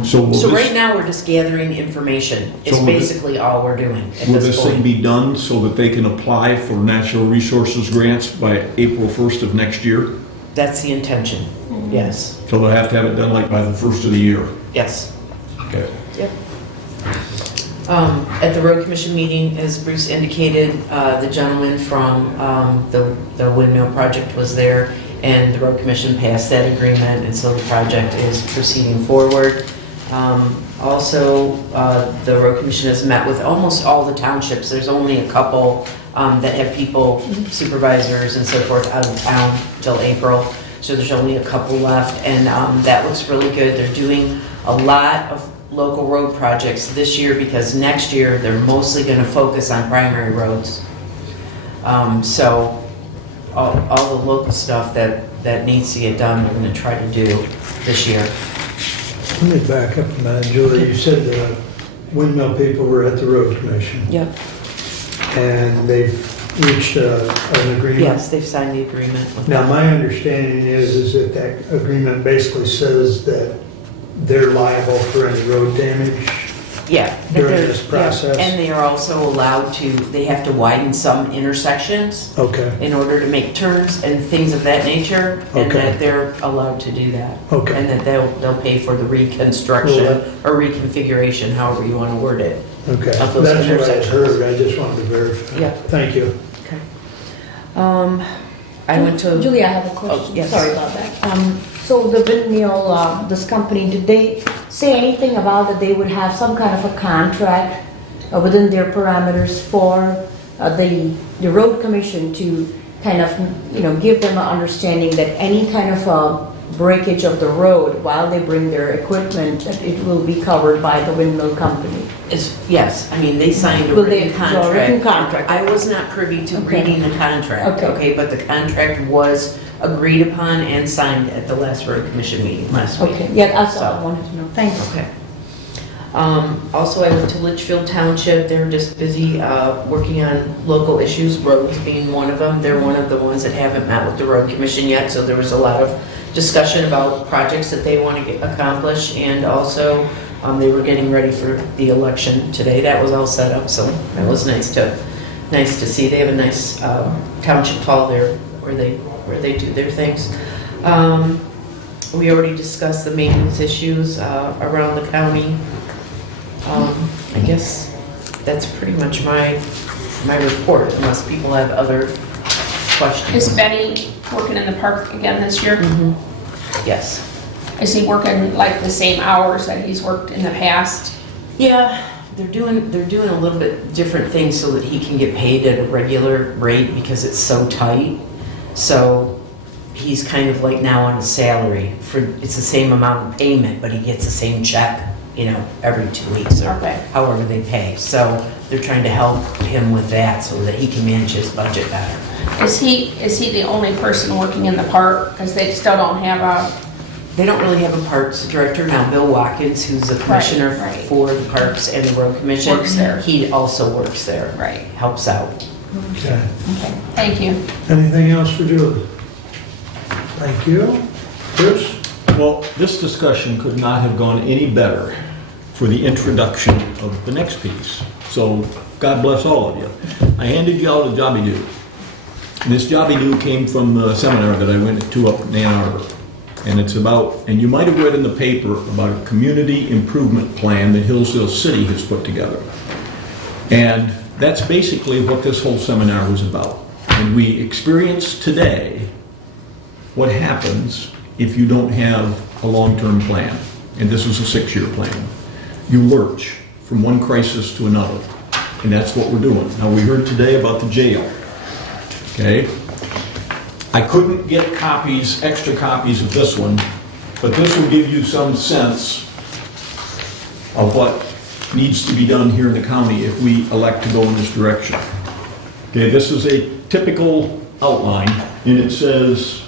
So right now, we're just gathering information. It's basically all we're doing at Will this this thing point. be done so that they can apply for natural resources grants by April 1st of next year? That's the intention, yes. So they'll have to have it done by the 1st of the year? Yes. Okay. Yep. At the Road Commission meeting, as Bruce indicated, the gentleman from the windmill project was there, and the Road Commission passed that agreement, and so the project is proceeding forward. Also, the Road Commission has met with almost all the townships. There's only a couple that have people, supervisors and so forth, out of town till April. So there's only a couple left, and that looks really good. They're doing a lot of local road projects this year because next year they're mostly going to focus on primary roads. So all the local stuff that needs to get done, we're going to try to do this year. Let me back up a minute, Julie. You said the windmill people were at the road commission. Yep. And they've reached an agreement? Yes, they've signed the agreement with Now, them. my understanding is that agreement basically says that they're liable for any road damage Yeah. during they're- this process? yeah, and they are also allowed to, they have to widen some intersections Okay, in order to make turns and things of that nature, and Okay. that they're allowed to do that. okay. And that they'll pay for the reconstruction Well, or reconfiguration, however you want to word it. Okay, Of that's those what I intersections. heard, I just wanted to verify. Yeah. Thank you. I went to. Julie, I have a question. Oh, yes. Sorry about that. So the windmill, this company, did they say anything about that they would have some kind of a contract within their parameters for the road commission to kind of, give them an understanding that any kind of breakage of the road while they bring their equipment, that it will be covered by the windmill company? Yes, I mean, they signed a Will they- written a written contract. contract? I was not privy to Okay. reading the contract, Okay. okay, but the contract was agreed upon and signed at the last road commission meeting last week. Okay, yeah, that's all I So- wanted to know. Thanks. Okay. Also, I went to Litchfield Township. They're just busy working on local issues, roads being one of them. They're one of the ones that haven't met with the road commission yet, so there was a lot of discussion about projects that they want to get accomplished, and also they were getting ready for the election today. That was all set up, so that was nice to see. They have a nice township hall there where they do their things. We already discussed the maintenance issues around the county. I guess that's pretty much my report, unless people have other questions. Is Benny working in the park again this year? Yes. Is he working like the same hours that he's worked in the past? Yeah, they're doing a little bit different things so that he can get paid at a regular rate because it's so tight. So he's kind of like now on a salary it's the same amount of payment, but he gets the same check, every 2 weeks or Okay. however they pay. So they're trying to help him with that so that he can manage his budget better. Is he the only person working in the park? Because they still don't have They don't really have a parks director now. Bill Watkins, who's the commissioner right. for the parks and the road commission, Works there. he also works there. Right. Helps out. Okay. Okay, thank you. Anything else for Julie? Thank you. Bruce? Well, this discussion could not have gone any better for the introduction of the next piece. So God bless all of you. I handed you all a jobby do. And this job he knew came from the seminar that I went to up in Ann Arbor. And it's about, and you might have read in the paper about a community improvement plan that Hillsdale City has put together. And that's basically what this whole seminar was about. And we experience today what happens if you don't have a long-term plan. And this is a 6-year plan. You lurch from one crisis to another. And that's what we're doing. Now, we heard today about the jail. Okay? I couldn't get copies, extra copies of this one, but this will give you some sense of what needs to be done here in the county if we elect to go in this direction. Okay, this is a typical outline, and it says,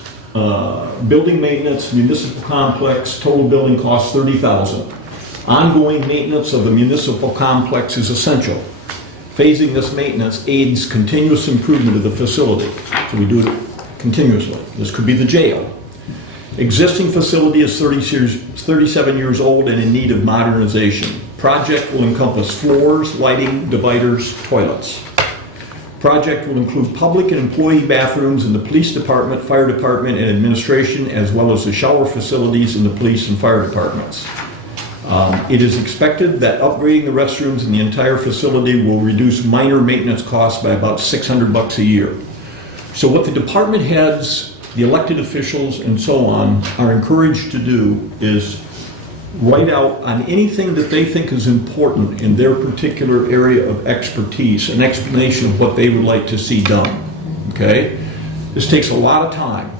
building maintenance, municipal complex, total building cost $30,000. Ongoing maintenance of the municipal complex is essential. Phasing this maintenance aids continuous improvement of the facility. So we do it continuously. This could be the jail. Existing facility is 37 years old and in need of modernization. Project will encompass floors, lighting, dividers, toilets. Project will include public and employee bathrooms in the police department, fire department, and administration, as well as the shower facilities in the police and fire departments. It is expected that upgrading the restrooms in the entire facility will reduce minor maintenance costs by about $600 a year. So what the department heads, the elected officials, and so on are encouraged to do is write out on anything that they think is important in their particular area of expertise, an explanation of what they would like to see done, okay? This takes a lot of time,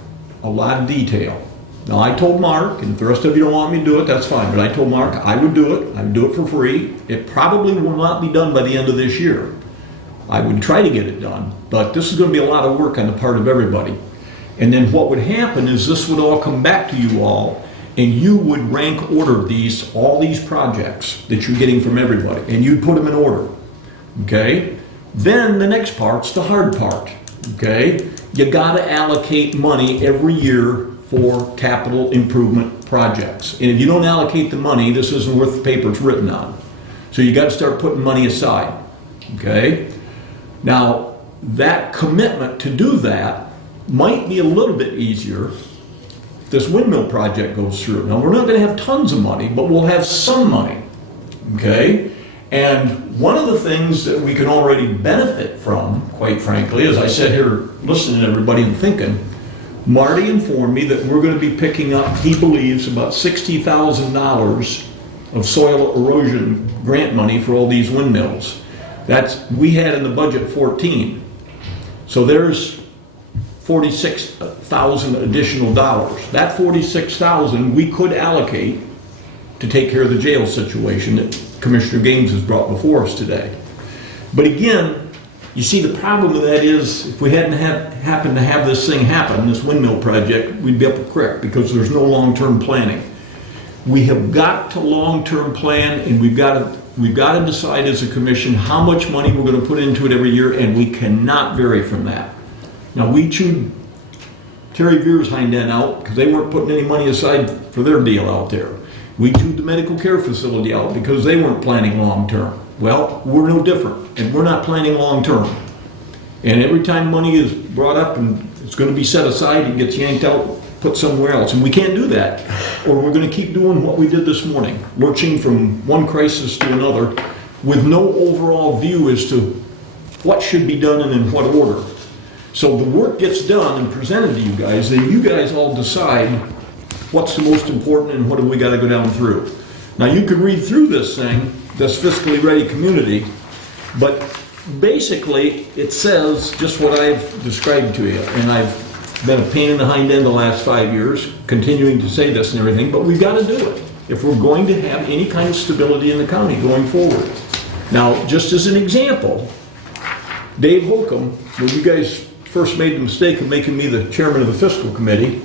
a lot of detail. Now, I told Mark, and if the rest of you don't want me to do it, that's fine, but I told Mark I would do it for free. It probably will not be done by the end of this year. I would try to get it done, but this is going to be a lot of work on the part of everybody. And then what would happen is this would all come back to you all, and you would rank order all these projects that you're getting from everybody, and you'd put them in order, okay? Then the next part's the hard part, okay? You gotta allocate money every year for capital improvement projects. And if you don't allocate the money, this isn't worth the paper it's written on. So you gotta start putting money aside, okay? Now, that commitment to do that might be a little bit easier if this windmill project goes through. Now, we're not going to have tons of money, but we'll have some money, okay? And one of the things that we can already benefit from, quite frankly, as I sit here listening to everybody and thinking, Marty informed me that we're going to be picking up, he believes, about $60,000 of soil erosion grant money for all these windmills. We had in the budget 14. So there's 46,000 additional dollars. That 46,000 we could allocate to take care of the jail situation that Commissioner Gaines has brought before us today. But again, you see the problem with that is if we hadn't happened to have this thing happen, this windmill project, we'd be up a creek because there's no long-term planning. We have got to long-term plan, and we've got to decide as a commission how much money we're going to put into it every year, and we cannot vary from that. Now, we chewed Terry Veer's hind end out because they weren't putting any money aside for their deal out there. We chewed the medical care facility out because they weren't planning long-term. Well, we're no different, and we're not planning long-term. And every time money is brought up and it's going to be set aside, it gets yanked out, put somewhere else. And we can't do that, or we're going to keep doing what we did this morning, lurching from one crisis to another with no overall view as to what should be done and in what order. So the work gets done and presented to you guys, then you guys all decide what's the most important and what do we got to go down through. Now, you could read through this thing, this fiscally ready community, but basically it says just what I've described to you, and I've been a pain in the hind end the last 5 years, continuing to say this and everything, but we've got to do it if we're going to have any kind of stability in the county going forward. Now, just as an example, Dave Holcomb, when you guys first made the mistake of making me the chairman of the fiscal committee,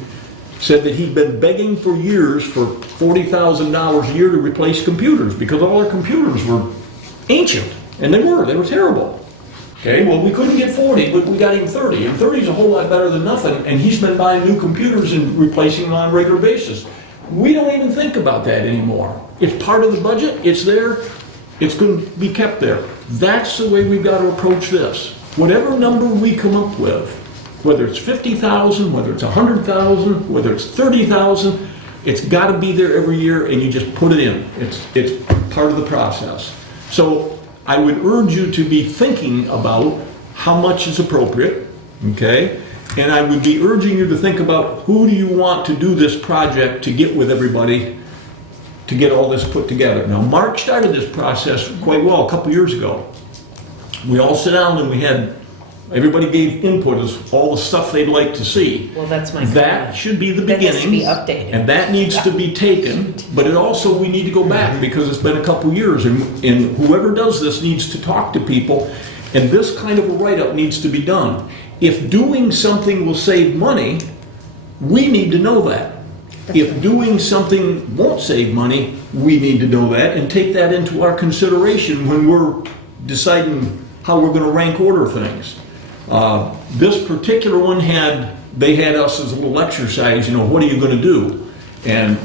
said that he'd been begging for years for $40,000 a year to replace computers because all our computers were ancient, and they were terrible. Okay, well, we couldn't get 40, but we got him 30, and 30 is a whole lot better than nothing, and he's been buying new computers and replacing them on a regular basis. We don't even think about that anymore. It's part of the budget, it's there, it's going to be kept there. That's the way we've got to approach this. Whatever number we come up with, whether it's 50,000, whether it's 100,000, whether it's 30,000, it's got to be there every year, and you just put it in. It's part of the process. So I would urge you to be thinking about how much is appropriate, okay? And I would be urging you to think about who do you want to do this project to get with everybody to get all this put together. Now, Mark started this process quite well a couple years ago. We all sat down and everybody gave input as all the stuff they'd like to see. Well, that's my That comment. should be the That has to beginning. be updated. And that needs to be taken, but it also, we need to go back because it's been a couple years and whoever does this needs to talk to people, and this kind of a write-up needs to be done. If doing something will save money, we need to know that. If doing something won't save money, we need to know that and take that into our consideration when we're deciding how we're going to rank order things. This particular one they had us as a little exercise, what are you going to do? And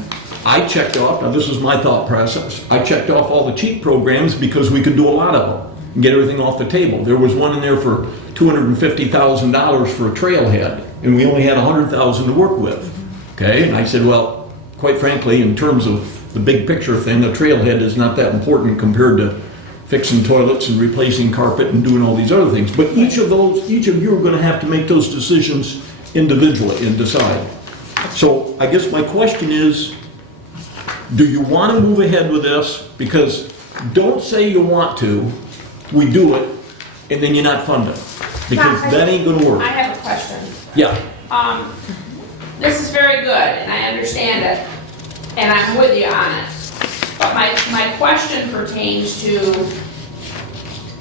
I checked off, now this is my thought process, I checked off all the cheap programs because we could do a lot of them and get everything off the table. There was one in there for $250,000 for a trailhead, and we only had $100,000 to work with. Okay, and I said, well, quite frankly, in terms of the big picture thing, a trailhead is not that important compared to fixing toilets and replacing carpet and doing all these other things. But each of you are going to have to make those decisions individually and decide. So I guess my question is, do you want to move ahead with this? Because don't say you want to, we do it, and then you're not funded. Because that ain't going to work. I have a question. Yeah. This is very good, and I understand it, and I'm with you on it. But my question pertains to,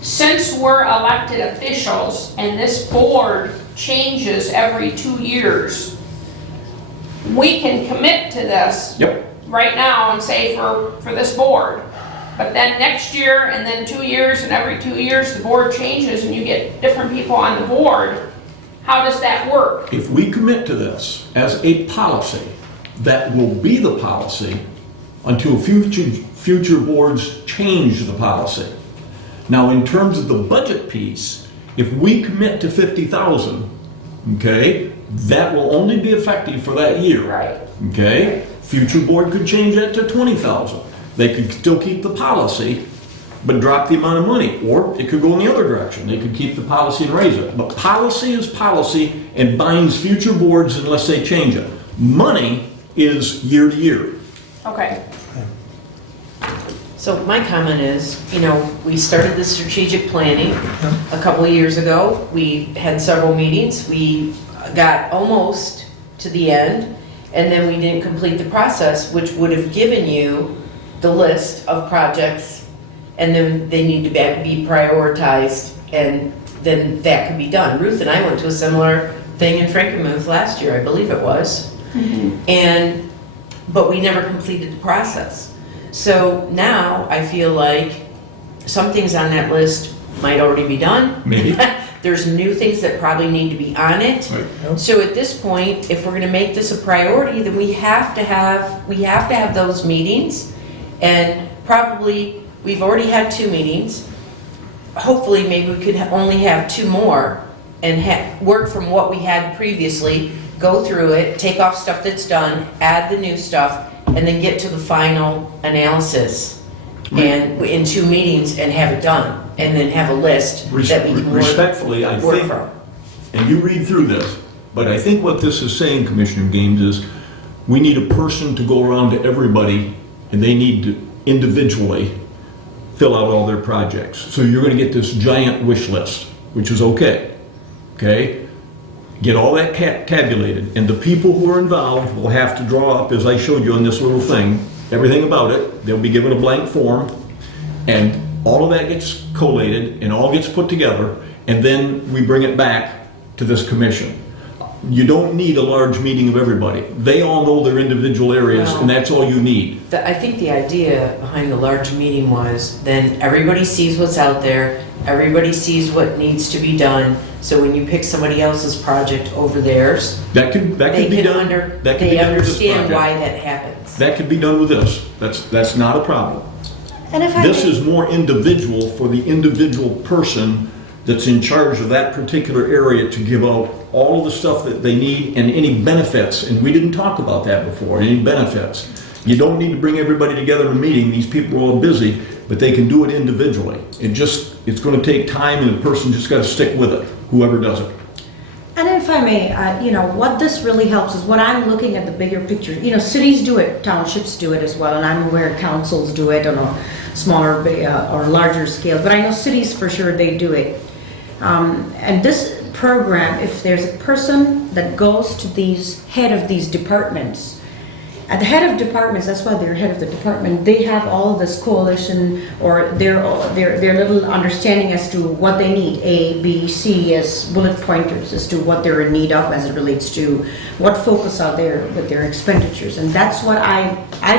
since we're elected officials and this board changes every 2 years, we can commit to this right now and say for this board. But then next year, and then 2 years, and every 2 years, the board changes and you get different people on the board. How does that work? If we commit to this as a policy, that will be the policy until future boards change the policy. Now, in terms of the budget piece, if we commit to 50,000, okay, that will only be effective for that year. Right. Okay? Future board could change that to 20,000. They could still keep the policy, but drop the amount of money. Or it could go in the other direction. They could keep the policy and raise it. But policy is policy and binds future boards unless they change it. Money is year to year. Okay. So my comment is, we started this strategic planning a couple of years ago. We had several meetings. We got almost to the end, and then we didn't complete the process, which would have given you the list of projects, and then they need to be prioritized, and then that could be done. Ruth and I went to a similar thing in Frankenmuth last year, I believe it was. But we never completed the process. So now I feel like some things on that list might already be done. Maybe. There's new things that probably need to be on it. Right. So at this point, if we're going to make this a priority, then we have to have those meetings. And probably, we've already had 2 meetings. Hopefully, maybe we could only have 2 more and work from what we had previously, go through it, take off stuff that's done, add the new stuff, and then get to the final analysis and in 2 meetings and have it done, and then have a list that we can Respectfully, I work think, from. and you read through this, but I think what this is saying, Commissioner Gaines, is we need a person to go around to everybody, and they need to individually fill out all their projects. So you're going to get this giant wish list, which is okay. Get all that tabulated, and the people who are involved will have to draw up, as I showed you on this little thing, everything about it. They'll be given a blank form, and all of that gets collated and all gets put together, and then we bring it back to this commission. You don't need a large meeting of everybody. They all know their individual areas, and that's all you need. I think the idea behind the large meeting was then everybody sees what's out there, everybody sees what needs to be done, so when you pick somebody else's project over theirs, That could be done. That could be they done with this understand project. why that happens. That could be done with this. That's not a problem. And if I This may- is more individual for the individual person that's in charge of that particular area to give out all of the stuff that they need and any benefits. And we didn't talk about that before, any benefits. You don't need to bring everybody together in a meeting. These people are all busy, but they can do it individually. It's going to take time, and the person just got to stick with it, whoever does it. And if I may, what this really helps is when I'm looking at the bigger picture. Cities do it, townships do it as well, and I'm aware councils do it on a smaller or larger scale. But I know cities for sure they do it. And this program, if there's a person that goes to head of these departments, at the head of departments, that's why they're head of the department, they have all of this coalition or their little understanding as to what they need, A, B, C, as bullet pointers as to what they're in need of as it relates to what focus are there with their expenditures. And that's what I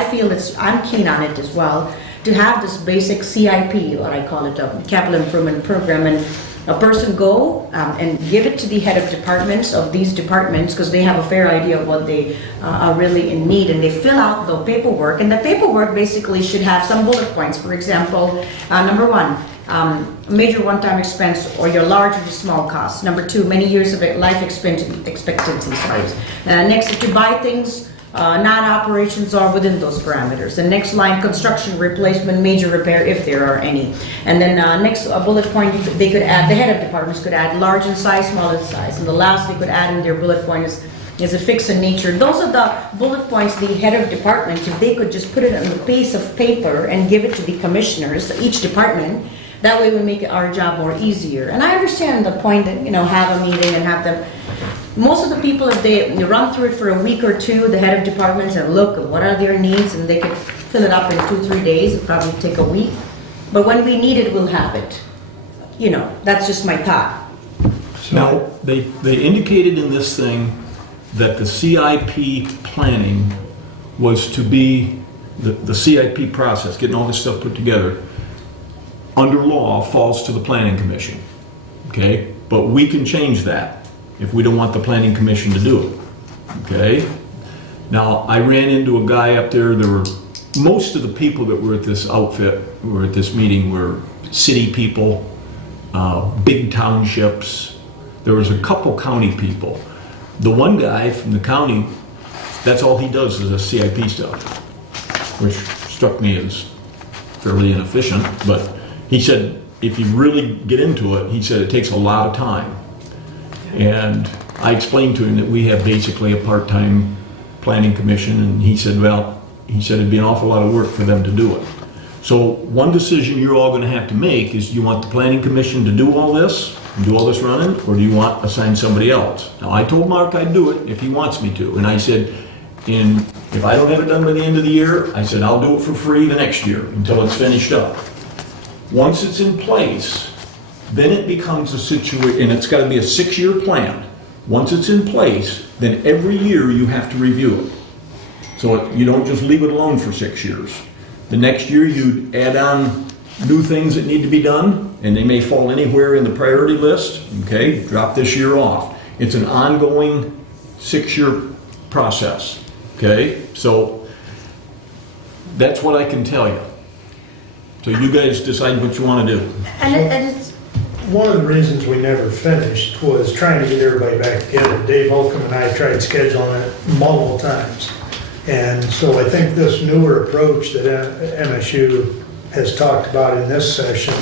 feel I'm keen on it as well, to have this basic CIP, what I call it, a capital improvement program, and a person go and give it to the head of departments of these departments, because they have a fair idea of what they are really in need, and they fill out the paperwork, and the paperwork basically should have some bullet points. For example, number one, major one-time expense or your large or small costs. Number two, many years of life expectancy. Next, if you buy things, non-operations are within those parameters. The next line, construction, replacement, major repair, if there are any. And then next bullet point, they could add, the head of departments could add large in size, small in size. And the last they could add in their bullet point is a fixed in nature. Those are the bullet points the head of departments, if they could just put it on a piece of paper and give it to the commissioners, each department, that way we make our job more easier. And I understand the point that, have a meeting and have them. Most of the people, if they run through it for a week or two, the head of departments, and look at what are their needs, and they could fill it up in 2-3 days. It'll probably take a week. But when we need it, we'll have it. That's just my thought. Now, they indicated in this thing that the CIP planning was to be the CIP process, getting all this stuff put together, under law falls to the Planning Commission. Okay? But we can change that if we don't want the Planning Commission to do it. Okay? Now, I ran into a guy up there. Most of the people that were at this outfit, were at this meeting, were city people, big townships. There was a couple county people. The one guy from the county, that's all he does is a CIP stuff, which struck me as fairly inefficient, but he said if you really get into it, he said it takes a lot of time. And I explained to him that we have basically a part-time planning commission, and he said it'd be an awful lot of work for them to do it. So one decision you're all going to have to make is, do you want the planning commission to do all this running, or do you want to assign somebody else? Now, I told Mark I'd do it if he wants me to, and I said, if I don't have it done by the end of the year, I said I'll do it for free the next year until it's finished up. Once it's in place, then it becomes a situation, and it's got to be a 6-year plan. Once it's in place, then every year you have to review it. So you don't just leave it alone for 6 years. The next year you add on new things that need to be done, and they may fall anywhere in the priority list. Okay, drop this year off. It's an ongoing 6-year process. Okay, so that's what I can tell you. So you guys decide what you want to do. And it's One of the reasons we never finished was trying to get everybody back together. Dave Holcomb and I tried scheduling it multiple times. And so I think this newer approach that MSU has talked about in this session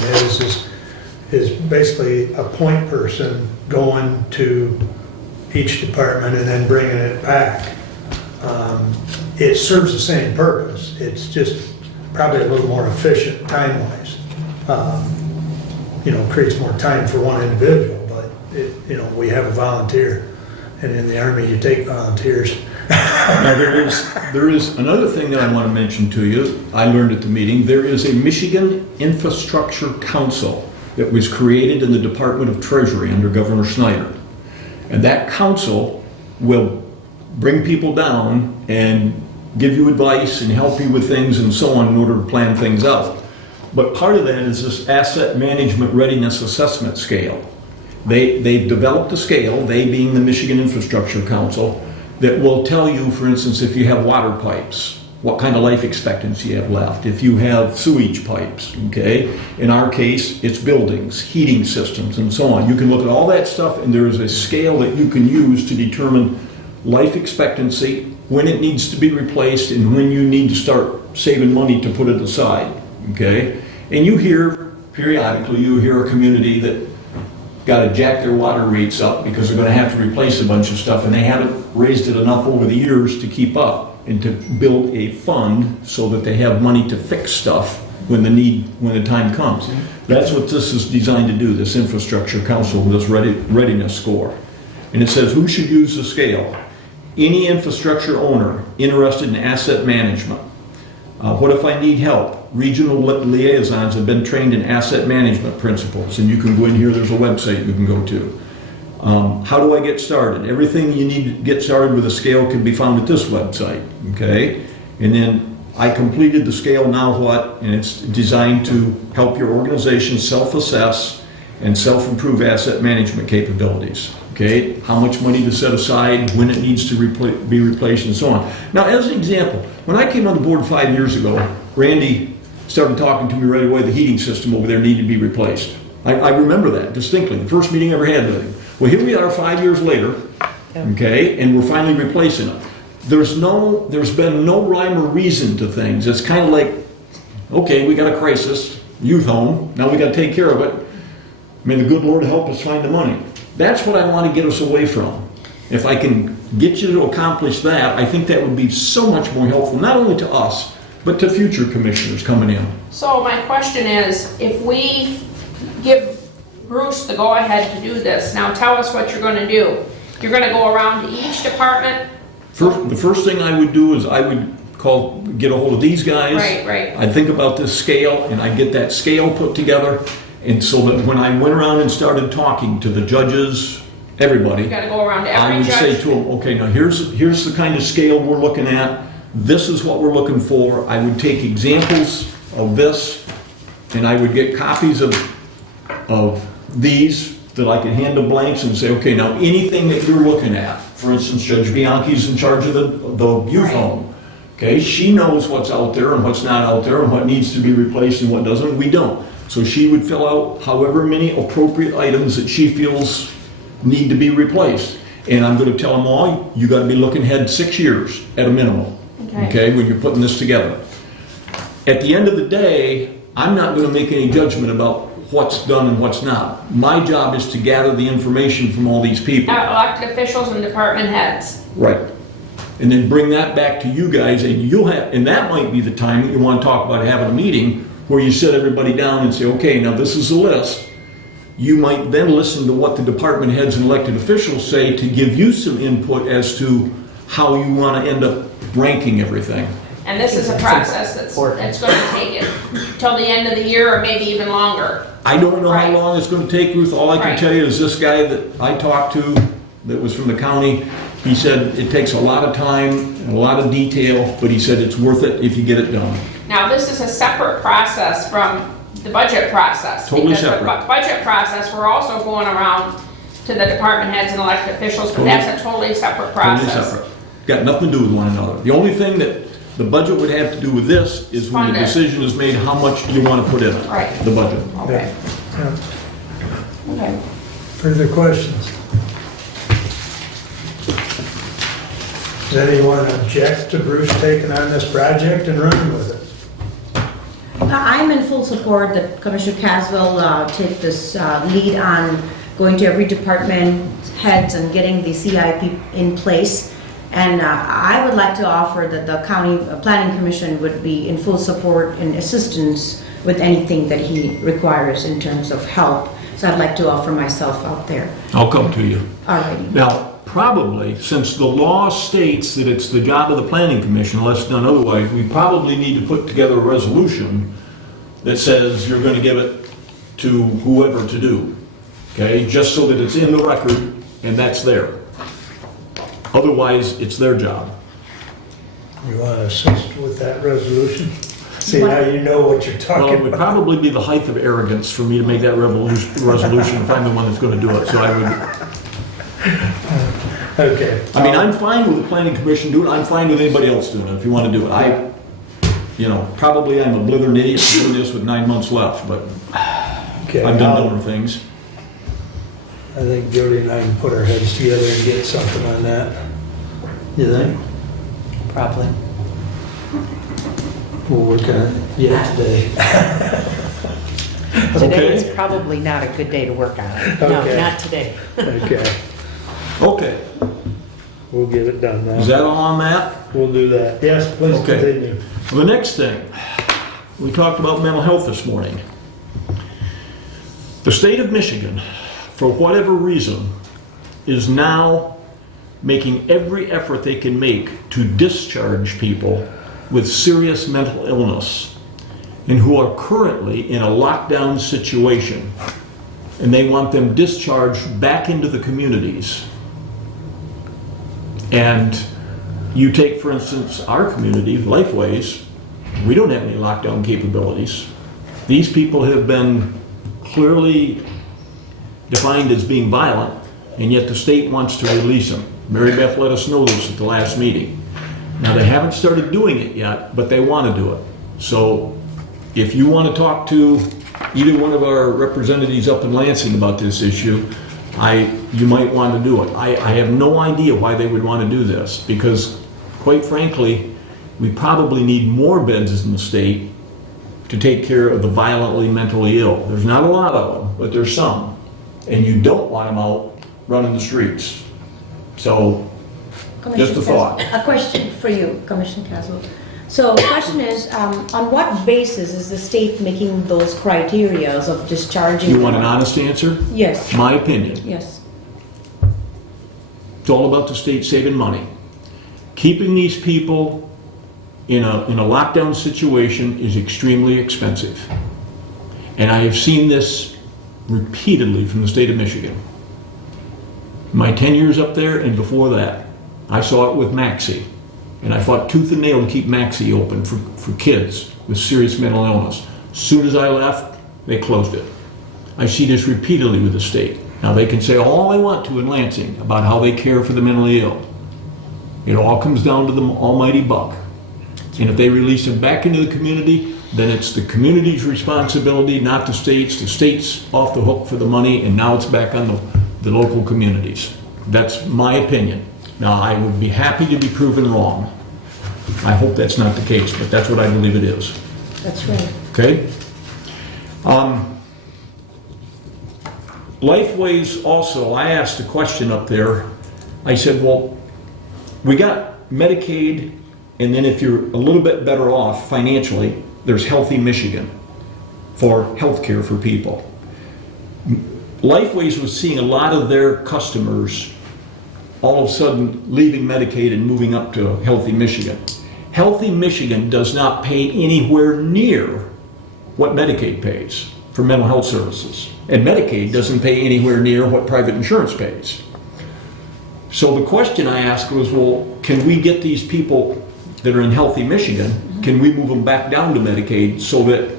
is basically a point person going to each department and then bringing it back. It serves the same purpose. It's just probably a little more efficient time-wise. Creates more time for one individual, but we have a volunteer, and in the Army you take volunteers. Now there is another thing that I want to mention to you. I learned at the meeting. There is a Michigan Infrastructure Council that was created in the Department of Treasury under Governor Snyder, and that council will bring people down and give you advice and help you with things and so on in order to plan things out. But part of that is this asset management readiness assessment scale. They've developed a scale, they being the Michigan Infrastructure Council, that will tell you, for instance, if you have water pipes what kind of life expectancy you have left. If you have sewage pipes, okay? In our case, it's buildings, heating systems, and so on. You can look at all that stuff, and there is a scale that you can use to determine life expectancy, when it needs to be replaced, and when you need to start saving money to put it aside, okay? And you hear, periodically, you hear a community that got to jack their water rates up because they're going to have to replace a bunch of stuff, and they haven't raised it enough over the years to keep up and to build a fund so that they have money to fix stuff when the time comes. That's what this is designed to do, this infrastructure council, this readiness score. And it says who should use the scale? Any infrastructure owner interested in asset management. What if I need help? Regional liaisons have been trained in asset management principles, and you can go in here, there's a website you can go to. How do I get started? Everything you need to get started with a scale can be found at this website, okay? And then I completed the scale, now what? And it's designed to help your organization self-assess and self-improve asset management capabilities, okay? How much money to set aside, when it needs to be replaced, and so on. Now, as an example, when I came on the board 5 years ago, Randy started talking to me right away, the heating system over there needed to be replaced. I remember that distinctly, the first meeting I ever had with him. Well, here we are 5 years later, okay, and we're finally replacing it. There's been no rhyme or reason to things. It's kind of like, okay, we got a crisis, youth home, now we got to take care of it. May the good Lord help us find the money. That's what I want to get us away from. If I can get you to accomplish that, I think that would be so much more helpful, not only to us, but to future commissioners coming in. So my question is, if we give Bruce the go-ahead to do this, now tell us what you're gonna do. You're gonna go around to each department? The first thing I would do is I would get a hold of these guys. Right. I'd think about this scale, and I'd get that scale put together, and so that when I went around and started talking to the judges, everybody, You gotta go around to I every would say judge? to them, okay, now here's the kind of scale we're looking at. This is what we're looking for. I would take examples of this, and I would get copies of these that I could hand to blanks and say, okay, now anything that you're looking at, for instance, Judge Bianchi's in charge of the youth home. Okay, she knows what's out there and what's not out there and what needs to be replaced and what doesn't. We don't. So she would fill out however many appropriate items that she feels need to be replaced. And I'm going to tell them all, you got to be looking ahead 6 years at a minimum. Okay, when you're putting this together. At the end of the day, I'm not going to make any judgment about what's done and what's not. My job is to gather the information from all these people. Elected officials and department heads. Right. And then bring that back to you guys, and that might be the time that you want to talk about having a meeting where you sit everybody down and say, okay, now this is the list. You might then listen to what the department heads and elected officials say to give you some input as to how you want to end up ranking everything. And this is a process that's gonna take it till the end of the year or maybe even longer. I don't know how Right. long it's going to take, Ruth. All I can Right. tell you is this guy that I talked to that was from the county, he said it takes a lot of time and a lot of detail, but he said it's worth it if you get it done. Now, this is a separate process from the budget process. Totally because separate. the budget process, we're also going around to the department heads and elected officials, but that's a totally separate process. Totally separate. Got nothing to do with one another. The only thing that the budget would have to do with this is when the Fund it. decision is made, how much do you want to put in it? Right. The budget. Okay. Yeah. Okay. Further questions? Does anyone object to Bruce taking on this project and running with it? I'm in full support that Commissioner Caswell take this lead on going to every department heads and getting the CIP in place. And I would like to offer that the County Planning Commission would be in full support and assistance with anything that he requires in terms of help. So I'd like to offer myself out there. I'll come to you. Alrighty. Now, probably, since the law states that it's the job of the planning commission, unless done otherwise, we probably need to put together a resolution that says you're going to give it to whoever to do, okay? Just so that it's in the record and that's there. Otherwise, it's their job. You want to assist with that resolution? See, now you know what you're Well, talking it would about. probably be the height of arrogance for me to make that resolution if I'm the one that's going to do it, so I would... Okay. I mean, I'm fine with the planning commission doing it, I'm fine with anybody else doing it, if you wanna do it. Probably I'm a blithering idiot for doing this with 9 months left, but Okay, I've done other things. I think Jody and I can put our heads together and get something on that. You think? Probably. We'll work on it yet today. Today Okay. is probably not a good day to work on it. No, Okay. not today. Okay, Okay, we'll get it done now. is that all on that? We'll do that. Yes, please Okay. continue. The next thing, we talked about mental health this morning. The state of Michigan, for whatever reason, is now making every effort they can make to discharge people with serious mental illness and who are currently in a lockdown situation. And they want them discharged back into the communities. And you take, for instance, our community, Lifeways, we don't have any lockdown capabilities. These people have been clearly defined as being violent, and yet the state wants to release them. Mary Beth let us know this at the last meeting. Now, they haven't started doing it yet, but they want to do it. So if you want to talk to either one of our representatives up in Lansing about this issue, you might want to do it. I have no idea why they would want to do this, because quite frankly, we probably need more beds in the state to take care of the violently mentally ill. There's not a lot of them, but there's some. And you don't want them out running the streets. So, just a thought. A question for you, Commissioner Caswell. So the question is, on what basis is the state making those criterias of discharging? You want an honest answer? Yes, My opinion. yes. It's all about the state saving money. Keeping these people in a lockdown situation is extremely expensive. And I have seen this repeatedly from the state of Michigan. My 10 years up there and before that, I saw it with Maxie. And I fought tooth and nail to keep Maxie open for kids with serious mental illness. As soon as I left, they closed it. I see this repeatedly with the state. Now, they can say all they want to in Lansing about how they care for the mentally ill. It all comes down to the almighty buck. And if they release them back into the community, then it's the community's responsibility, not the state's. The state's off the hook for the money, and now it's back on the local communities. That's my opinion. Now, I would be happy to be proven wrong. I hope that's not the case, but that's what I believe it is. That's right. Okay? Lifeways also, I asked a question up there. I said, well, we got Medicaid, and then if you're a little bit better off financially, there's Healthy Michigan for health care for people. Lifeways was seeing a lot of their customers all of a sudden leaving Medicaid and moving up to Healthy Michigan. Healthy Michigan does not pay anywhere near what Medicaid pays for mental health services. And Medicaid doesn't pay anywhere near what private insurance pays. So the question I asked was, well, can we get these people that are in Healthy Michigan, can we move them back down to Medicaid so that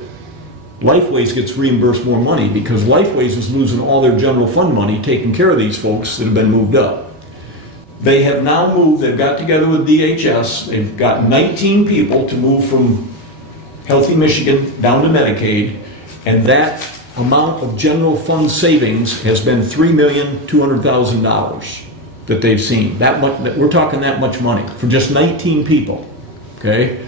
Lifeways gets reimbursed more money? Because Lifeways is losing all their general fund money taking care of these folks that have been moved up. They have now moved, they've got together with DHS, they've got 19 people to move from Healthy Michigan down to Medicaid, and that amount of general fund savings has been $3,200,000 that they've seen. That much, we're talking that much money for just 19 people, okay?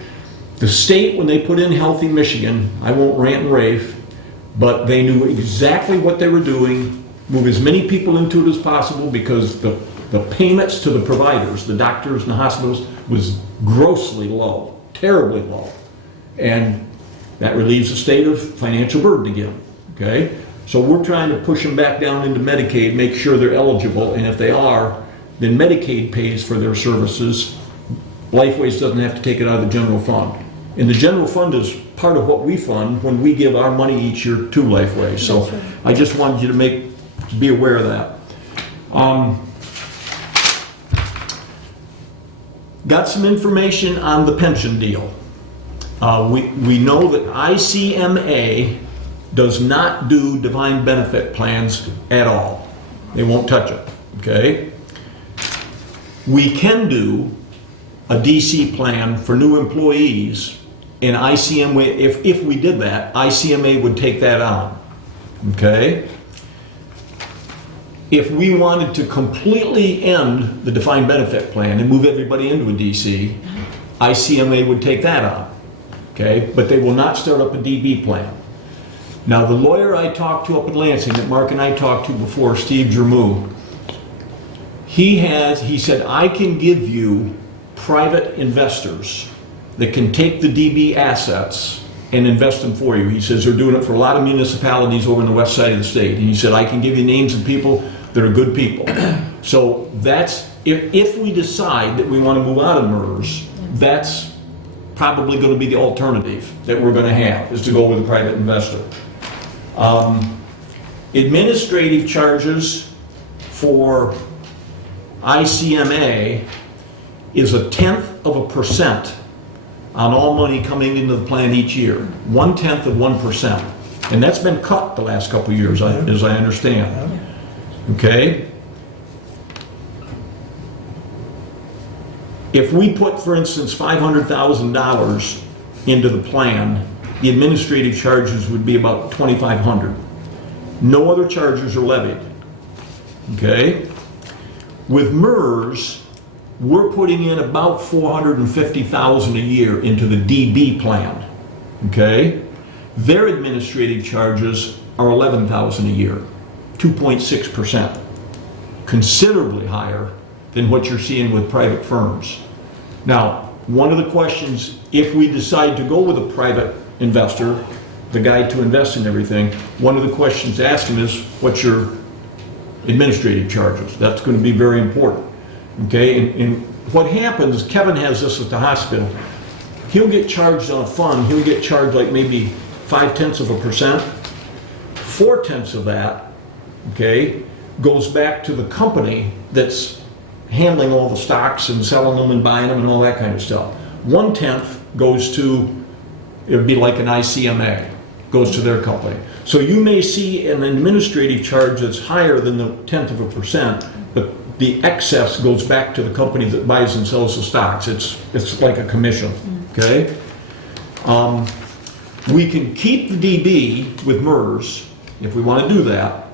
The state, when they put in Healthy Michigan, I won't rant and rave, but they knew exactly what they were doing, move as many people into it as possible, because the payments to the providers, the doctors and the hospitals, was grossly low, terribly low. And that relieves the state of financial burden again, okay? So we're trying to push them back down into Medicaid, make sure they're eligible, and if they are, then Medicaid pays for their services. Lifeways doesn't have to take it out of the general fund. And the general fund is part of what we fund when we give our money each year to Lifeways. So I just wanted you to be aware of that. Got some information on the pension deal. We know that ICMA does not do defined benefit plans at all. They won't touch it, okay? We can do a DC plan for new employees, and ICMA, if we did that, ICMA would take that on, okay? If we wanted to completely end the defined benefit plan and move everybody into a DC, ICMA would take that on, okay? But they will not start up a DB plan. Now, the lawyer I talked to up in Lansing, that Mark and I talked to before, Steve Jermoo, he said, I can give you private investors that can take the DB assets and invest them for you. He says they're doing it for a lot of municipalities over on the west side of the state. And he said, I can give you names of people that are good people. So that's, if we decide that we want to move out of MERS, that's probably going to be the alternative that we're going to have, is to go with a private investor. Administrative charges for ICMA is 0.1% on all money coming into the plan each year. 0.1%. And that's been cut the last couple of years, as I understand. Okay? If we put, for instance, $500,000 into the plan, the administrative charges would be about $2,500. No other charges are levied. Okay? With MERS, we're putting in about $450,000 a year into the DB plan. Okay? Their administrative charges are $11,000 a year, 2.6%. Considerably higher than what you're seeing with private firms. Now, one of the questions, if we decide to go with a private investor, the guy to invest in everything, one of the questions asked him is, what's your administrative charges? That's going to be very important. Okay, and what happens, Kevin has this at the hospital, he'll get charged on a fund, he'll get charged like maybe 0.5%. 0.4 of that, okay, goes back to the company that's handling all the stocks and selling them and buying them and all that kind of stuff. 1/10 goes to, it would be like an ICMA, goes to their company. So you may see an administrative charge that's higher than the 0.1%, but the excess goes back to the company that buys and sells the stocks. It's like a commission, okay? We can keep the DB with MERS if we want to do that,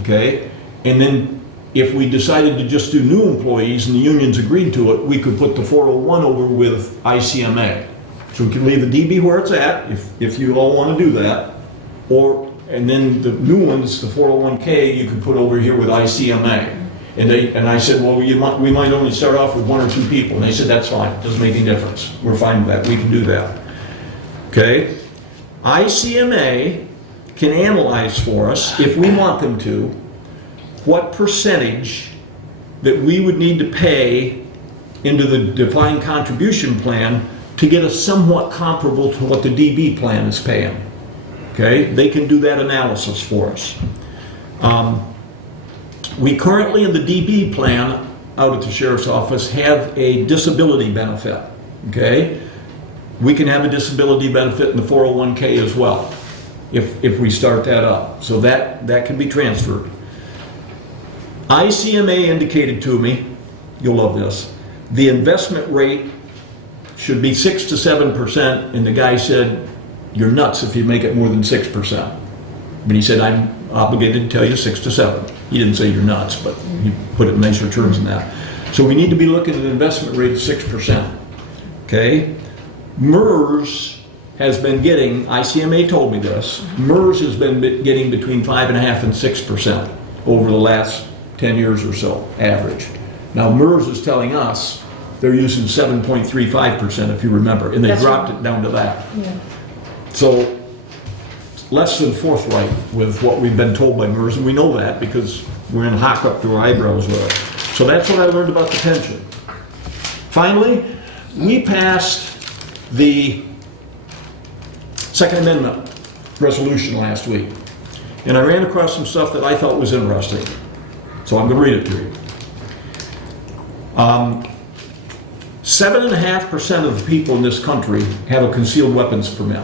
okay? And then if we decided to just do new employees and the unions agreed to it, we could put the 401 over with ICMA. So we can leave the DB where it's at, if you all want to do that, and then the new ones, the 401k, you could put over here with ICMA. And I said, well, we might only start off with 1 or 2 people. And they said, that's fine, doesn't make any difference. We're fine with that, we can do that. Okay? ICMA can analyze for us, if we want them to, what percentage that we would need to pay into the defined contribution plan to get us somewhat comparable to what the DB plan is paying. Okay? They can do that analysis for us. We currently, in the DB plan out at the Sheriff's Office, have a disability benefit. Okay? We can have a disability benefit in the 401k as well, if we start that up. So that can be transferred. ICMA indicated to me, you'll love this, the investment rate should be 6 to 7%, and the guy said, you're nuts if you make it more than 6%. But he said, I'm obligated to tell you 6 to 7. He didn't say you're nuts, but he put it in nicer terms than that. So we need to be looking at an investment rate of 6%. Okay? MERS has been getting, ICMA told me this, MERS has been getting between 5.5% and 6% over the last 10 years or so, average. Now MERS is telling us they're using 7.35%, if you remember, and they dropped it down to that. Yeah. So less than forthright with what we've been told by MERS, and we know that because we're in hock up to our eyebrows with it. So that's what I learned about the pension. Finally, we passed the Second Amendment resolution last week, and I ran across some stuff that I thought was interesting. So I'm going to read it to you. 7.5% of the people in this country have a concealed weapons permit.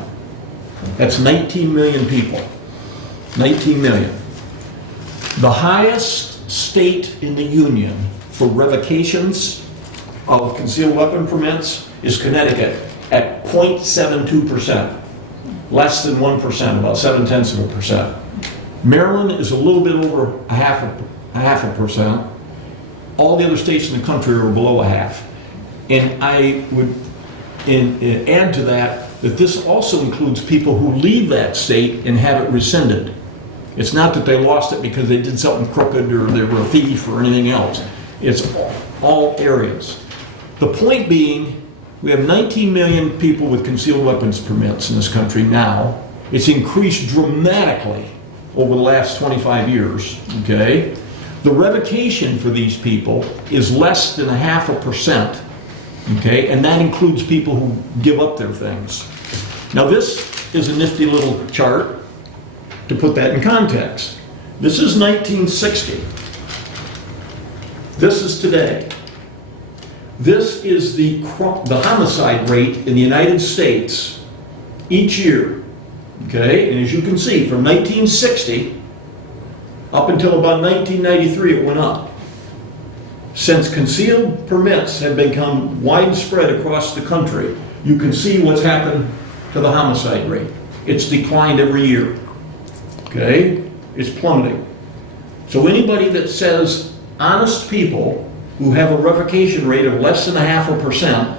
That's 19 million people. 19 million. The highest state in the union for revocations of concealed weapon permits is Connecticut at 0.72%, less than 1%, about 0.7%. Maryland is a little bit over a half a percent. All the other states in the country are below a half. And I would add to that this also includes people who leave that state and have it rescinded. It's not that they lost it because they did something crooked or they were a thief or anything else. It's all areas. The point being, we have 19 million people with concealed weapons permits in this country now. It's increased dramatically over the last 25 years, okay? The revocation for these people is less than 0.5%, okay? And that includes people who give up their things. Now this is a nifty little chart to put that in context. This is 1960. This is today. This is the homicide rate in the United States each year, okay? And as you can see, from 1960 up until about 1993, it went up. Since concealed permits have become widespread across the country, you can see what's happened to the homicide rate. It's declined every year, okay? It's plummeting. So anybody that says honest people who have a revocation rate of less than 0.5%,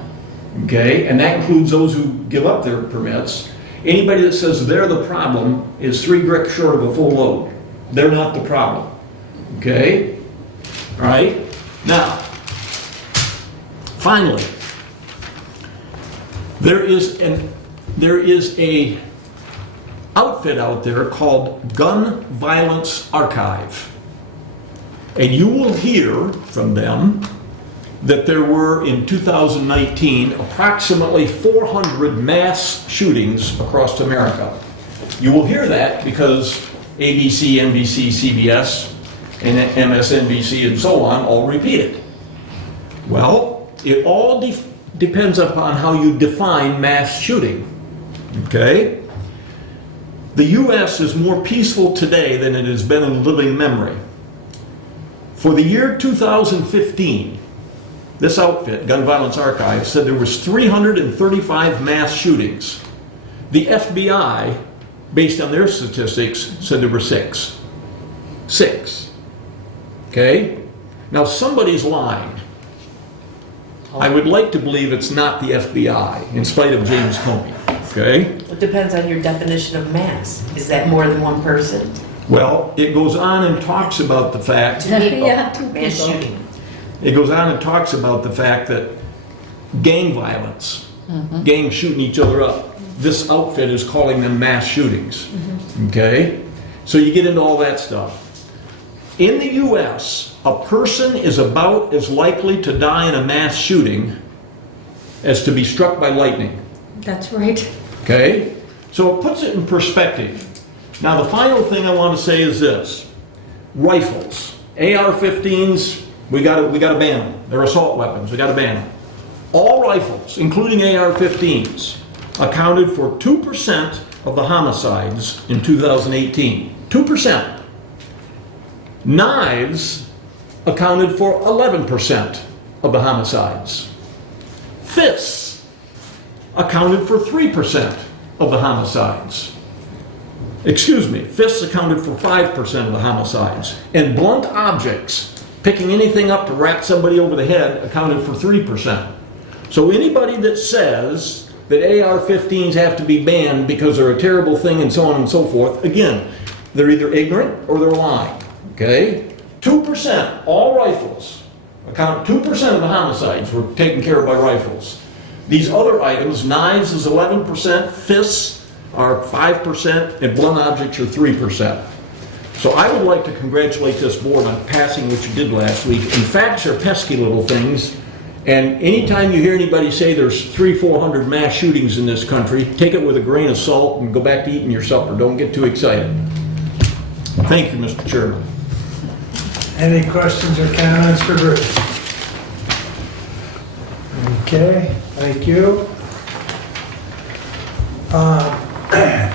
okay, and that includes those who give up their permits, anybody that says they're the problem is 3 bricks short of a full load. They're not the problem, okay? All right? Now, finally, there is a outfit out there called Gun Violence Archive. And you will hear from them that there were, in 2019, approximately 400 mass shootings across America. You will hear that because ABC, NBC, CBS, and MSNBC and so on all repeat it. Well, it all depends upon how you define mass shooting, okay? The U.S. is more peaceful today than it has been in living memory. For the year 2015, this outfit, Gun Violence Archive, said there was 335 mass shootings. The FBI, based on their statistics, said there were 6. 6. Okay? Now somebody's lying. I would like to believe it's not the FBI, in spite of James Comey. Okay? It depends on your definition of mass. Is that more than one person? Well, it goes on and talks about the fact... Yeah, Mass shooting. It goes on and talks about the fact that gang violence, gangs shooting each other up, this outfit is calling them mass shootings. Okay? So you get into all that stuff. In the U.S., a person is about as likely to die in a mass shooting as to be struck by lightning. That's right. Okay? So it puts it in perspective. Now the final thing I want to say is this. Rifles. AR-15s, we gotta ban them. They're assault weapons, we gotta ban them. All rifles, including AR-15s, accounted for 2% of the homicides in 2018. 2%. Knives accounted for 11% of the homicides. Fists accounted for 3% of the homicides. Excuse me, fists accounted for 5% of the homicides. And blunt objects, picking anything up to whack somebody over the head, accounted for 3%. So anybody that says that AR-15s have to be banned because they're a terrible thing and so on and so forth, again, they're either ignorant or they're lying, okay? 2%, all rifles, 2% of the homicides were taken care of by rifles. These other items, knives is 11%, fists are 5%, and blunt objects are 3%. So I would like to congratulate this board on passing what you did last week. And facts are pesky little things, and anytime you hear anybody say there's 300-400 mass shootings in this country, take it with a grain of salt and go back to eating your supper. Don't get too excited. Thank you, Mr. Chairman. Any questions or comments for Bruce? Okay, thank you.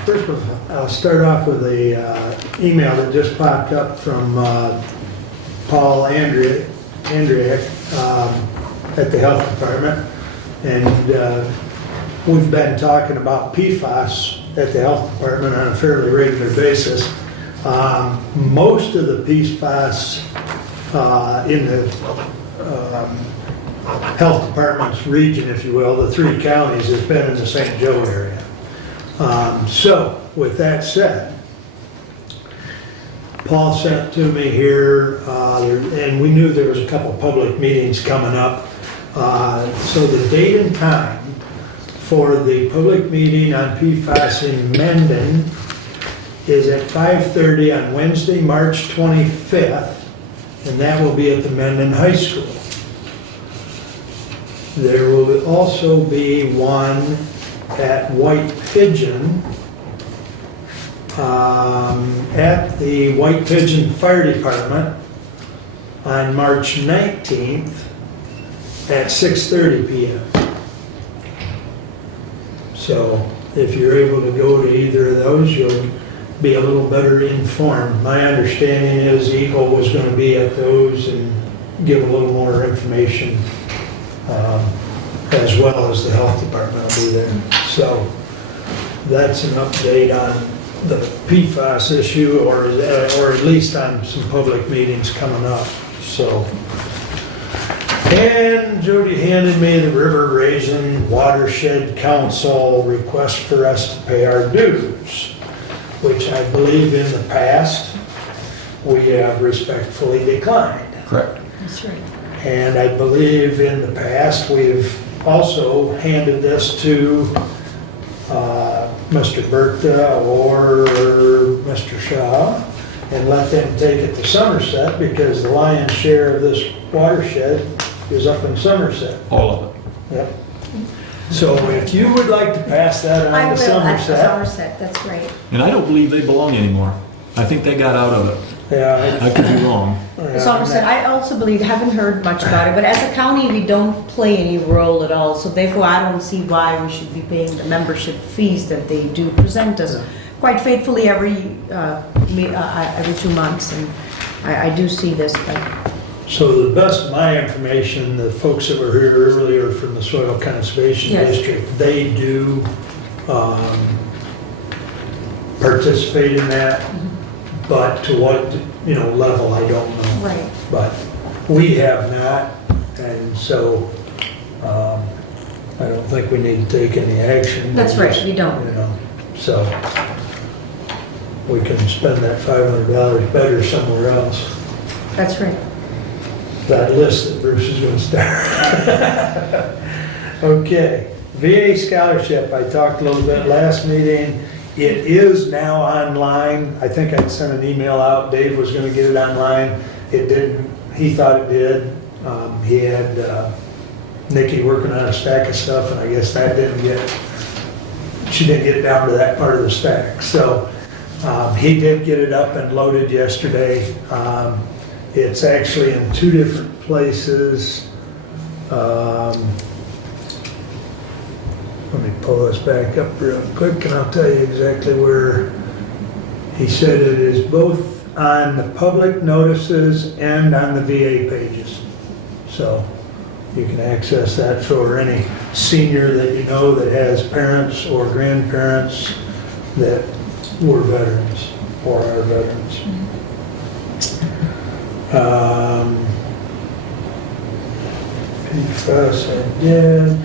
First of all, I'll start off with the email that just popped up from Paul Andriak. at the health department, and we've been talking about PFAS at the health department on a fairly regular basis. Most of the PFAS in the health department's region, if you will, the 3 counties, has been in the St. Joe area. So, with that said, Paul sent to me here, and we knew there was a couple public meetings coming up. So the date and time for the public meeting on PFAS in Mendon is at 5:30 on Wednesday, March 25th, and that will be at the Mendon High School. There will also be one at White Pigeon, at the White Pigeon Fire Department on March 19th at 6:30 p.m. So if you're able to go to either of those, you'll be a little better informed. My understanding is Eagle was going to be at those and give a little more information, as well as the health department will be there. So that's an update on the PFAS issue, or at least on some public meetings coming up. So, and Jody handed me the River Raisin Watershed Council request for us to pay our dues, which I believe in the past we have respectfully declined. Correct. That's right. And I believe in the past we've also handed this to Mr. Bertha or Mr. Shaw and let them take it to Somerset, because the lion's share of this watershed is up in Somerset. All of it. Yep. So if you would like to pass that I on will, to at Somerset. Somerset, that's great. And I don't believe they belong anymore. I think they got out of it. Yeah. I could be wrong. Somerset, I also believe, haven't heard much about it, but as a county, we don't play any role at all, so therefore I don't see why we should be paying the membership fees that they do present us quite faithfully every 2 months, and I do see this, but So to the best of my information, the folks that were here earlier from the Soil Conservation Yes. District, they do participate in that, but to what, level, I don't know. right. But we have not, and so I don't think we need to take any action. That's right, you don't. So we can spend that $500 better somewhere else. That's right. That list that Bruce is going to start. Okay, VA scholarship, I talked a little bit last meeting. It is now online. I think I'd sent an email out, Dave was going to get it online. It didn't, he thought it did. He had Nikki working on a stack of stuff, and I guess that she didn't get down to that part of the stack. So he did get it up and loaded yesterday. It's actually in 2 different places. Let me pull this back up real quick and I'll tell you exactly where. He said it is both on the public notices and on the VA pages. So you can access that for any senior that you know that has parents or grandparents that were veterans or are veterans. PFAS again.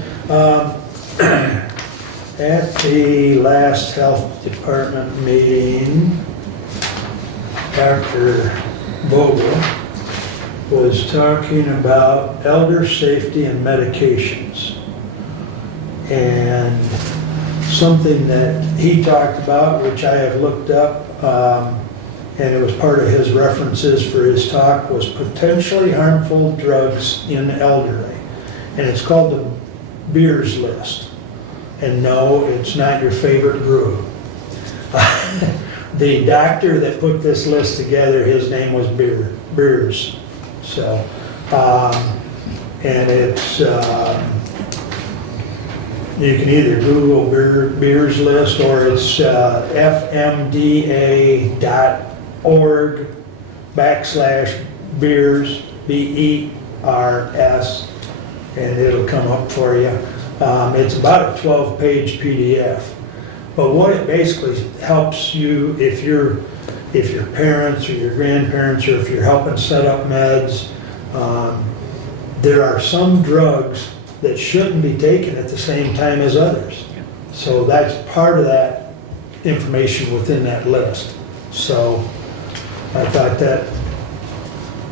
At the last health department meeting, Dr. Vogel was talking about elder safety and medications. And something that he talked about, which I have looked up, and it was part of his references for his talk, was potentially harmful drugs in elderly. And it's called the Beers List. And no, it's not your favorite brew. The doctor that put this list together, his name was Beers. So, and it's, you can either Google Beers List, or it's fmda.org/beers, BERS, and it'll come up for you. It's about a 12-page PDF. But what it basically helps you, if your parents or your grandparents, or if you're helping set up meds, there are some drugs that shouldn't be taken at the same time as others. So that's part of that information within that list. So I thought that,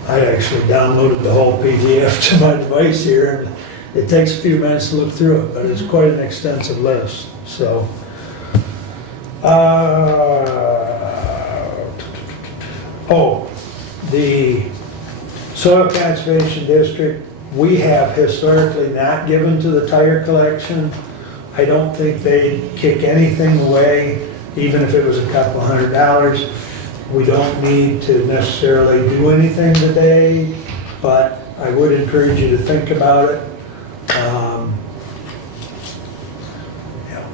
I actually downloaded the whole PDF to my device here, and it takes a few minutes to look through it, but it's quite an extensive list, so. The Soil Conservation District, we have historically not given to the tire collection. I don't think they'd kick anything away, even if it was a couple $100. We don't need to necessarily do anything today, but I would encourage you to think about it.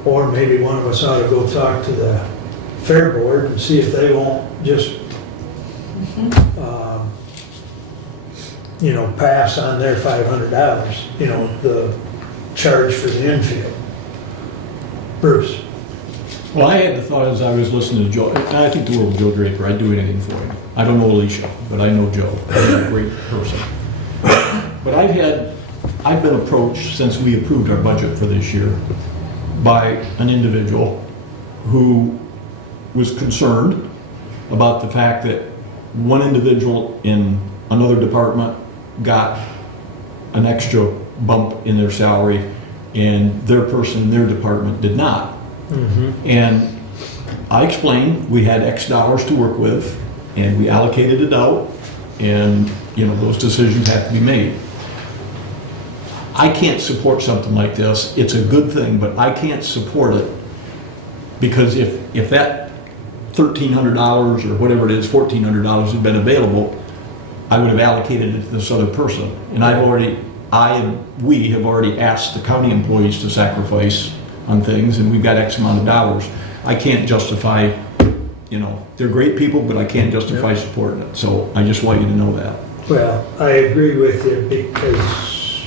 Or maybe one of us ought to go talk to the Fair Board and see if they won't just, pass on their $500, the charge for the infield. Bruce? Well, I had the thought as I was listening to Joe, and I think the world of Joe Draper, I'd do anything for him. I don't know Alicia, but I know Joe. He's a great person. But I've been approached since we approved our budget for this year by an individual who was concerned about the fact that one individual in another department got an extra bump in their salary and their person in their department did not. And I explained we had X dollars to work with and we allocated it out, and those decisions have to be made. I can't support something like this. It's a good thing, but I can't support it because if that $1,300 or whatever it is, $1,400 had been available, I would have allocated it to this other person. And we have already asked the county employees to sacrifice on things, and we've got X amount of dollars. I can't justify, they're great people, but I can't justify supporting it. So I just want you to know that. Well, I agree with you because,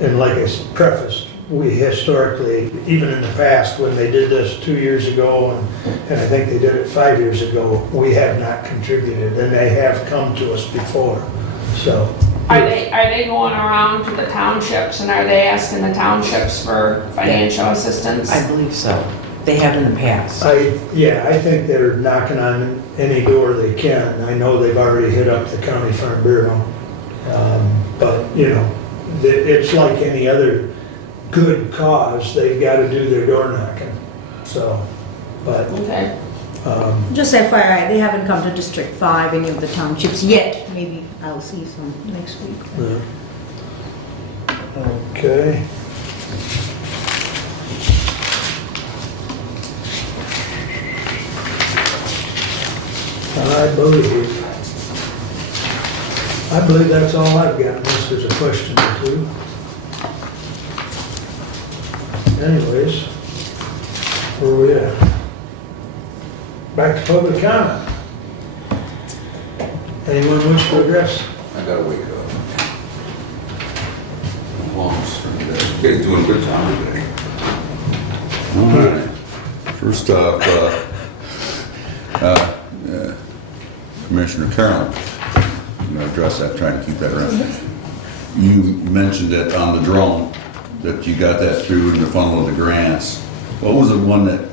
and like I prefaced, we historically, even in the past, when they did this 2 years ago, and I think they did it 5 years ago, we have not contributed, and they have come to us before, so. Are they going around to the townships and are they asking the townships for financial assistance? I believe so. They have in the past. I think they're knocking on any door they can. I know they've already hit up the County Farm Bureau. But, it's like any other good cause, they've got to do their door knocking, so, but. Okay. Just FYI, they haven't come to District 5, any of the townships yet. Maybe I'll see some next week. Okay. I believe that's all I've got, unless there's a question or two. Anyways, where are we at? Back to public comment. Anyone wish to address? I gotta wake up. Long string day. You guys doing a good job today. All right. First off, Commissioner Carroll, I'm gonna address that, trying to keep that around. You mentioned that on the drone, that you got that through in the funnel of the grants. What was the one that,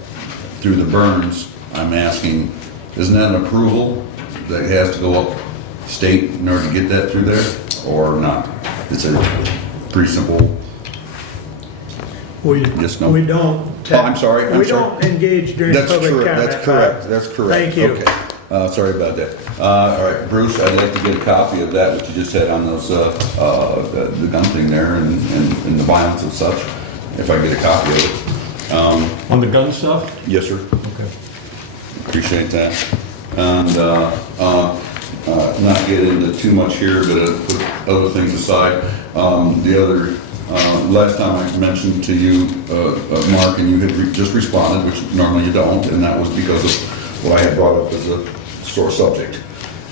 through the burns, I'm asking, isn't that an approval that has to go up state in order to get that through there, or not? It's a pretty simple. We Yes, no. don't. Oh, I'm sorry. We don't engage during That's public correct. comment. That's correct. That's correct. Thank you. Okay. Sorry about that. All right, Bruce, I'd like to get a copy of that, what you just had on those, the gun thing there and the violence and such, if I get a copy of it. On the gun stuff? Yes, sir. Okay. Appreciate that. And not get into too much here, but put other things aside. Last time I mentioned to you, Mark, and you had just responded, which normally you don't, and that was because of what I had brought up as a sore subject.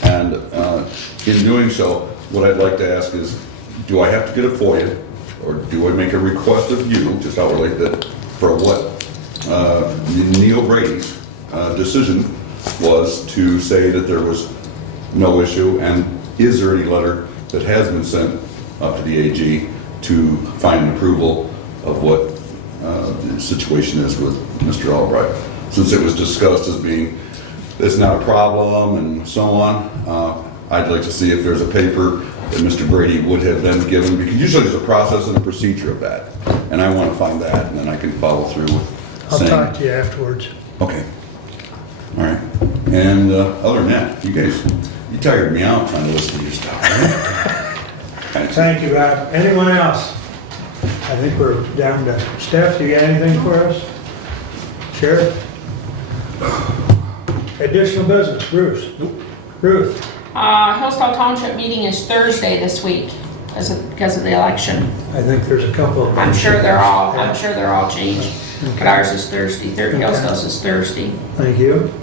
And in doing so, what I'd like to ask is, do I have to get a FOIA, or do I make a request of you, just outright, that for what Neil Brady's decision was to say that there was no issue, and is there any letter that has been sent up to the AG to find an approval of what the situation is with Mr. Albright? Since it was discussed as being, it's not a problem and so on, I'd like to see if there's a paper that Mr. Brady would have then given, because usually there's a process and a procedure of that. And I want to find that, and then I can follow through with I'll saying. talk to you afterwards. Okay. All right. And other than that, you guys, you tired me out trying to listen to your stuff. Right? Thank you, Rob. Anyone else? I think we're down to Steph. You got anything for us? Sheriff? Additional business, Bruce? Ruth? Hillsdale Township meeting is Thursday this week because of the election. I think there's a couple of them. I'm sure they're all changed. But ours is Thursday, Hillsdale's is Thursday. Thank you.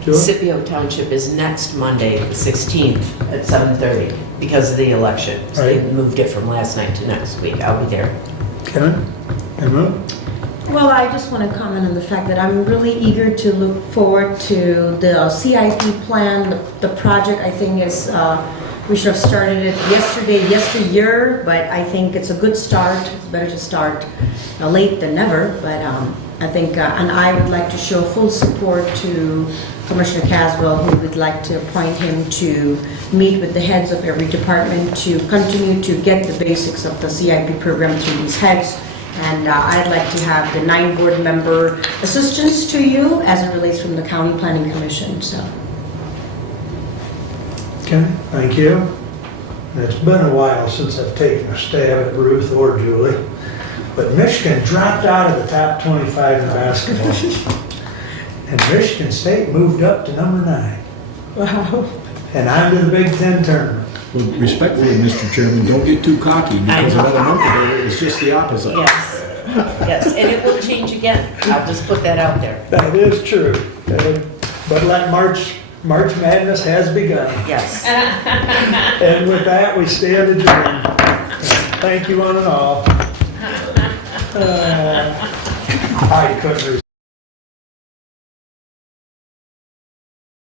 Julie? Scipio Township is next Monday, the 16th, at 7:30, because of the election. So they Right. moved it from last night to next week. I'll be there. Kevin? Emma? Well, I just want to comment on the fact that I'm really eager to look forward to the CIP plan. The project, I think, is, we should have started it yesteryear, but I think it's a good start. It's better to start late than never, but I think, and I would like to show full support to Commissioner Caswell, who would like to appoint him to meet with the heads of every department to continue to get the basics of the CIP program through these heads. And I'd like to have the 9 board member assistance to you as it relates from the County Planning Commission, so. Okay, thank you. It's been a while since I've taken a stab at Ruth or Julie, but Michigan dropped out of the top 25 in basketball. And Michigan State moved up to number 9. Wow. And I'm to the Big Ten tournament. Well, respectfully, Mr. Chairman, don't get too cocky, because about a month ago, it was just the opposite. Yes, yes, and it will change again. I'll just put that out there. That is true. But like March Madness has begun. Yes. And with that, we stand adjourned. Thank you one and all. I couldn't